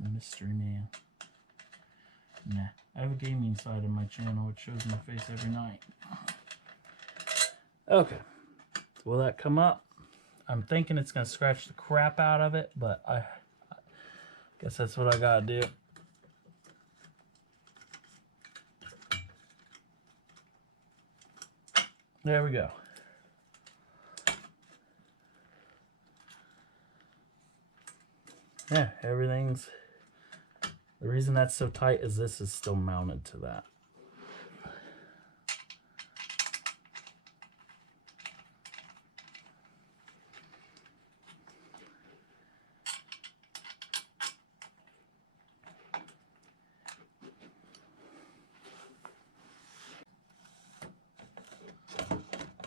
you? Mystery man. Nah, I have a gaming side of my channel which shows my face every night. Okay, will that come up? I'm thinking it's gonna scratch the crap out of it, but I guess that's what I gotta do. There we go. Yeah, everything's... The reason that's so tight is this is still mounted to that.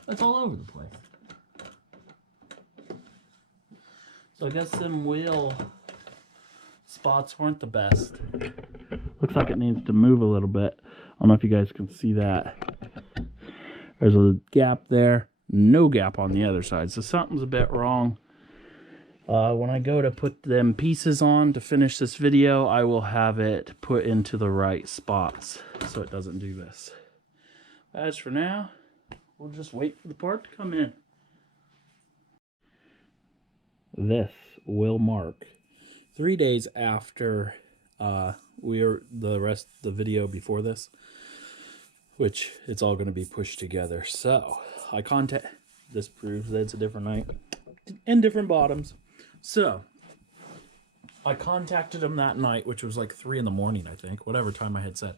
It's all over the place. So I guess them wheel spots weren't the best. Looks like it needs to move a little bit. I don't know if you guys can see that. There's a gap there, no gap on the other side. So something's a bit wrong. When I go to put them pieces on to finish this video, I will have it put into the right spots so it doesn't do this. As for now, we'll just wait for the part to come in. This will mark 3 days after the rest of the video before this, which it's all going to be pushed together. So I this proves that it's a different night and different bottoms. So I contacted them that night, which was like 3 in the morning, I think, whatever time I had said.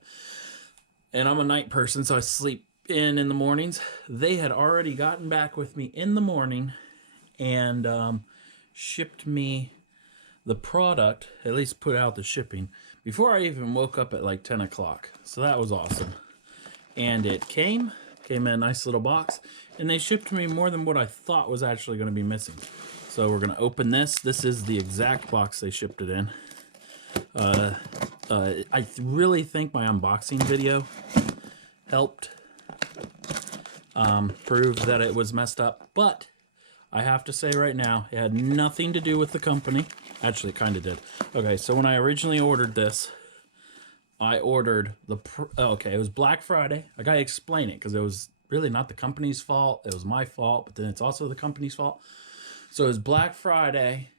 And I'm a night person, so I sleep in the mornings. They had already gotten back with me in the morning and shipped me the product, at least put out the shipping, before I even woke up at like 10 o'clock. So that was awesome. And it came in a nice little box, and they shipped me more than what I thought was actually going to be missing. So we're going to open this. This is the exact box they shipped it in. I really think my unboxing video helped prove that it was messed up, but I have to say right now, it had nothing to do with the company. Actually, it kind of did. Okay, so when I originally ordered this, I ordered the... okay, it was Black Friday. I gotta explain it, because it was really not the company's fault. It was my fault, but then it's also the company's fault. So it was Black Friday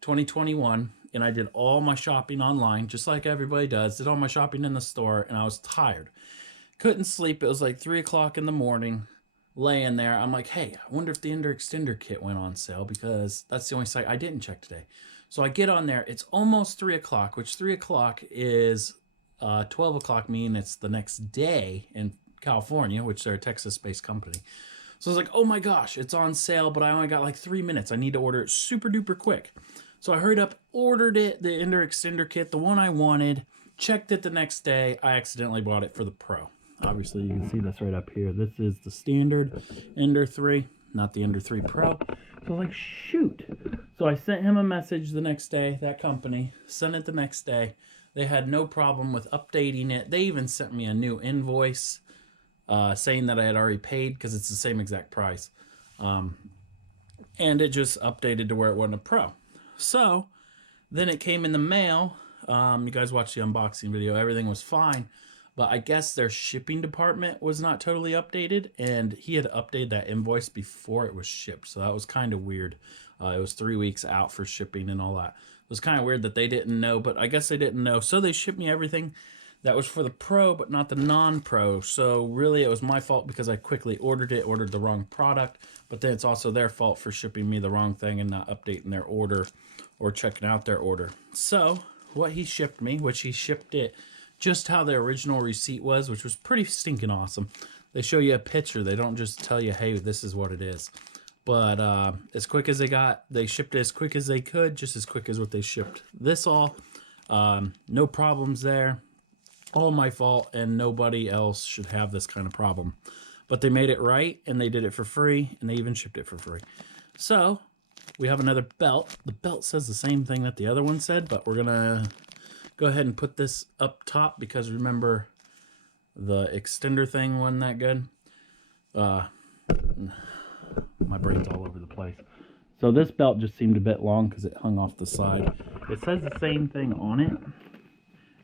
2021, and I did all my shopping online, just like everybody does. Did all my shopping in the store, and I was tired. Couldn't sleep. It was like 3 o'clock in the morning, laying there. I'm like, hey, I wonder if the Ender Extender kit went on sale, because that's the only site I didn't check today. So I get on there. It's almost 3 o'clock, which 3 o'clock is 12 o'clock, meaning it's the next day in California, which they're a Texas-based company. So I was like, oh my gosh, it's on sale, but I only got like 3 minutes. I need to order it super duper quick. So I hurried up, ordered it, the Ender Extender kit, the one I wanted, checked it the next day. I accidentally bought it for the Pro. Obviously, you can see this right up here. This is the standard Ender 3, not the Ender 3 Pro. So I was like, shoot. So I sent him a message the next day, that company, sent it the next day. They had no problem with updating it. They even sent me a new invoice saying that I had already paid, because it's the same exact price. And it just updated to where it wasn't a Pro. So then it came in the mail. You guys watched the unboxing video. Everything was fine. But I guess their shipping department was not totally updated, and he had updated that invoice before it was shipped. So that was kind of weird. It was 3 weeks out for shipping and all that. It was kind of weird that they didn't know, but I guess they didn't know. So they shipped me everything that was for the Pro, but not the non-Pro. So really it was my fault, because I quickly ordered the wrong product. But then it's also their fault for shipping me the wrong thing and not updating their order or checking out their order. So what he shipped me, which he shipped it just how the original receipt was, which was pretty stinking awesome. They show you a picture. They don't just tell you, hey, this is what it is. But as quick as they shipped it as quick as they could, just as quick as what they shipped this all. No problems there. All my fault, and nobody else should have this kind of problem. But they made it right, and they did it for free, and they even shipped it for free. So we have another belt. The belt says the same thing that the other one said, but we're going to go ahead and put this up top, because remember, the extender thing wasn't that good. My brain's all over the place. So this belt just seemed a bit long because it hung off the side. It says the same thing on it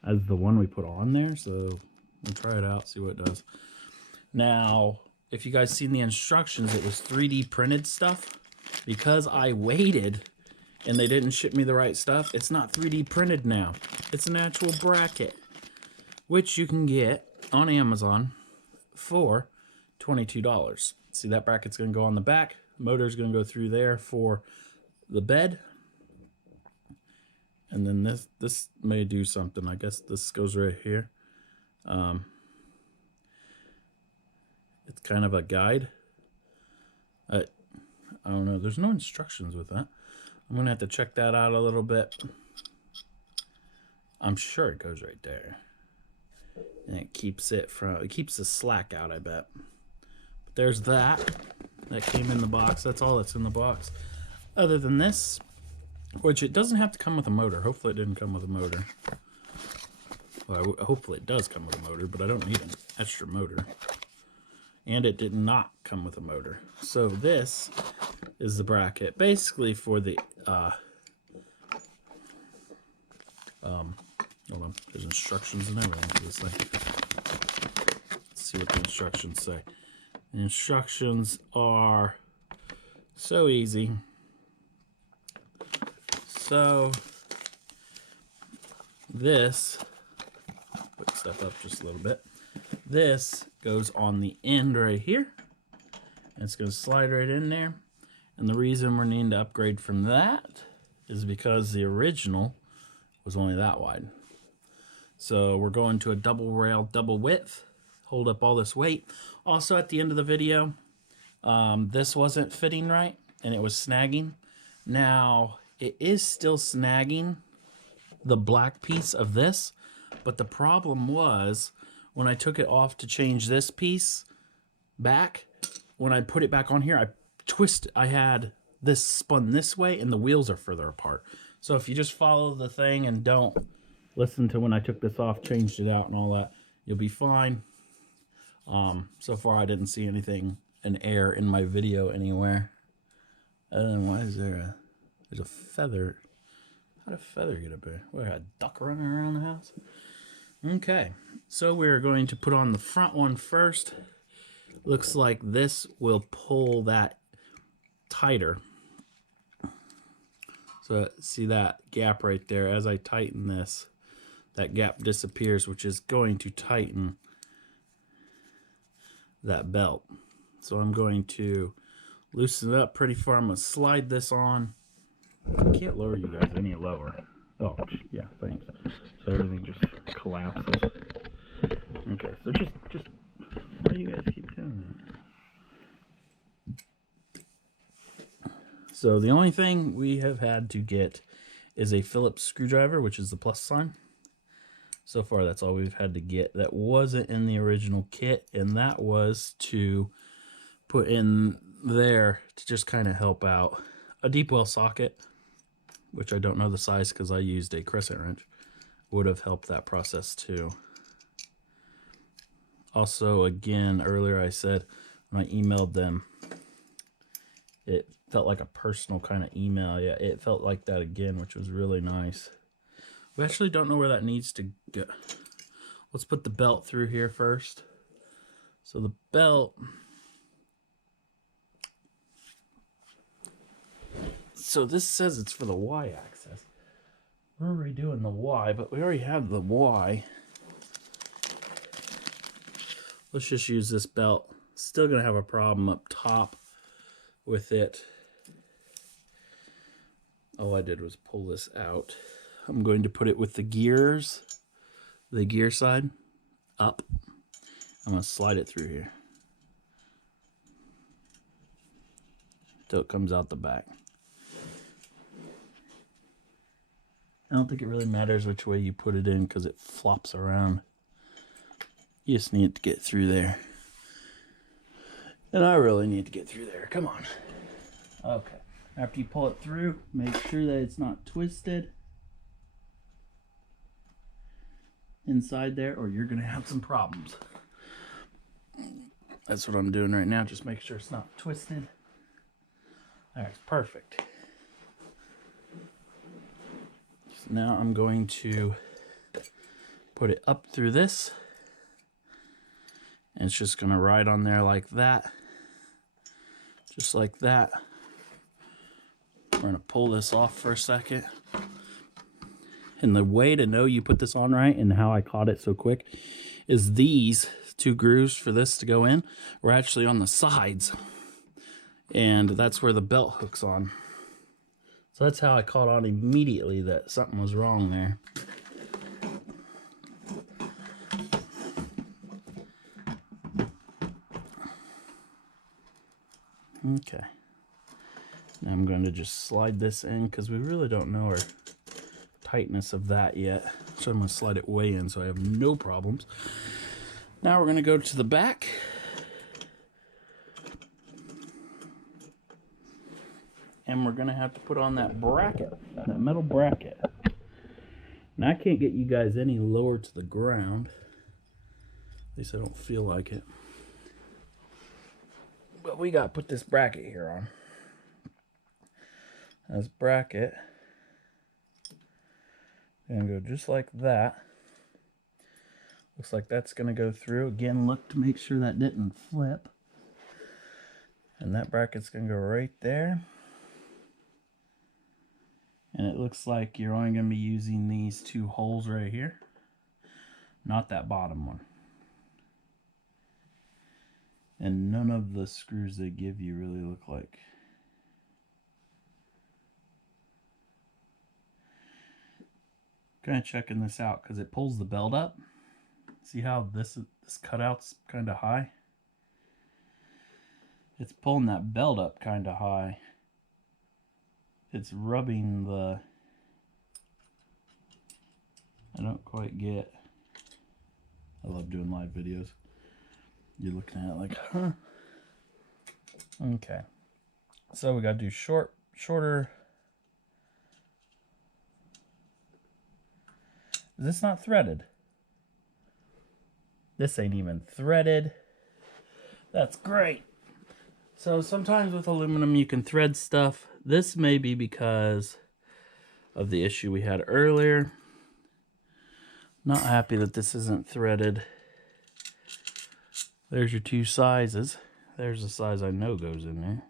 as the one we put on there, so we'll try it out, see what it does. Now, if you guys seen the instructions, it was 3D printed stuff. Because I waited and they didn't ship me the right stuff, it's not 3D printed now. It's an actual bracket, which you can get on Amazon for $22. See, that bracket's going to go on the back. The motor's going to go through there for the bed. And then this may do something. I guess this goes right here. It's kind of a guide. I don't know. There's no instructions with that. I'm going to have to check that out a little bit. I'm sure it goes right there. And it keeps the slack out, I bet. But there's that. That came in the box. That's all that's in the box. Other than this, which it doesn't have to come with a motor. Hopefully it didn't come with a motor. Well, hopefully it does come with a motor, but I don't need an extra motor. And it did not come with a motor. So this is the bracket, basically for the hold on, there's instructions and everything for this thing. Let's see what the instructions say. The instructions are so easy. So this, quick step up just a little bit. This goes on the end right here. And it's going to slide right in there. And the reason we're needing to upgrade from that is because the original was only that wide. So we're going to a double rail, double width. Hold up all this weight. Also at the end of the video, this wasn't fitting right. and it was snagging. Now, it is still snagging the black piece of this, but the problem was when I took it off to change this piece back, when I put it back on here, I had this spun this way and the wheels are further apart. So if you just follow the thing and don't listen to when I took this off, changed it out and all that, you'll be fine. So far I didn't see anything, an error in my video anywhere. Why is there's a feather? How did a feather get up there? What, a duck running around the house? Okay, so we're going to put on the front one first. Looks like this will pull that tighter. So see that gap right there? As I tighten this, that gap disappears, which is going to tighten that belt. So I'm going to loosen it up pretty far. I'm going to slide this on. I can't lower you guys any lower. Oh, yeah, thanks. So everything just collapses. Okay, so just why do you guys keep doing that? So the only thing we have had to get is a Phillips screwdriver, which is the plus sign. So far, that's all we've had to get. That wasn't in the original kit, and that was to put in there to just kind of help out. A deep well socket, which I don't know the size because I used a crescent wrench, would have helped that process too. Also, again, earlier I said when I emailed them, it felt like a personal kind of email. Yeah, it felt like that again, which was really nice. We actually don't know where that needs to go. Let's put the belt through here first. So the belt, so this says it's for the Y-axis. We're redoing the Y, but we already have the Y. Let's just use this belt. Still gonna have a problem up top with it. All I did was pull this out. I'm going to put it with the gears, the gear side, up. I'm gonna slide it through here till it comes out the back. I don't think it really matters which way you put it in because it flops around. You just need to get through there. And I really need to get through there. Come on. Okay. After you pull it through, make sure that it's not twisted inside there or you're going to have some problems. That's what I'm doing right now. Just make sure it's not twisted. Alright, perfect. So now I'm going to put it up through this. And it's just going to ride on there like that. Just like that. We're going to pull this off for a second. And the way to know you put this on right and how I caught it so quick is these two grooves for this to go in were actually on the sides. And that's where the belt hooks on. So that's how I caught on immediately that something was wrong there. Okay. Now I'm going to just slide this in because we really don't know our tightness of that yet. So I'm going to slide it way in so I have no problems. Now we're going to go to the back. And we're going to have to put on that bracket, that metal bracket. Now I can't get you guys any lower to the ground. At least I don't feel like it. But we got to put this bracket here on. This bracket, and go just like that. Looks like that's going to go through. Again, look to make sure that didn't flip. And that bracket's going to go right there. And it looks like you're only going to be using these two holes right here. Not that bottom one. And none of the screws they give you really look like. Kind of checking this out because it pulls the belt up. See how this cutout's kind of high? It's pulling that belt up kind of high. it's rubbing the... I don't quite get... I love doing live videos. You're looking at it like, huh? Okay. So we gotta do shorter. Is this not threaded? This ain't even threaded. That's great. So sometimes with aluminum you can thread stuff. This may be because of the issue we had earlier. Not happy that this isn't threaded. There's your two sizes. There's the size I know goes in there.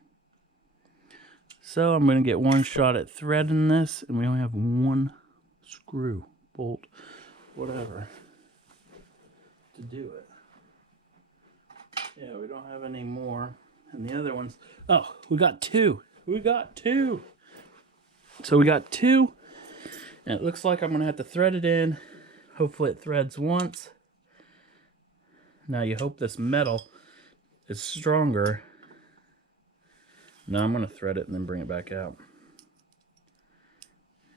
So I'm going to get one shot at threading this, and we only have one screw, bolt, whatever, to do it. Yeah, we don't have any more. And the other ones, oh, we got two. We got two. So we got two, and it looks like I'm going to have to thread it in. Hopefully it threads once. Now you hope this metal is stronger. Now I'm going to thread it and then bring it back out.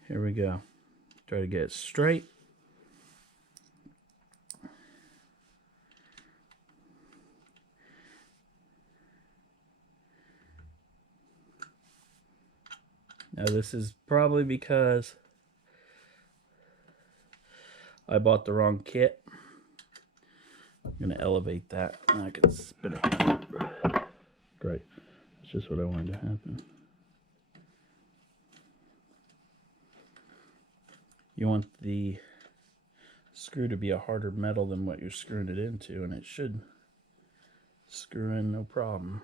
Here we go. Try to get it straight. Now this is probably because I bought the wrong kit. I'm going to elevate that and I can spin it. Great. That's just what I wanted to happen. You want the screw to be a harder metal than what you're screwing it into, and it should screw in no problem.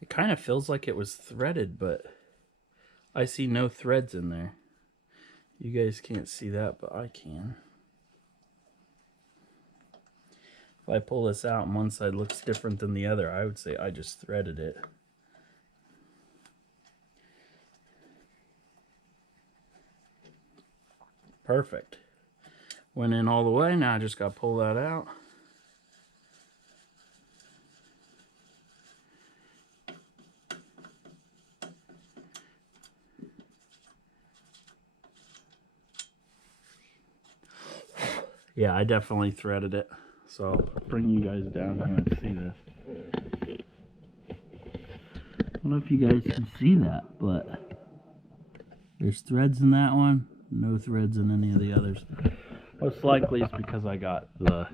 It kind of feels like it was threaded, but I see no threads in there. You guys can't see that, but I can. If I pull this out and one side looks different than the other, I would say I just threaded it. Perfect. Went in all the way, now I just got to pull that out. Yeah, I definitely threaded it. So I'll bring you guys down here and see this. I don't know if you guys can see that, but there's threads in that one. No threads in any of the others. Most likely it's because I got the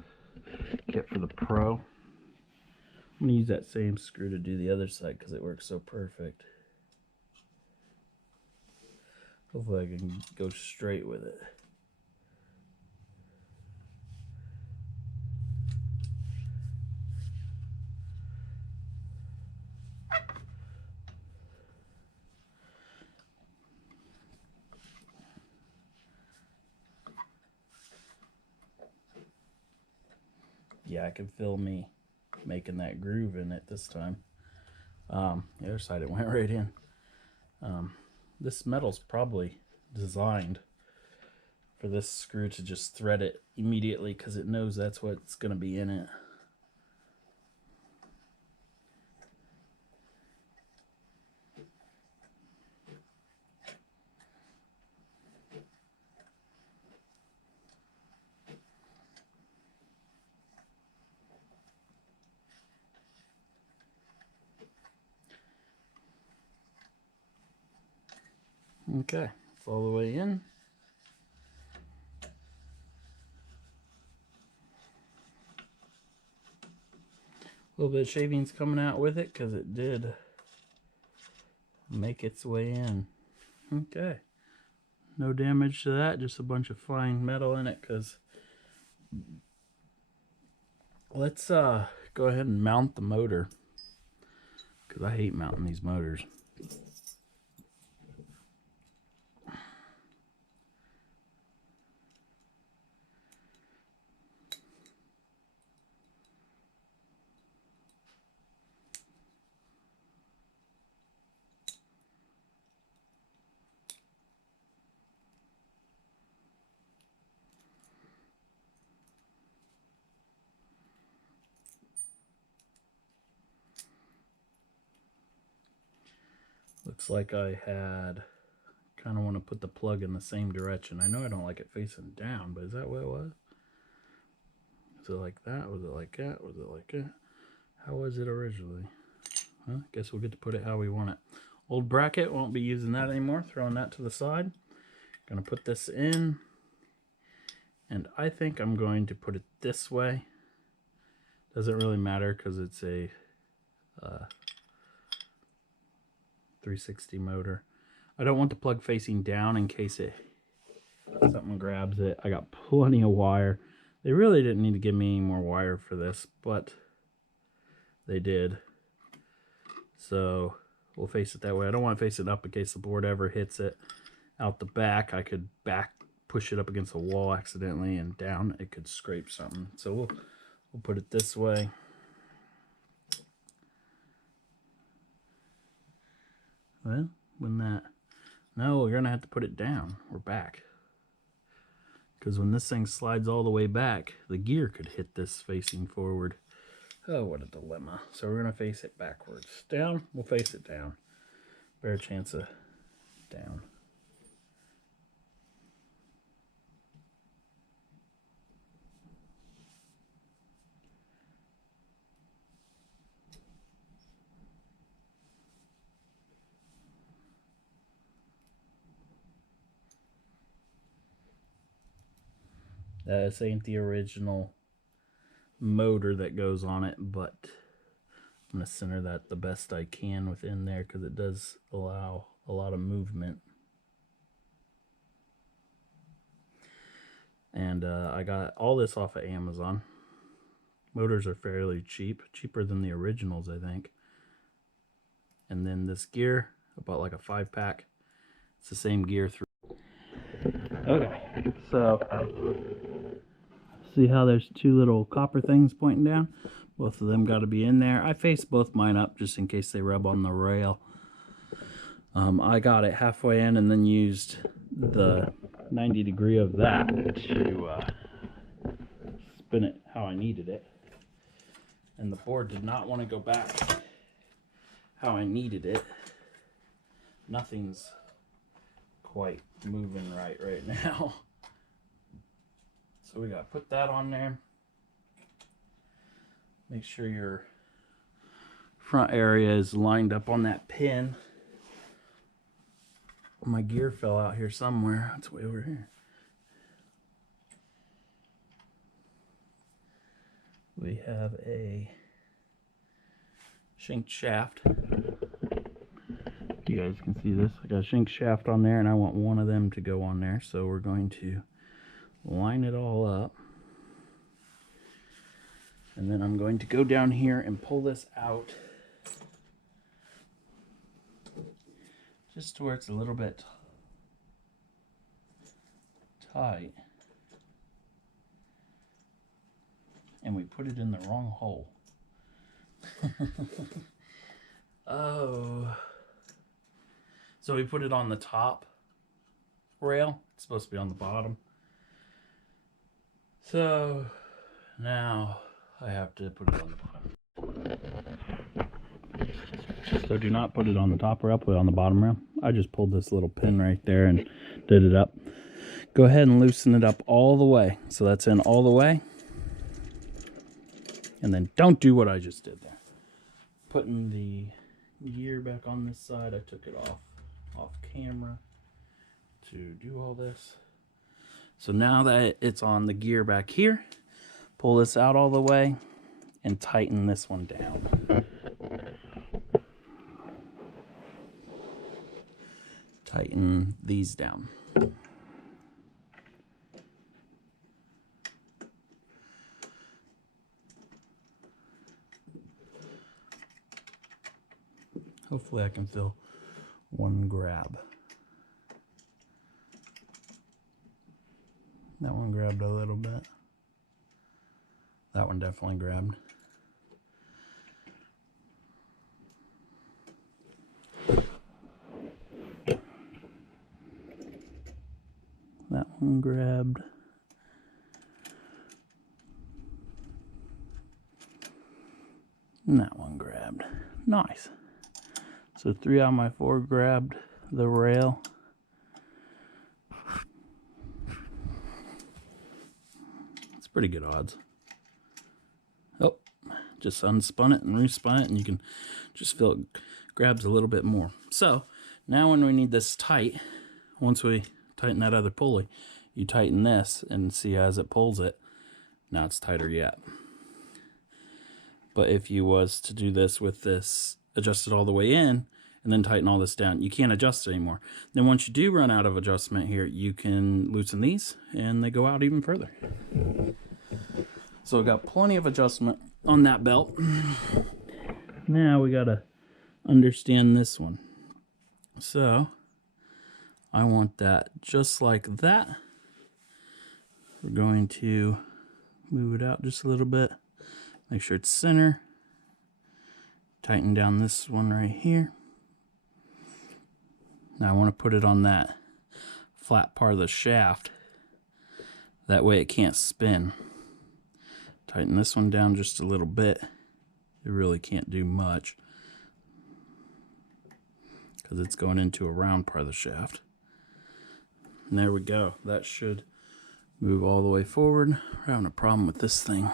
kit for the Pro. I'm going to use that same screw to do the other side because it works so perfect. Hopefully I can go straight with it. Yeah, I can feel me making that groove in it this time. The other side it went right in. This metal's probably designed for this screw to just thread it immediately because it knows that's what's going to be in it. Okay, it's all the way in. A little bit of shavings coming out with it because it did make its way in. Okay, no damage to that, just a bunch of fine metal in it. Because let's go ahead and mount the motor because I hate mounting these motors. looks like I had, kind of want to put the plug in the same direction. I know I don't like it facing down, but is that what it was? Was it like that? Was it like that? Was it like that? How was it originally? Well, guess we'll get to put it how we want it. Old bracket, won't be using that anymore. Throwing that to the side. Gonna put this in. And I think I'm going to put it this way. Doesn't really matter because it's a 360 motor. I don't want the plug facing down in case something grabs it. I got plenty of wire. They really didn't need to give me any more wire for this, but they did. So we'll face it that way. I don't want to face it up in case the board ever hits it out the back. I could push it up against the wall accidentally and down. It could scrape something. So we'll put it this way. Well, no, we're gonna have to put it down. We're back. Because when this thing slides all the way back, the gear could hit this facing forward. Oh, what a dilemma. So we're gonna face it backwards. Down, we'll face it down. Better chance of down. This ain't the original motor that goes on it, but I'm going to center that the best I can within there because it does allow a lot of movement. And I got all this off of Amazon. Motors are fairly cheap, cheaper than the originals, I think. And then this gear, I bought like a 5-pack. It's the same gear through. Okay, so see how there's two little copper things pointing down? Both of them got to be in there. I faced both mine up just in case they rub on the rail. I got it halfway in and then used the 90 degree of that to spin it how I needed it. And the board did not want to go back how I needed it. Nothing's quite moving right now. So we got to put that on there. Make sure your front area is lined up on that pin. My gear fell out here somewhere. It's way over here. We have a shanked shaft. You guys can see this. I got a shanked shaft on there and I want one of them to go on there. So we're going to line it all up. And then I'm going to go down here and pull this out just to where it's a little bit tight. And we put it in the wrong hole. Oh. So we put it on the top rail. It's supposed to be on the bottom. So now I have to put it on the bottom. So do not put it on the top rail, put it on the bottom rail. I just pulled this little pin right there and did it up. Go ahead and loosen it up all the way. So that's in all the way. And then don't do what I just did there. Putting the gear back on this side, I took it off camera to do all this. So now that it's on the gear back here, pull this out all the way and tighten this one down. Tighten these down. Hopefully I can fill one grab. That one grabbed a little bit. That one definitely grabbed. That one grabbed. And that one grabbed. Nice. So 3 out of my 4 grabbed the rail. It's pretty good odds. Oh, just unspun it and respun it, and you can just feel it grabs a little bit more. So now when we need this tight, once we tighten that other pulley, you tighten this and see as it pulls it, now it's tighter yet. But if you was to do this with this, adjust it all the way in, and then tighten all this down, you can't adjust it anymore. Then once you do run out of adjustment here, you can loosen these, and they go out even further. So we got plenty of adjustment on that belt. Now we gotta understand this one. So I want that just like that. We're going to move it out just a little bit. Make sure it's center. Tighten down this one right here. Now I want to put it on that flat part of the shaft. That way it can't spin. Tighten this one down just a little bit. It really can't do much because it's going into a round part of the shaft. And there we go. That should move all the way forward. We're having a problem with this thing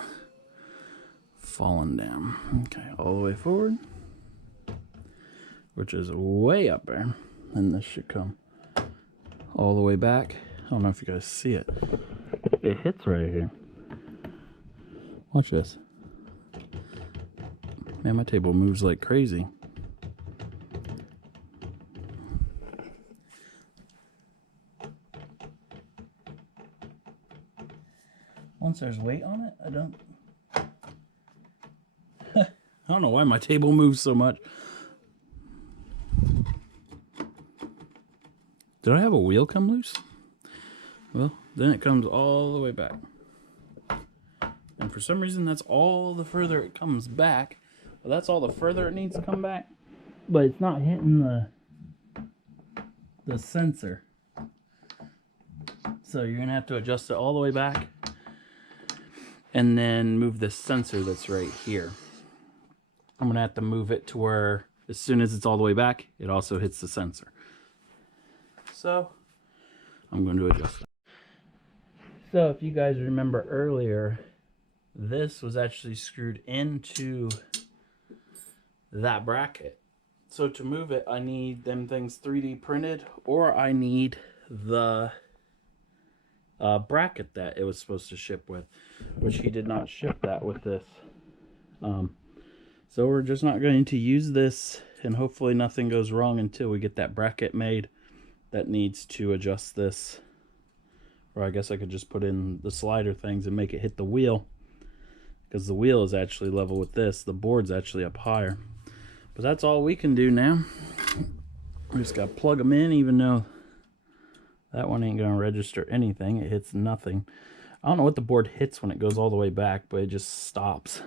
falling down. Okay, all the way forward, which is way up there. And this should come all the way back. I don't know if you guys see it. It hits right here. Watch this. Man, my table moves like crazy. Once there's weight on it, I don't know why my table moves so much. Did I have a wheel come loose? Well, then it comes all the way back. And for some reason, that's all the further it comes back. Well, that's all the further it needs to come back. But it's not hitting the sensor. So you're going to have to adjust it all the way back. And then move the sensor that's right here. I'm going to have to move it to where as soon as it's all the way back, it also hits the sensor. So I'm going to adjust it. So if you guys remember earlier, this was actually screwed into that bracket. So to move it, I need them things 3D printed, or I need the bracket that it was supposed to ship with, which he did not ship that with this. So we're just not going to use this, and hopefully nothing goes wrong until we get that bracket made that needs to adjust this. Or I guess I could just put in the slider things and make it hit the wheel, because the wheel is actually level with this. The board's actually up higher. But that's all we can do now. We just got to plug them in, even though that one ain't going to register anything. It hits nothing. I don't know what the board hits when it goes all the way back, but it just stops.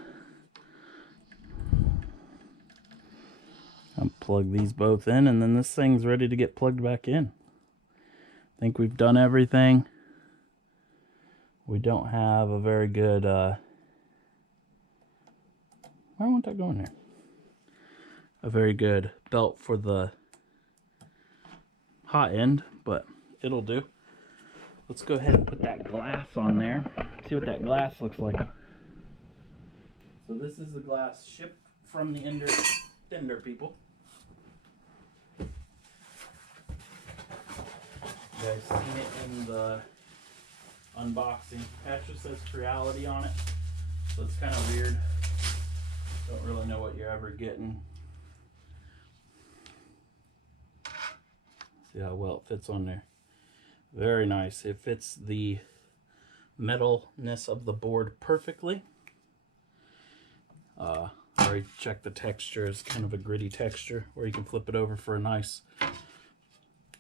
I'll plug these both in, and then this thing's ready to get plugged back in. I think we've done everything. We don't have a very good... why won't that go in there? A very good belt for the hot end, but it'll do. Let's go ahead and put that glass on there. See what that glass looks like. So this is the glass shipped from the Ender people. You guys seen it in the unboxing. Actually says Creality on it, so it's kind of weird. Don't really know what you're ever getting. See how well it fits on there. Very nice. It fits the metalness of the board perfectly. I already checked the texture. It's kind of a gritty texture where you can flip it over for a nice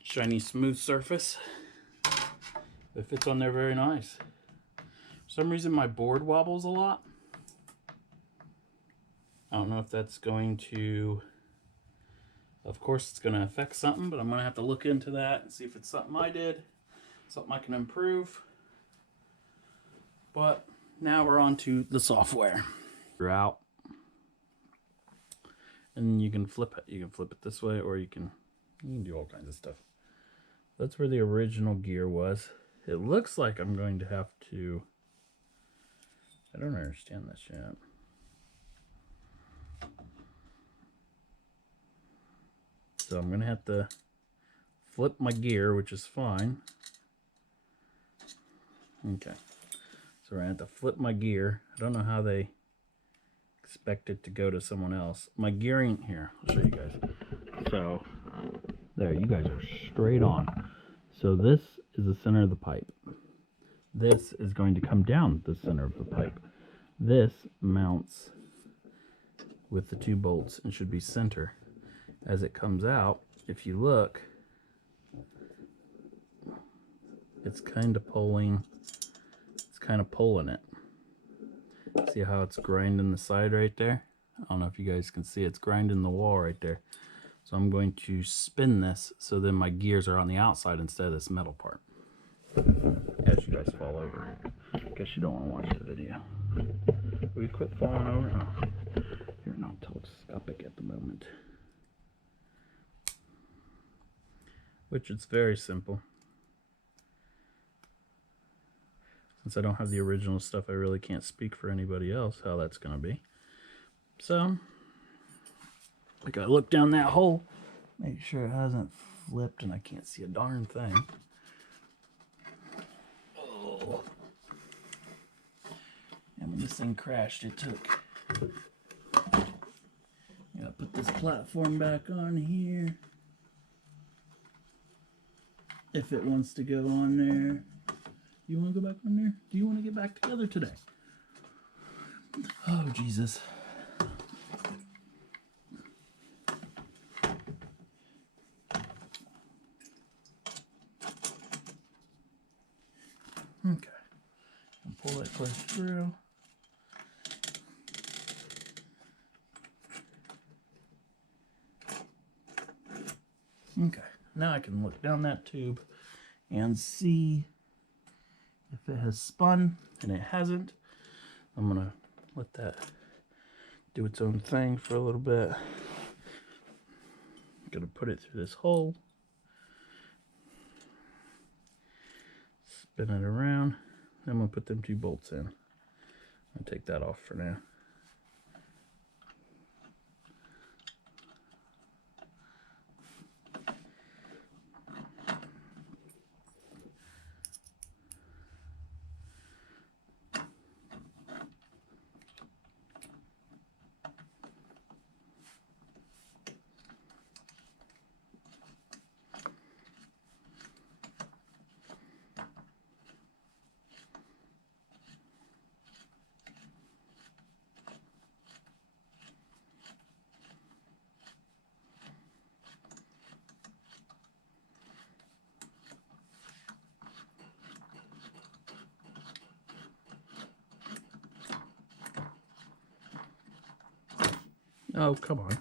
shiny smooth surface. It fits on there very nice. For some reason my board wobbles a lot. I don't know if that's going to, of course it's going to affect something, but I'm going to have to look into that and see if it's something I did, something I can improve. But now we're on to the software. We're out. and you can flip it. You can flip it this way, or you can do all kinds of stuff. That's where the original gear was. It looks like I'm going to have to... I don't understand this yet. So I'm going to have to flip my gear, which is fine. Okay. So we're going to have to flip my gear. I don't know how they expect it to go to someone else. My gearing here, I'll show you guys. So there, you guys are straight on. So this is the center of the pipe. This is going to come down the center of the pipe. This mounts with the 2 bolts and should be center. As it comes out, if you look, it's kind of pulling it. See how it's grinding the side right there? I don't know if you guys can see, it's grinding the wall right there. So I'm going to spin this so then my gears are on the outside instead of this metal part. As you guys fall over. Guess you don't want to watch the video. Will you quit falling over? Oh, you're not telescopic at the moment. Which is very simple. Since I don't have the original stuff, I really can't speak for anybody else how that's going to be. So, I gotta look down that hole, make sure it hasn't flipped and I can't see a darn thing. Oh. And when this thing crashed, it took... Gotta put this platform back on here. If it wants to go on there. You want to go back on there? Do you want to get back together today? Oh, Jesus. Okay. And pull that close through. Okay. Now I can look down that tube and see if it has spun, and it hasn't. I'm gonna let that do its own thing for a little bit. Gonna put it through this hole. Spin it around. Then I'm gonna put them 2 bolts in. I'll take that off for now. Oh, come on.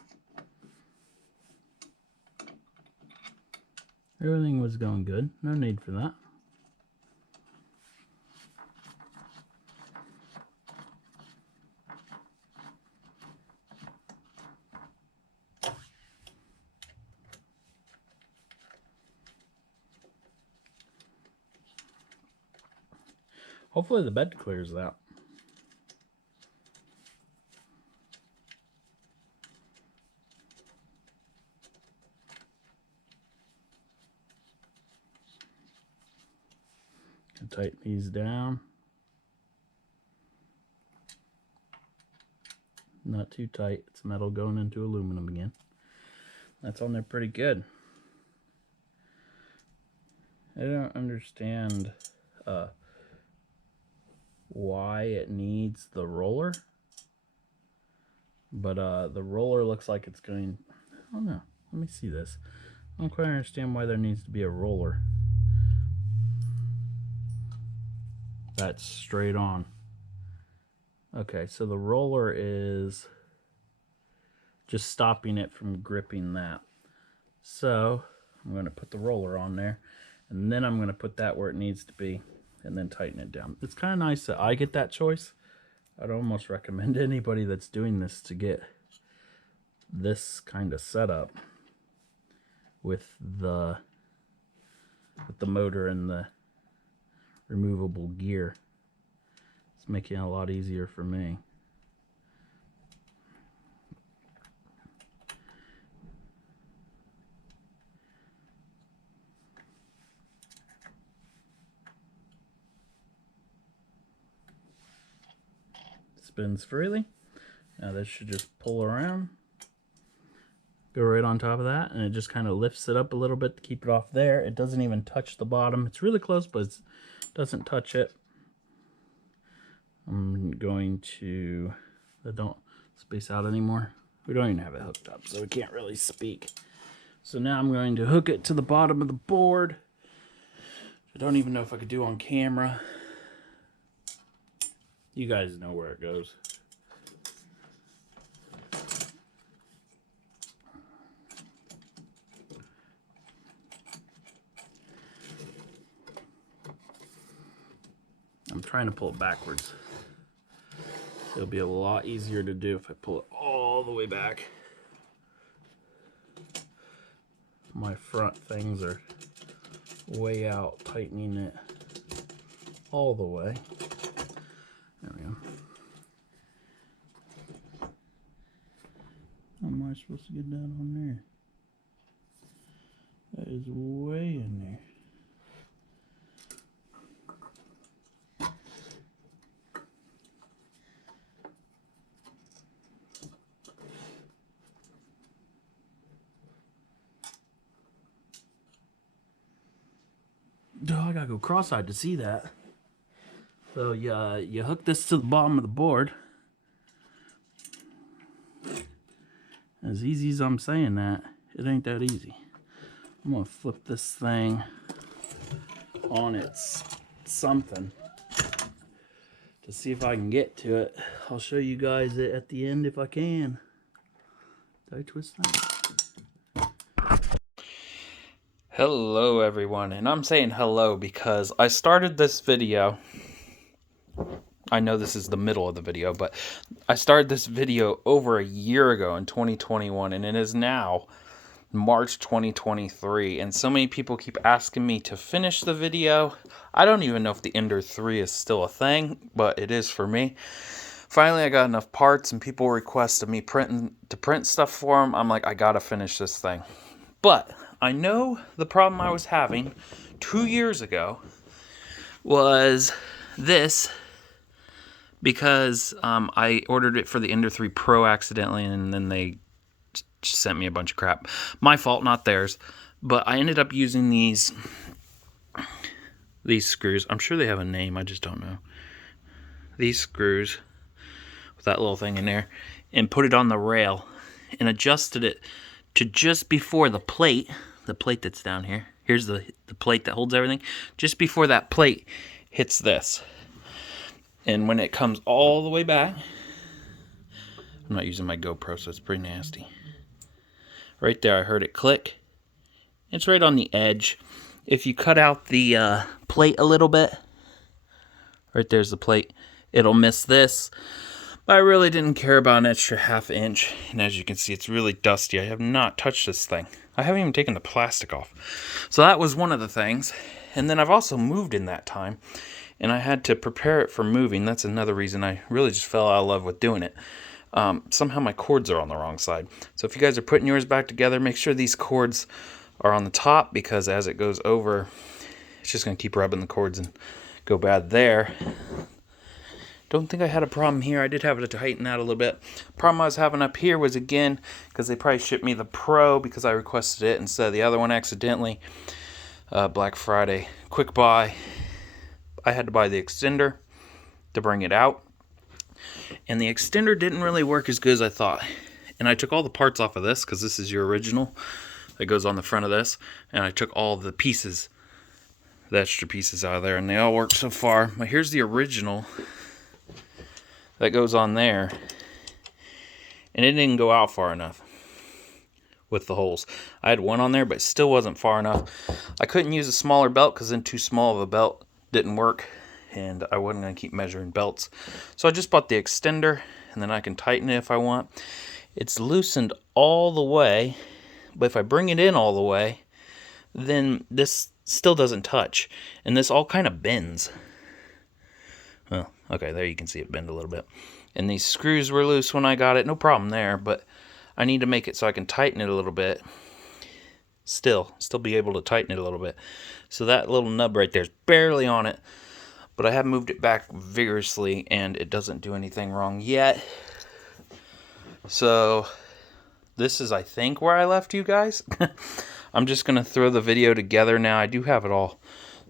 Everything was going good. No need for that. Hopefully the bed clears that. Tighten these down. Not too tight. It's metal going into aluminum again. That's on there pretty good. I don't understand why it needs the roller. But the roller looks like it's going... I don't know. Let me see this. I don't quite understand why there needs to be a roller. That's straight on. Okay, so the roller is just stopping it from gripping that. So I'm going to put the roller on there, and then I'm going to put that where it needs to be, and then tighten it down. It's kind of nice that I get that choice. I'd almost recommend anybody that's doing this to get this kind of setup with the motor and the removable gear. It's making it a lot easier for me. Spins freely. Now this should just pull around, go right on top of that, and it just kind of lifts it up a little bit to keep it off there. It doesn't even touch the bottom. It's really close, but it doesn't touch it. I'm going to, I don't space out anymore. We don't even have it hooked up, so we can't really speak. So now I'm going to hook it to the bottom of the board. I don't even know if I could do on camera. You guys know where it goes. I'm trying to pull it backwards. It'll be a lot easier to do if I pull it all the way back. My front things are way out, tightening it all the way. There we go. How am I supposed to get that on there? That is way in there. Oh, I gotta go cross-eyed to see that. So you hook this to the bottom of the board. As easy as I'm saying that, it ain't that easy. I'm gonna flip this thing on its something to see if I can get to it. I'll show you guys it at the end if I can. Did I twist that? Hello everyone, and I'm saying hello because I started this video. I know this is the middle of the video, but I started this video over a year ago in 2021, and it is now March 2023, and so many people keep asking me to finish the video. I don't even know if the Ender 3 is still a thing, but it is for me. Finally, I got enough parts, and people requested me to print stuff for them. I'm like, I gotta finish this thing. But I know the problem I was having 2 years ago was this, because I ordered it for the Ender 3 Pro accidentally, and then they sent me a bunch of crap. My fault, not theirs. But I ended up using these screws. I'm sure they have a name, I just don't know. These screws with that little thing in there, and put it on the rail and adjusted it to just before the plate that's down here. Here's the plate that holds everything. Just before that plate hits this. And when it comes all the way back, I'm not using my GoPro, so it's pretty nasty. Right there, I heard it click. It's right on the edge. If you cut out the plate a little bit, right there's the plate, it'll miss this. But I really didn't care about an extra ½ inch. And as you can see, it's really dusty. I have not touched this thing. I haven't even taken the plastic off. So that was one of the things. And then I've also moved in that time, and I had to prepare it for moving. That's another reason I really just fell out of love with doing it. Somehow my cords are on the wrong side. So if you guys are putting yours back together, make sure these cords are on the top, because as it goes over, it's just going to keep rubbing the cords and go bad there. Don't think I had a problem here. I did have to tighten that a little bit. Problem I was having up here was, again, because they probably shipped me the Pro because I requested it instead of the other one accidentally. Black Friday quick buy. I had to buy the extender to bring it out. And the extender didn't really work as good as I thought. And I took all the parts off of this, because this is your original that goes on the front of this. And I took all the pieces, the extra pieces out of there, and they all work so far. But here's the original that goes on there, and it didn't go out far enough with the holes. I had one on there, but it still wasn't far enough. I couldn't use a smaller belt, because then too small of a belt didn't work, and I wasn't going to keep measuring belts. So I just bought the extender, and then I can tighten it if I want. it's loosened all the way, but if I bring it in all the way, then this still doesn't touch, and this all kind of bends. Well, okay, there you can see it bend a little bit. And these screws were loose when I got it, no problem there, but I need to make it so I can tighten it a little bit. Still be able to tighten it a little bit. So that little nub right there is barely on it, but I have moved it back vigorously and it doesn't do anything wrong yet. So this is, I think, where I left you guys. I'm just going to throw the video together now. I do have it all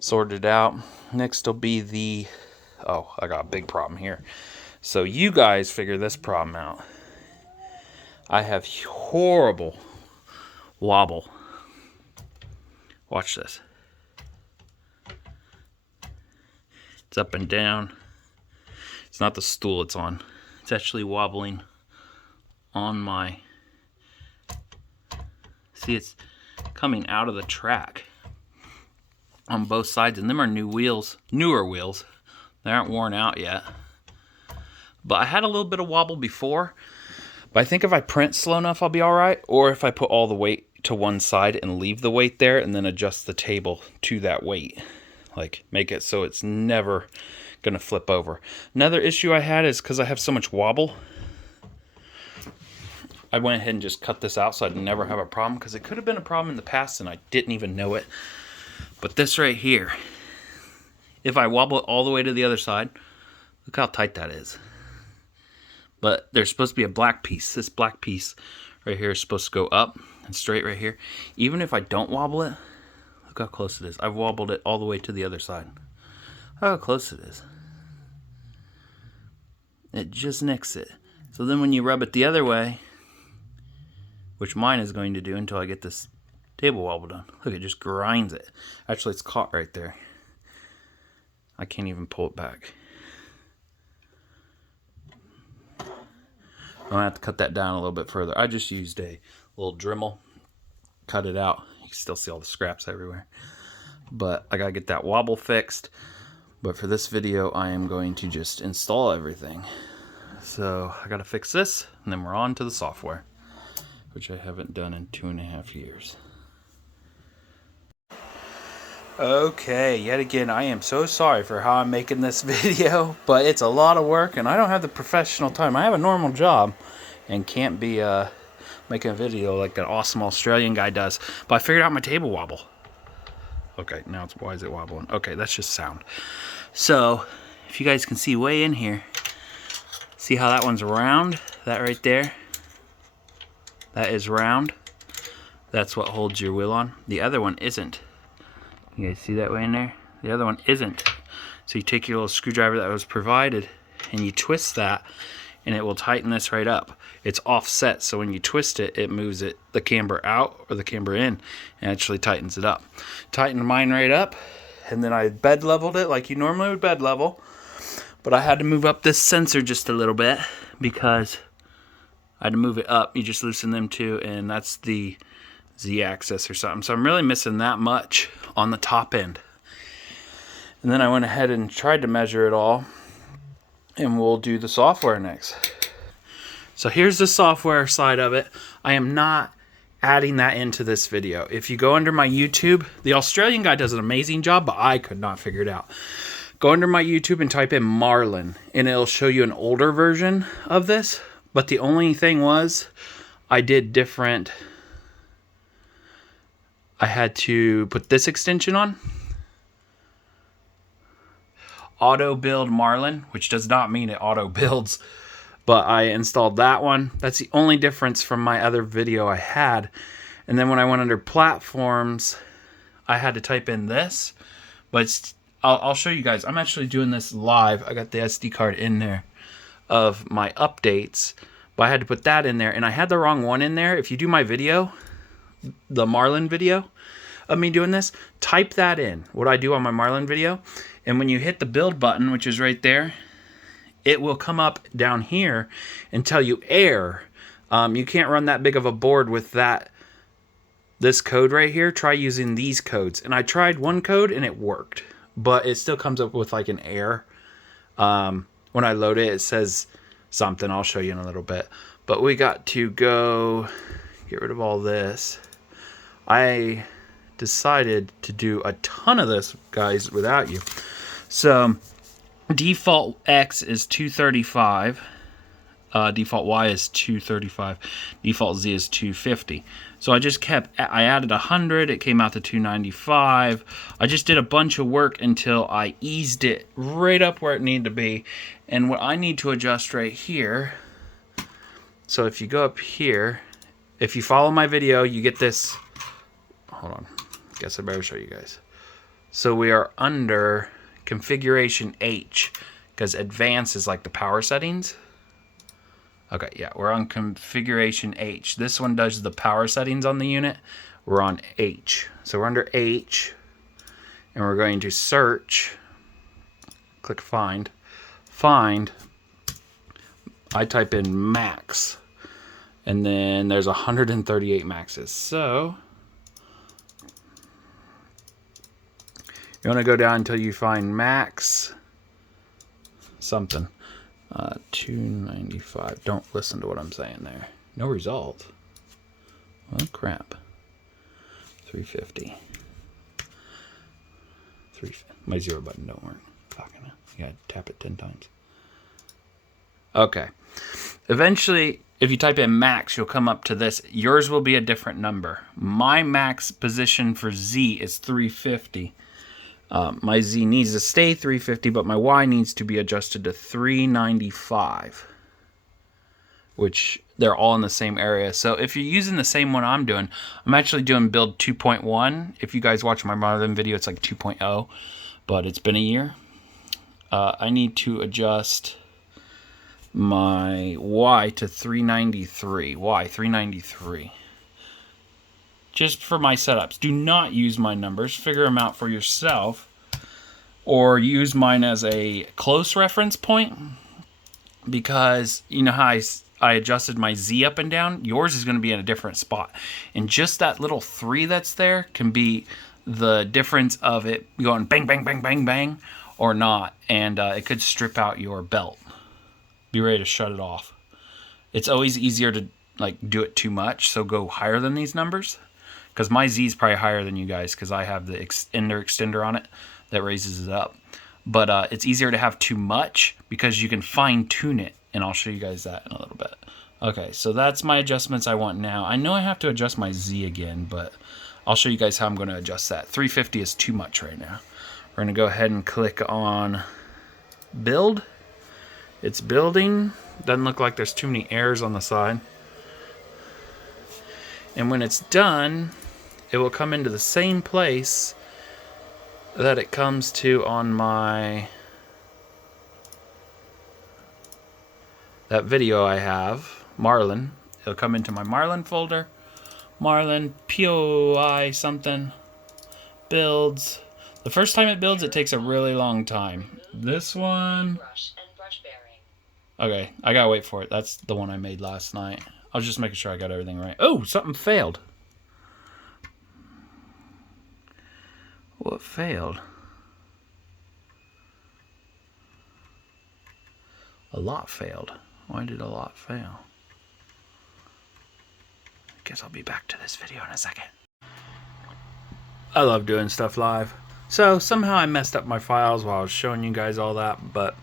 sorted out. Next will be the... Oh, I got a big problem here. So you guys figure this problem out. I have horrible wobble. Watch this. It's up and down. It's not the stool it's on. It's actually wobbling on my... See, it's coming out of the track on both sides, and them are new wheels, newer wheels. They aren't worn out yet. But I had a little bit of wobble before, but I think if I print slow enough, I'll be all right. Or if I put all the weight to one side and leave the weight there and then adjust the table to that weight. Like, make it so it's never going to flip over. Another issue I had is because I have so much wobble, I went ahead and just cut this out so I'd never have a problem, because it could have been a problem in the past and I didn't even know it. But this right here, if I wobble it all the way to the other side, look how tight that is. But there's supposed to be a black piece. This black piece right here is supposed to go up and straight right here. Even if I don't wobble it, look how close it is. I've wobbled it all the way to the other side. Look how close it is. It just nicks it. So then when you rub it the other way, which mine is going to do until I get this table wobble done. Look, it just grinds it. Actually, it's caught right there. I can't even pull it back. I'm gonna have to cut that down a little bit further. I just used a little Dremel, cut it out. You can still see all the scraps everywhere. But I gotta get that wobble fixed. But for this video, I am going to just install everything. So I gotta fix this, and then we're on to the software, which I haven't done in 2.5 years. Okay, yet again, I am so sorry for how I'm making this video, but it's a lot of work and I don't have the professional time. I have a normal job and can't be making a video like an awesome Australian guy does. But I figured out my table wobble. Okay, now it's, why is it wobbling? Okay, that's just sound. So, if you guys can see way in here, see how that one's round? That right there, that is round. That's what holds your wheel on. The other one isn't. You guys see that way in there? The other one isn't. So you take your little screwdriver that was provided and you twist that and it will tighten this right up. It's offset, so when you twist it, it moves it, the camber out or the camber in, and actually tightens it up. Tightened mine right up, and then I bed leveled it like you normally would bed level. But I had to move up this sensor just a little bit because I had to move it up. You just loosen them too, and that's the Z-axis or something. So I'm really missing that much on the top end. And then I went ahead and tried to measure it all, and we'll do the software next. So here's the software side of it. I am not adding that into this video. If you go under my YouTube, the Australian guy does an amazing job, but I could not figure it out. Go under my YouTube and type in Marlin, and it'll show you an older version of this. But the only thing was, I did different. I had to put this extension on. Auto build Marlin, which does not mean it auto builds, but I installed that one. That's the only difference from my other video I had. And then when I went under platforms, I had to type in this, but I'll show you guys. I'm actually doing this live. I got the SD card in there of my updates, but I had to put that in there, and I had the wrong one in there. If you do my video, the Marlin video of me doing this, type that in, what I do on my Marlin video, and when you hit the build button, which is right there, it will come up down here and tell you error. You can't run that big of a board with this code right here. Try using these codes. And I tried one code and it worked, but it still comes up with like an error. When I load it, it says something. I'll show you in a little bit. But we got to go get rid of all this. I decided to do a ton of this, guys, without you. So default X is 235. Default Y is 235. Default Z is 250. So I added 100. It came out to 295. I just did a bunch of work until I eased it right up where it needed to be. And what I need to adjust right here. So if you go up here, if you follow my video, you get this. Hold on. Guess I better show you guys. So we are under configuration H, because advanced is like the power settings. Okay, yeah, we're on configuration H. This one does the power settings on the unit. We're on H. So we're under H, and we're going to search. Click find. Find. I type in max, and then there's 138 maxes. So you want to go down until you find max something. 295. Don't listen to what I'm saying there. No result. Oh crap. 350. My 0 button don't work. Fucking hell. You gotta tap it 10 times. Okay. Eventually, if you type in max, you'll come up to this. Yours will be a different number. My max position for Z is 350. My Z needs to stay 350, but my Y needs to be adjusted to 395, which they're all in the same area. So if you're using the same one I'm doing, I'm actually doing build 2.1. If you guys watch my Marlin video, it's like 2.0, but it's been a year. I need to adjust my Y to 393. Why 393? Just for my setups. Do not use my numbers. Figure them out for yourself. Or use mine as a close reference point. Because you know how I adjusted my Z up and down? Yours is going to be in a different spot. And just that little 3 that's there can be the difference of it going bang, bang, bang, bang, bang, or not. And it could strip out your belt. Be ready to shut it off. It's always easier to do it too much. So go higher than these numbers. Because my Z is probably higher than you guys because I have the extender on it that raises it up. But it's easier to have too much because you can fine tune it. And I'll show you guys that in a little bit. Okay, so that's my adjustments I want now. I know I have to adjust my Z again, but I'll show you guys how I'm going to adjust that. 350 is too much right now. We're going to go ahead and click on build. It's building. Doesn't look like there's too many errors on the side. And when it's done, it will come into the same place that it comes to on that video I have, Marlin. It'll come into my Marlin folder. Marlin, POI something, builds. The first time it builds, it takes a really long time. This one, okay, I gotta wait for it. That's the one I made last night. I was just making sure I got everything right. Oh, something failed. What failed? A lot failed. Why did a lot fail? I guess I'll be back to this video in a second. I love doing stuff live. So somehow I messed up my files while I was showing you guys all that, but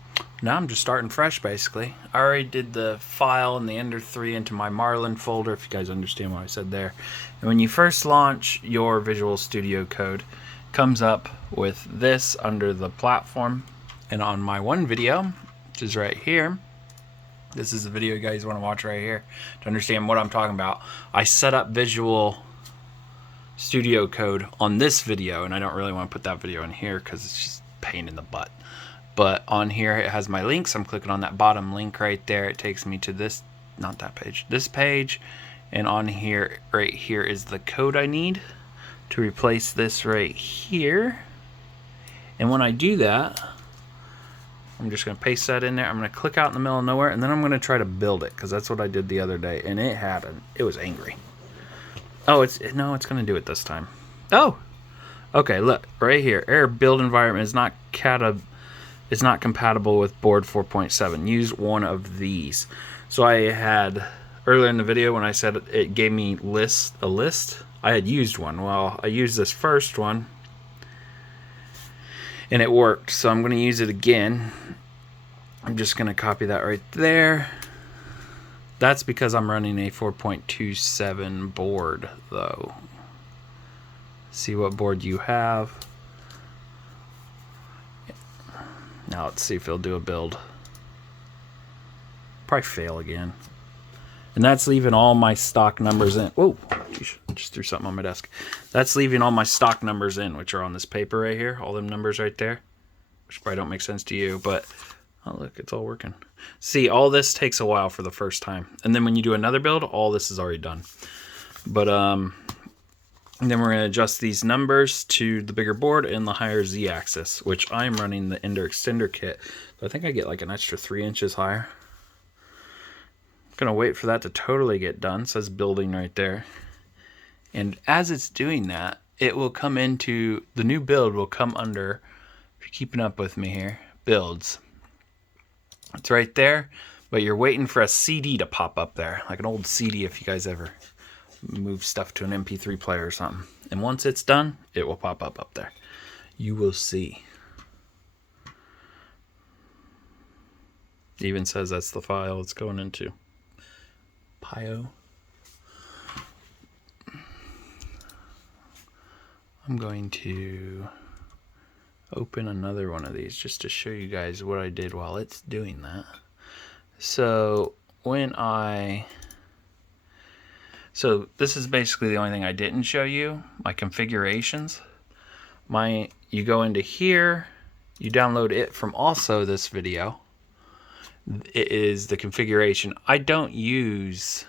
now I'm just starting fresh basically. I already did the file and the Ender 3 into my Marlin folder, if you guys understand what I said there. And when you first launch your Visual Studio Code, it comes up with this under the platform. And on my one video, which is right here, this is the video you guys want to watch right here to understand what I'm talking about. I set up Visual Studio Code on this video, and I don't really want to put that video in here because it's just a pain in the butt. But on here it has my links. I'm clicking on that bottom link right there. It takes me to this, not that page, this page. And on here, right here is the code I need to replace this right here. And when I do that, I'm just going to paste that in there. I'm going to click out in the middle of nowhere, and then I'm going to try to build it because that's what I did the other day, and it was angry. Oh, it's going to do it this time. Oh, okay. Look right here. Error build environment is not compatible with board 4.7. Use one of these. So I had earlier in the video when I said it gave me a list, I had used one. Well, I used this first one and it worked, so I'm going to use it again. I'm just going to copy that right there. That's because I'm running a 4.27 board though. See what board you have. Now let's see if it'll do a build. Probably fail again. And that's leaving all my stock numbers in. Whoa, just threw something on my desk. That's leaving all my stock numbers in, which are on this paper right here. All them numbers right there. Which probably don't make sense to you, but oh look, it's all working. See, all this takes a while for the first time. And then when you do another build, all this is already done. But and then we're going to adjust these numbers to the bigger board and the higher Z-axis, which I'm running the Ender Extender kit. So I think I get like an extra 3 inches higher. I'm going to wait for that to totally get done. It says building right there. And as it's doing that, it will come into, the new build will come under, if you're keeping up with me here, builds. It's right there, but you're waiting for a CD to pop up there, like an old CD if you guys ever move stuff to an MP3 player or something. And once it's done, it will pop up there. You will see. It even says that's the file it's going into. Pio. I'm going to open another one of these just to show you guys what I did while it's doing that. So this is basically the only thing I didn't show you, my configurations. You go into here, you download it from also this video. It is the configuration. I don't use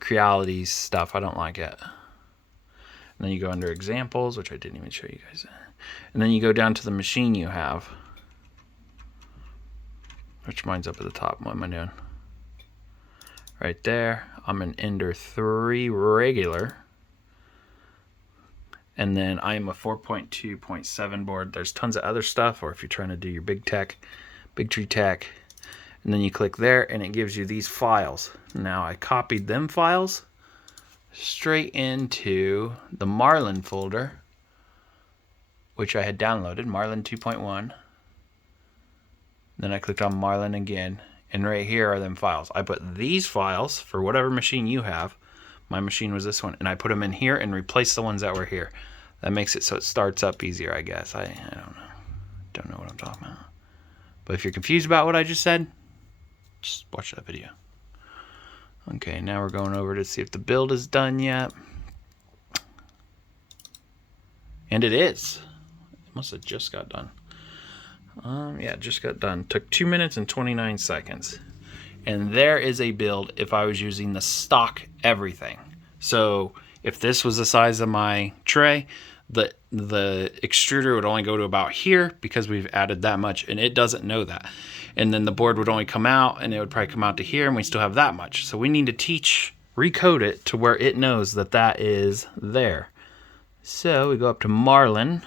Creality's stuff. I don't like it. And then you go under examples, which I didn't even show you guys. And then you go down to the machine you have, which mine's up at the top. What am I doing? Right there. I'm an Ender 3 regular. And then I am a 4.2.7 board. There's tons of other stuff, or if you're trying to do your big tree tech. And then you click there and it gives you these files. Now I copied them files straight into the Marlin folder, which I had downloaded, Marlin 2.1. Then I clicked on Marlin again. And right here are them files. I put these files for whatever machine you have. My machine was this one. And I put them in here and replaced the ones that were here. That makes it so it starts up easier, I guess. I don't know. Don't know what I'm talking about. But if you're confused about what I just said, just watch that video. Okay, now we're going over to see if the build is done yet. And it is. It must have just got done. Yeah, it just got done. Took 2 minutes and 29 seconds. And there is a build if I was using the stock everything. So if this was the size of my tray, the extruder would only go to about here because we've added that much, and it doesn't know that. And then the board would only come out, and it would probably come out to here, and we still have that much. So we need to recode it to where it knows that that is there. So we go up to Marlin.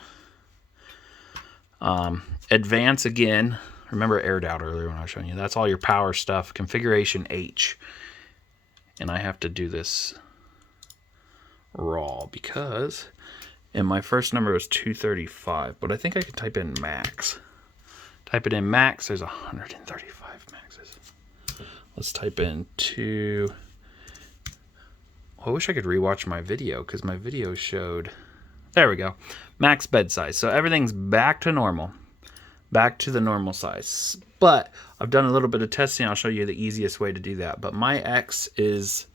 Advance again. Remember it aired out earlier when I was showing you. That's all your power stuff. Configuration H. And I have to do this raw because and my first number was 235, but I think I could type in max. Type it in max, there's 135 maxes. Let's type in 2. I wish I could rewatch my video because my video showed, there we go, max bed size. So everything's back to normal, back to the normal size. But I've done a little bit of testing. I'll show you the easiest way to do that. But my X is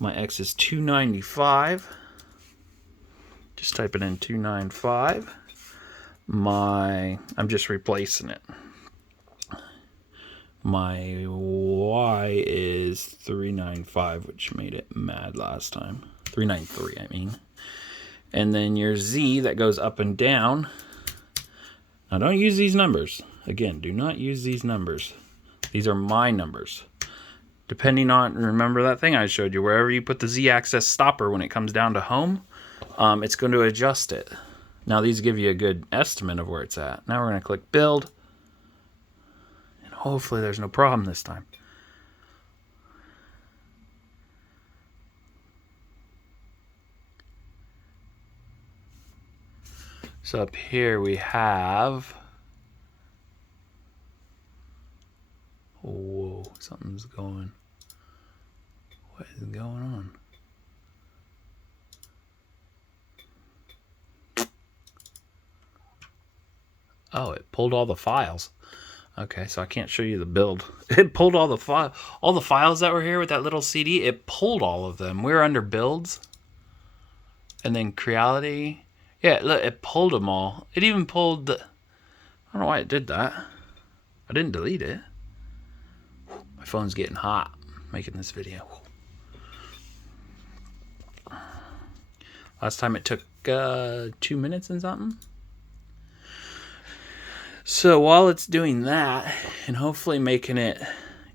295. Just type it in 295. I'm just replacing it. My Y is 395, which made it mad last time. 393, I mean. And then your Z that goes up and down. Now don't use these numbers. Again, do not use these numbers. These are my numbers. Depending on, remember that thing I showed you, wherever you put the Z-axis stopper when it comes down to home, it's going to adjust it. Now these give you a good estimate of where it's at. Now we're going to click build. And hopefully there's no problem this time. So up here we have... Whoa, something's going... What is going on? Oh, it pulled all the files. Okay, so I can't show you the build. It pulled all the files that were here with that little CD. It pulled all of them. We're under builds. And then Creality. Yeah, look, it pulled them all. It even pulled the... I don't know why it did that. I didn't delete it. My phone's getting hot making this video. Last time it took 2 minutes and something. So while it's doing that and hopefully making it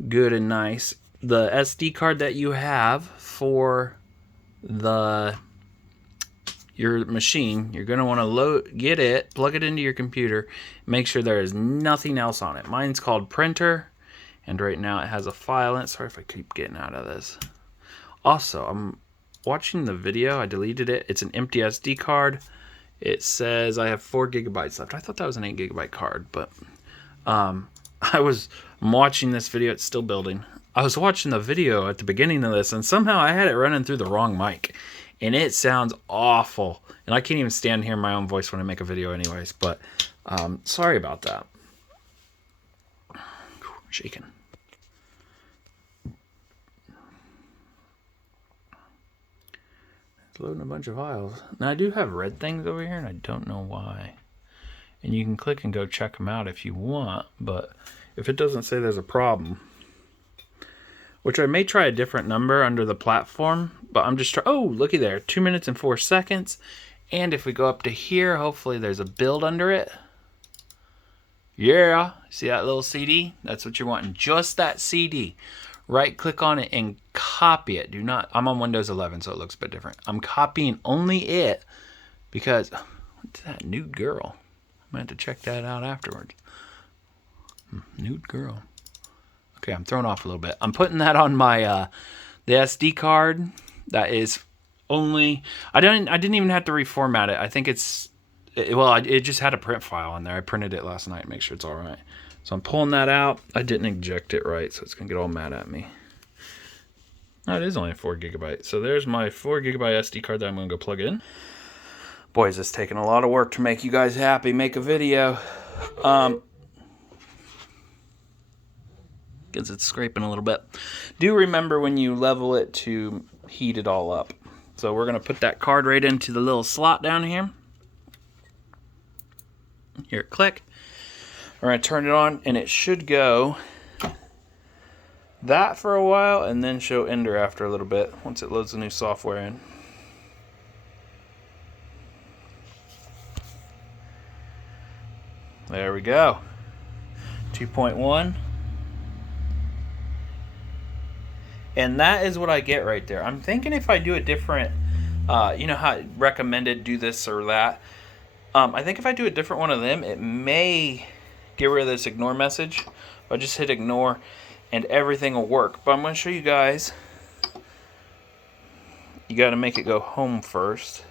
good and nice, the SD card that you have for your machine, you're going to want to get it, plug it into your computer, make sure there is nothing else on it. Mine's called printer, and right now it has a file in it. Sorry if I keep getting out of this. Also, I'm watching the video. I deleted it. It's an empty SD card. It says I have 4 gigabytes left. I thought that was an 8 gigabyte card, but I'm watching this video. It's still building. I was watching the video at the beginning of this, and somehow I had it running through the wrong mic. And it sounds awful. And I can't even stand hearing my own voice when I make a video anyways. But sorry about that. Shaking. It's loading a bunch of files. Now I do have red things over here, and I don't know why. And you can click and go check them out if you want. But if it doesn't say there's a problem, which I may try a different number under the platform, but I'm just trying. Oh, looky there, 2 minutes and 4 seconds. And if we go up to here, hopefully there's a build under it. Yeah, see that little CD? That's what you're wanting, just that CD. Right click on it and copy it. Do not, I'm on Windows 11, so it looks a bit different. I'm copying only it because, what's that, nude girl? I'm gonna have to check that out afterwards. Nude girl. Okay, I'm thrown off a little bit. I'm putting that on my the SD card. That is only... I didn't even have to reformat it. I think it just had a print file in there. I printed it last night. Make sure it's all right. So I'm pulling that out. I didn't eject it right, so it's gonna get all mad at me. Oh, it is only 4 gigabytes. So there's my 4 gigabyte SD card that I'm gonna go plug in. Boy, is this taking a lot of work to make you guys happy. Make a video. Because it's scraping a little bit. Do remember when you level it to heat it all up. So we're going to put that card right into the little slot down here. Here, click. We're going to turn it on, and it should go that for a while, and then show Ender after a little bit, once it loads the new software in. There we go. 2.1. And that is what I get right there. I'm thinking if I do a different, you know how recommended do this or that. I think if I do a different one of them, it may get rid of this ignore message. If I just hit ignore and everything will work. But I'm going to show you guys. You got to make it go home first.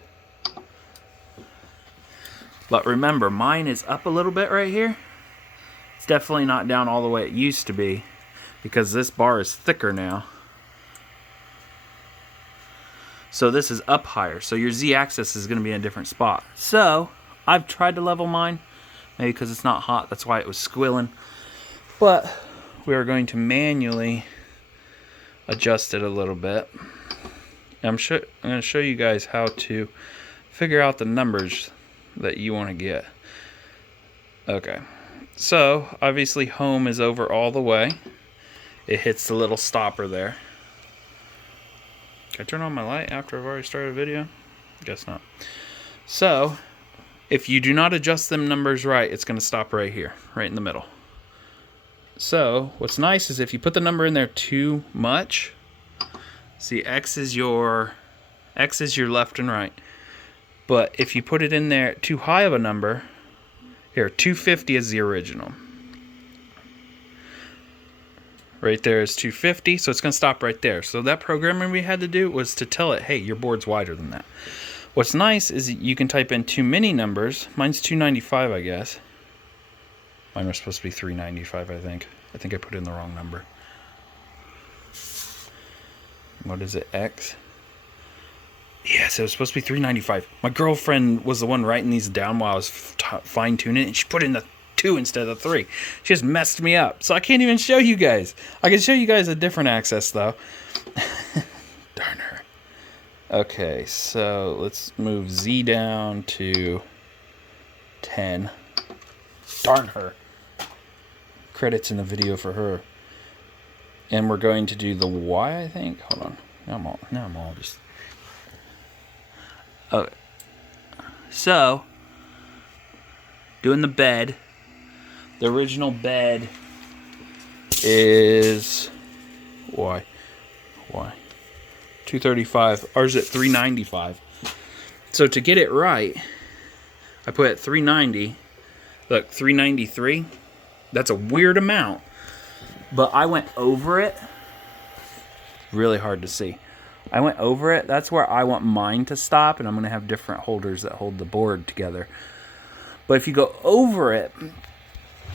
But remember, mine is up a little bit right here. It's definitely not down all the way it used to be because this bar is thicker now. So this is up higher. So your Z-axis is going to be in a different spot. So I've tried to level mine. Maybe because it's not hot. That's why it was squilling. But we are going to manually adjust it a little bit. I'm going to show you guys how to figure out the numbers that you want to get. Okay. So obviously home is over all the way. It hits the little stopper there. Can I turn on my light after I've already started a video? Guess not. So, if you do not adjust them numbers right, it's going to stop right here, right in the middle. So, what's nice is if you put the number in there too much, see, X is your left and right. But if you put it in there too high of a number, here, 250 is the original. Right there is 250, so it's going to stop right there. So that programming we had to do was to tell it, hey, your board's wider than that. What's nice is you can type in too many numbers. Mine's 295, I guess. Mine was supposed to be 395, I think. I think I put in the wrong number. What is it, X? Yes, it was supposed to be 395. My girlfriend was the one writing these down while I was fine-tuning it, and she put in the 2 instead of the 3. She just messed me up, so I can't even show you guys. I can show you guys a different access, though. Darn her. Okay, so let's move Z down to 10. Darn her. Credits in the video for her. And we're going to do the Y, I think. Hold on. Now I'm all just... Okay. So, doing the bed. The original bed is... Y. 235. Ours at 395. So to get it right, I put at 390. Look, 393. That's a weird amount. But I went over it. Really hard to see. I went over it. That's where I want mine to stop. And I'm going to have different holders that hold the board together. But if you go over it,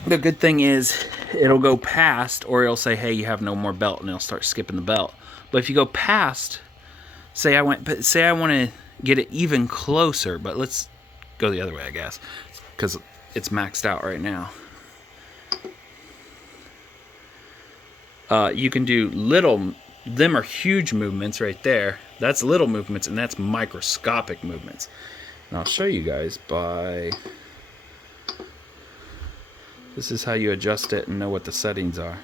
the good thing is it'll go past, or it'll say, hey, you have no more belt, and it'll start skipping the belt. But if you go past, say I want to get it even closer, but let's go the other way, I guess, because it's maxed out right now. You can do little, them are huge movements right there. That's little movements, and that's microscopic movements. And I'll show you guys by... This is how you adjust it and know what the settings are.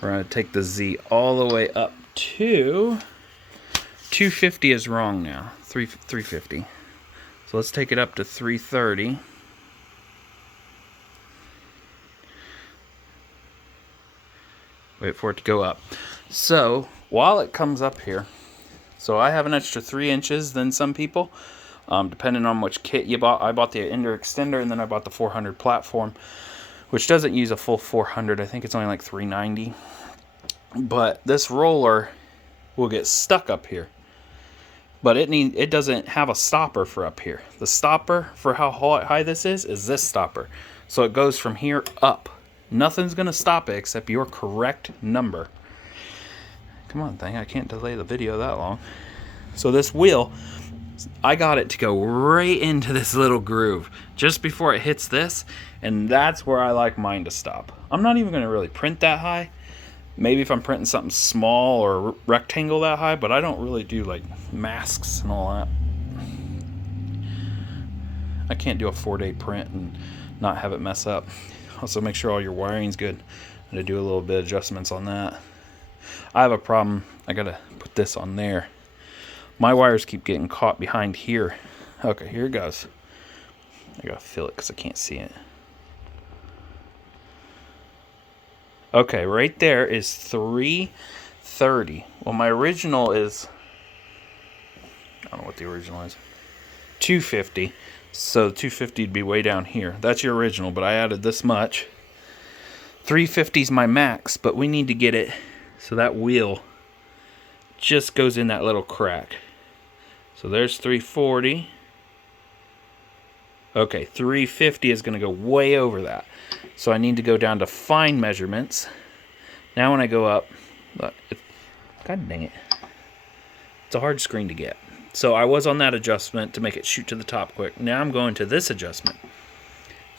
We're going to take the Z all the way up to... 250 is wrong now. 350. So let's take it up to 330. Wait for it to go up. So, while it comes up here, so I have an extra 3 inches than some people, depending on which kit you bought. I bought the Ender Extender, and then I bought the 400 platform, which doesn't use a full 400. I think it's only like 390. But this roller will get stuck up here. But it doesn't have a stopper for up here. The stopper for how high this is this stopper. So it goes from here up. Nothing's going to stop it except your correct number. Come on, thing. I can't delay the video that long. So this wheel, I got it to go right into this little groove just before it hits this. And that's where I like mine to stop. I'm not even going to really print that high. Maybe if I'm printing something small or rectangle that high, but I don't really do like masks and all that. I can't do a 4-day print and not have it mess up. Also make sure all your wiring's good. I'm going to do a little bit of adjustments on that. I have a problem. I got to put this on there. My wires keep getting caught behind here. Okay, here it goes. I got to feel it because I can't see it. Okay, right there is 330. Well, my original is... I don't know what the original is. 250. So 250 would be way down here. That's your original, but I added this much. 350 is my max, but we need to get it so that wheel just goes in that little crack. So there's 340. Okay, 350 is going to go way over that. So I need to go down to fine measurements. Now when I go up, look, God dang it. It's a hard screen to get. So I was on that adjustment to make it shoot to the top quick. Now I'm going to this adjustment.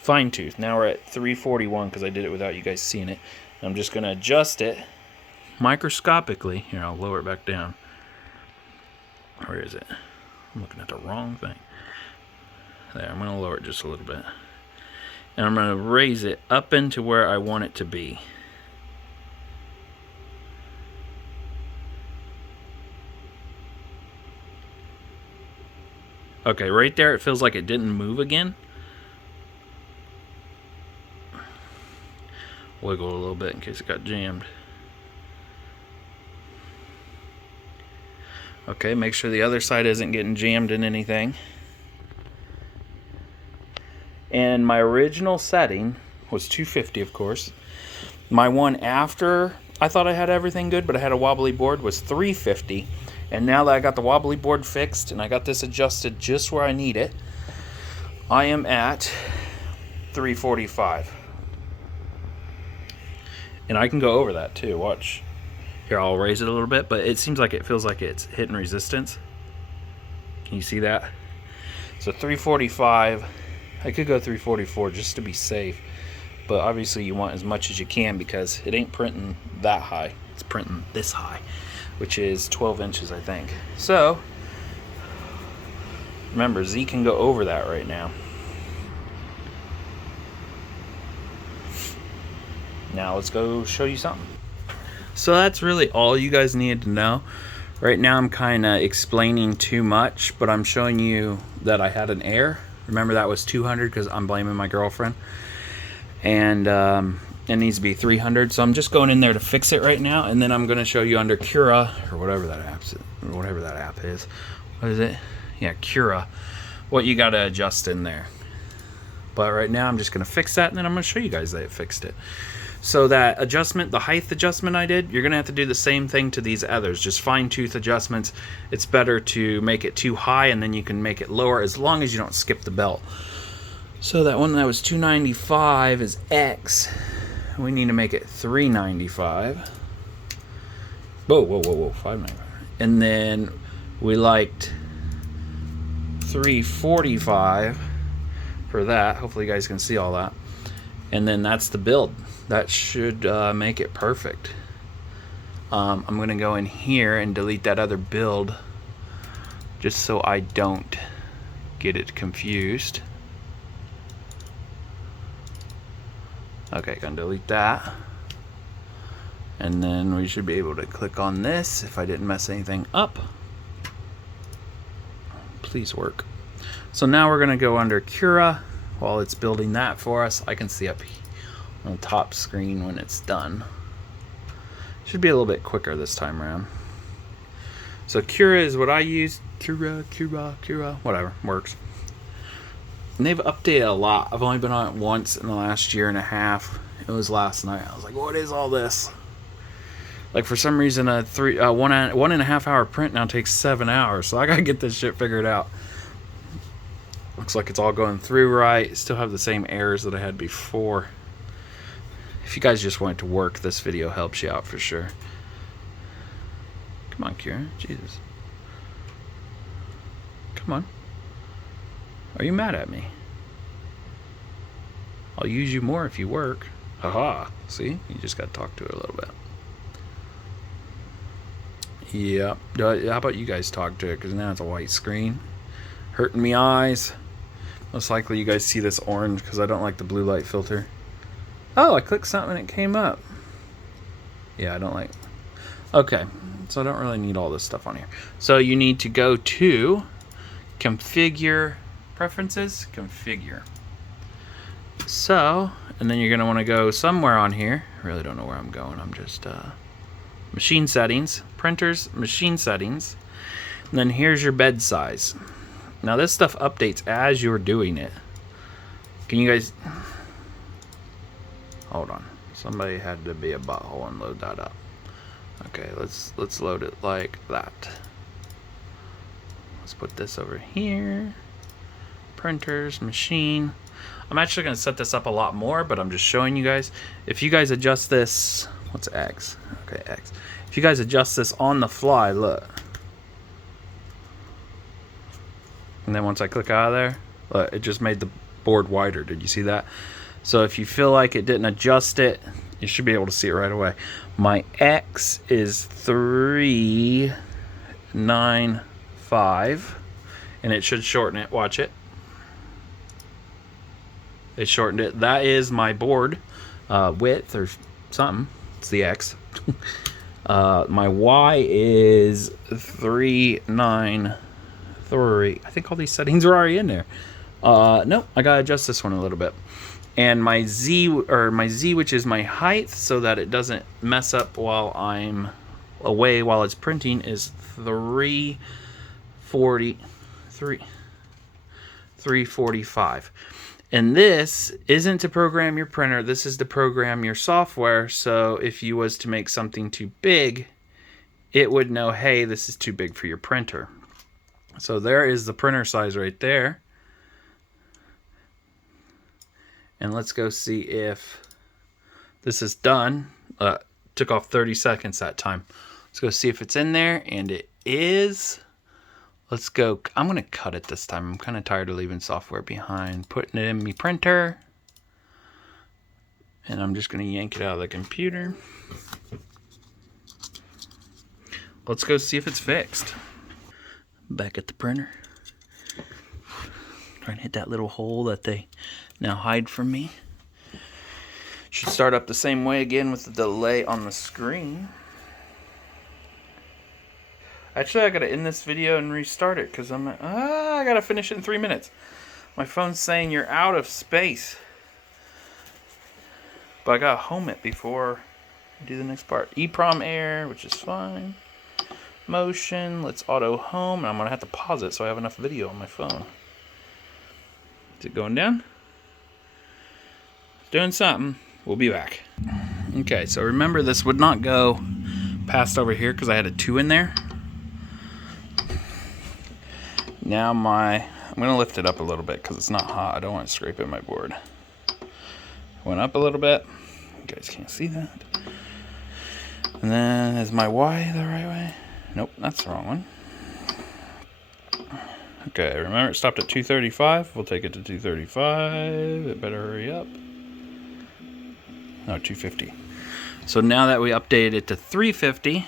Fine tooth. Now we're at 341 because I did it without you guys seeing it. I'm just going to adjust it microscopically. Here, I'll lower it back down. Where is it? I'm looking at the wrong thing. There, I'm going to lower it just a little bit. And I'm going to raise it up into where I want it to be. Okay, right there it feels like it didn't move again. Wiggle a little bit in case it got jammed. Okay, make sure the other side isn't getting jammed in anything. And my original setting was 250, of course. My one after I thought I had everything good, but I had a wobbly board, was 350. And now that I got the wobbly board fixed and I got this adjusted just where I need it, I am at 345. And I can go over that too. Watch. Here, I'll raise it a little bit, but it seems like it feels like it's hitting resistance. Can you see that? So 345. I could go 344 just to be safe. But obviously you want as much as you can because it ain't printing that high. It's printing this high, which is 12 inches, I think. So, remember, Z can go over that right now. Now let's go show you something. So that's really all you guys needed to know. Right now I'm kind of explaining too much, but I'm showing you that I had an error. Remember that was 200 because I'm blaming my girlfriend. And it needs to be 300. So I'm just going in there to fix it right now, and then I'm going to show you under Cura or whatever that app is. What is it? Yeah, Cura. What you got to adjust in there. But right now I'm just going to fix that, and then I'm going to show you guys that it fixed it. So that adjustment, the height adjustment I did, you're going to have to do the same thing to these others. Just fine-tooth adjustments. It's better to make it too high, and then you can make it lower as long as you don't skip the belt. So that one that was 295 is X. We need to make it 395. Whoa, 595. And then we liked 345 for that. Hopefully you guys can see all that. And then that's the build. That should make it perfect. I'm going to go in here and delete that other build just so I don't get it confused. Okay, gonna delete that. And then we should be able to click on this if I didn't mess anything up. Please work. So now we're gonna go under Cura while it's building that for us. I can see up on the top screen when it's done. Should be a little bit quicker this time around. So Cura is what I use. Cura, whatever, works. And they've updated a lot. I've only been on it once in the last year and a half. It was last night. I was like, what is all this? Like, for some reason, a 1.5 hour print now takes 7 hours. So I gotta get this shit figured out. Looks like it's all going through right. Still have the same errors that I had before. If you guys just want it to work, this video helps you out for sure. Come on, Kieran. Jesus. Come on. Are you mad at me? I'll use you more if you work. Haha. See? You just got to talk to it a little bit. Yep. How about you guys talk to it? Because now it's a white screen. Hurting me eyes. Most likely you guys see this orange because I don't like the blue light filter. Oh, I clicked something and it came up. Yeah, I don't like... Okay. So I don't really need all this stuff on here. So you need to go to Configure... Preferences, configure. So, and then you're going to want to go somewhere on here. I really don't know where I'm going. I'm just machine settings, printers, machine settings. And then here's your bed size. Now this stuff updates as you're doing it. Can you guys hold on? Somebody had to be a butthole and load that up. Okay, let's load it like that. Let's put this over here. Printers, machine. I'm actually going to set this up a lot more, but I'm just showing you guys. If you guys adjust this, what's X? Okay, X. If you guys adjust this on the fly, look. And then once I click out of there, look, it just made the board wider. Did you see that? So if you feel like it didn't adjust it, you should be able to see it right away. My X is 395, and it should shorten it. Watch it. It shortened it. That is my board width or something. It's the X. My Y is 393. I think all these settings are already in there. Nope, I gotta adjust this one a little bit. And my Z, which is my height, so that it doesn't mess up while I'm away while it's printing, is 345. And this isn't to program your printer. This is to program your software. So if you was to make something too big, it would know, hey, this is too big for your printer. So there is the printer size right there. And let's go see if this is done. Took off 30 seconds that time. Let's go see if it's in there, and it is. Let's go. I'm going to cut it this time. I'm kind of tired of leaving software behind. Putting it in my printer. And I'm just going to yank it out of the computer. Let's go see if it's fixed. Back at the printer. Trying to hit that little hole that they now hide from me. Should start up the same way again with the delay on the screen. Actually, I gotta end this video and restart it because I gotta finish it in 3 minutes. My phone's saying you're out of space. But I gotta home it before I do the next part. EEPROM error, which is fine. Motion, let's auto home. And I'm gonna have to pause it so I have enough video on my phone. Is it going down? It's doing something. We'll be back. Okay, so remember this would not go past over here because I had a 2 in there. Now I'm gonna lift it up a little bit because it's not hot. I don't want to scrape at my board. Went up a little bit. You guys can't see that. And then is my Y the right way? Nope, that's the wrong one. Okay, remember it stopped at 235. We'll take it to 235. It better hurry up. No, 250. So now that we updated it to 350,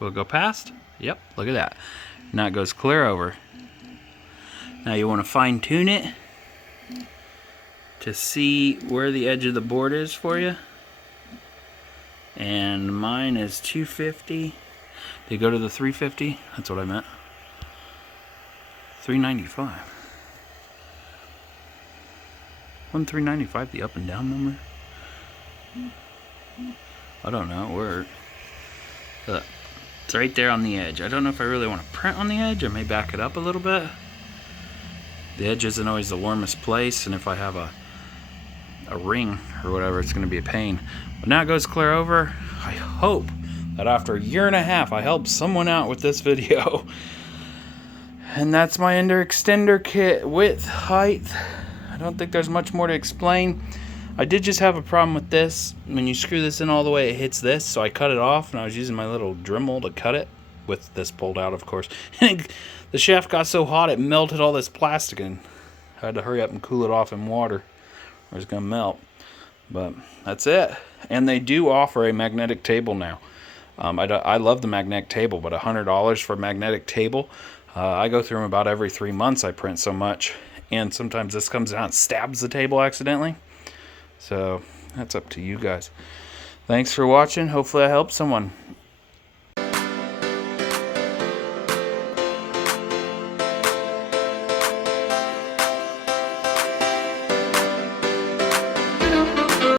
we'll go past. Yep, look at that. Now it goes clear over. Now you want to fine tune it to see where the edge of the board is for you. And mine is 250. They go to the 350. That's what I meant. 395. Wasn't 395 the up and down number? I don't know. Where? It's right there on the edge. I don't know if I really want to print on the edge. I may back it up a little bit. The edge isn't always the warmest place, and if I have a ring or whatever, it's going to be a pain. But now it goes clear over. I hope that after a year and a half, I helped someone out with this video. And that's my ender extender kit. Width, height. I don't think there's much more to explain. I did just have a problem with this. When you screw this in all the way, it hits this. So I cut it off, and I was using my little Dremel to cut it. With this pulled out, of course. And the shaft got so hot, it melted all this plastic, and I had to hurry up and cool it off in water, or it's going to melt. But that's it. And they do offer a magnetic table now. I love the magnetic table, but $100 for a magnetic table. I go through them about every 3 months. I print so much. And sometimes this comes out and stabs the table accidentally. So that's up to you guys. Thanks for watching. Hopefully I helped someone.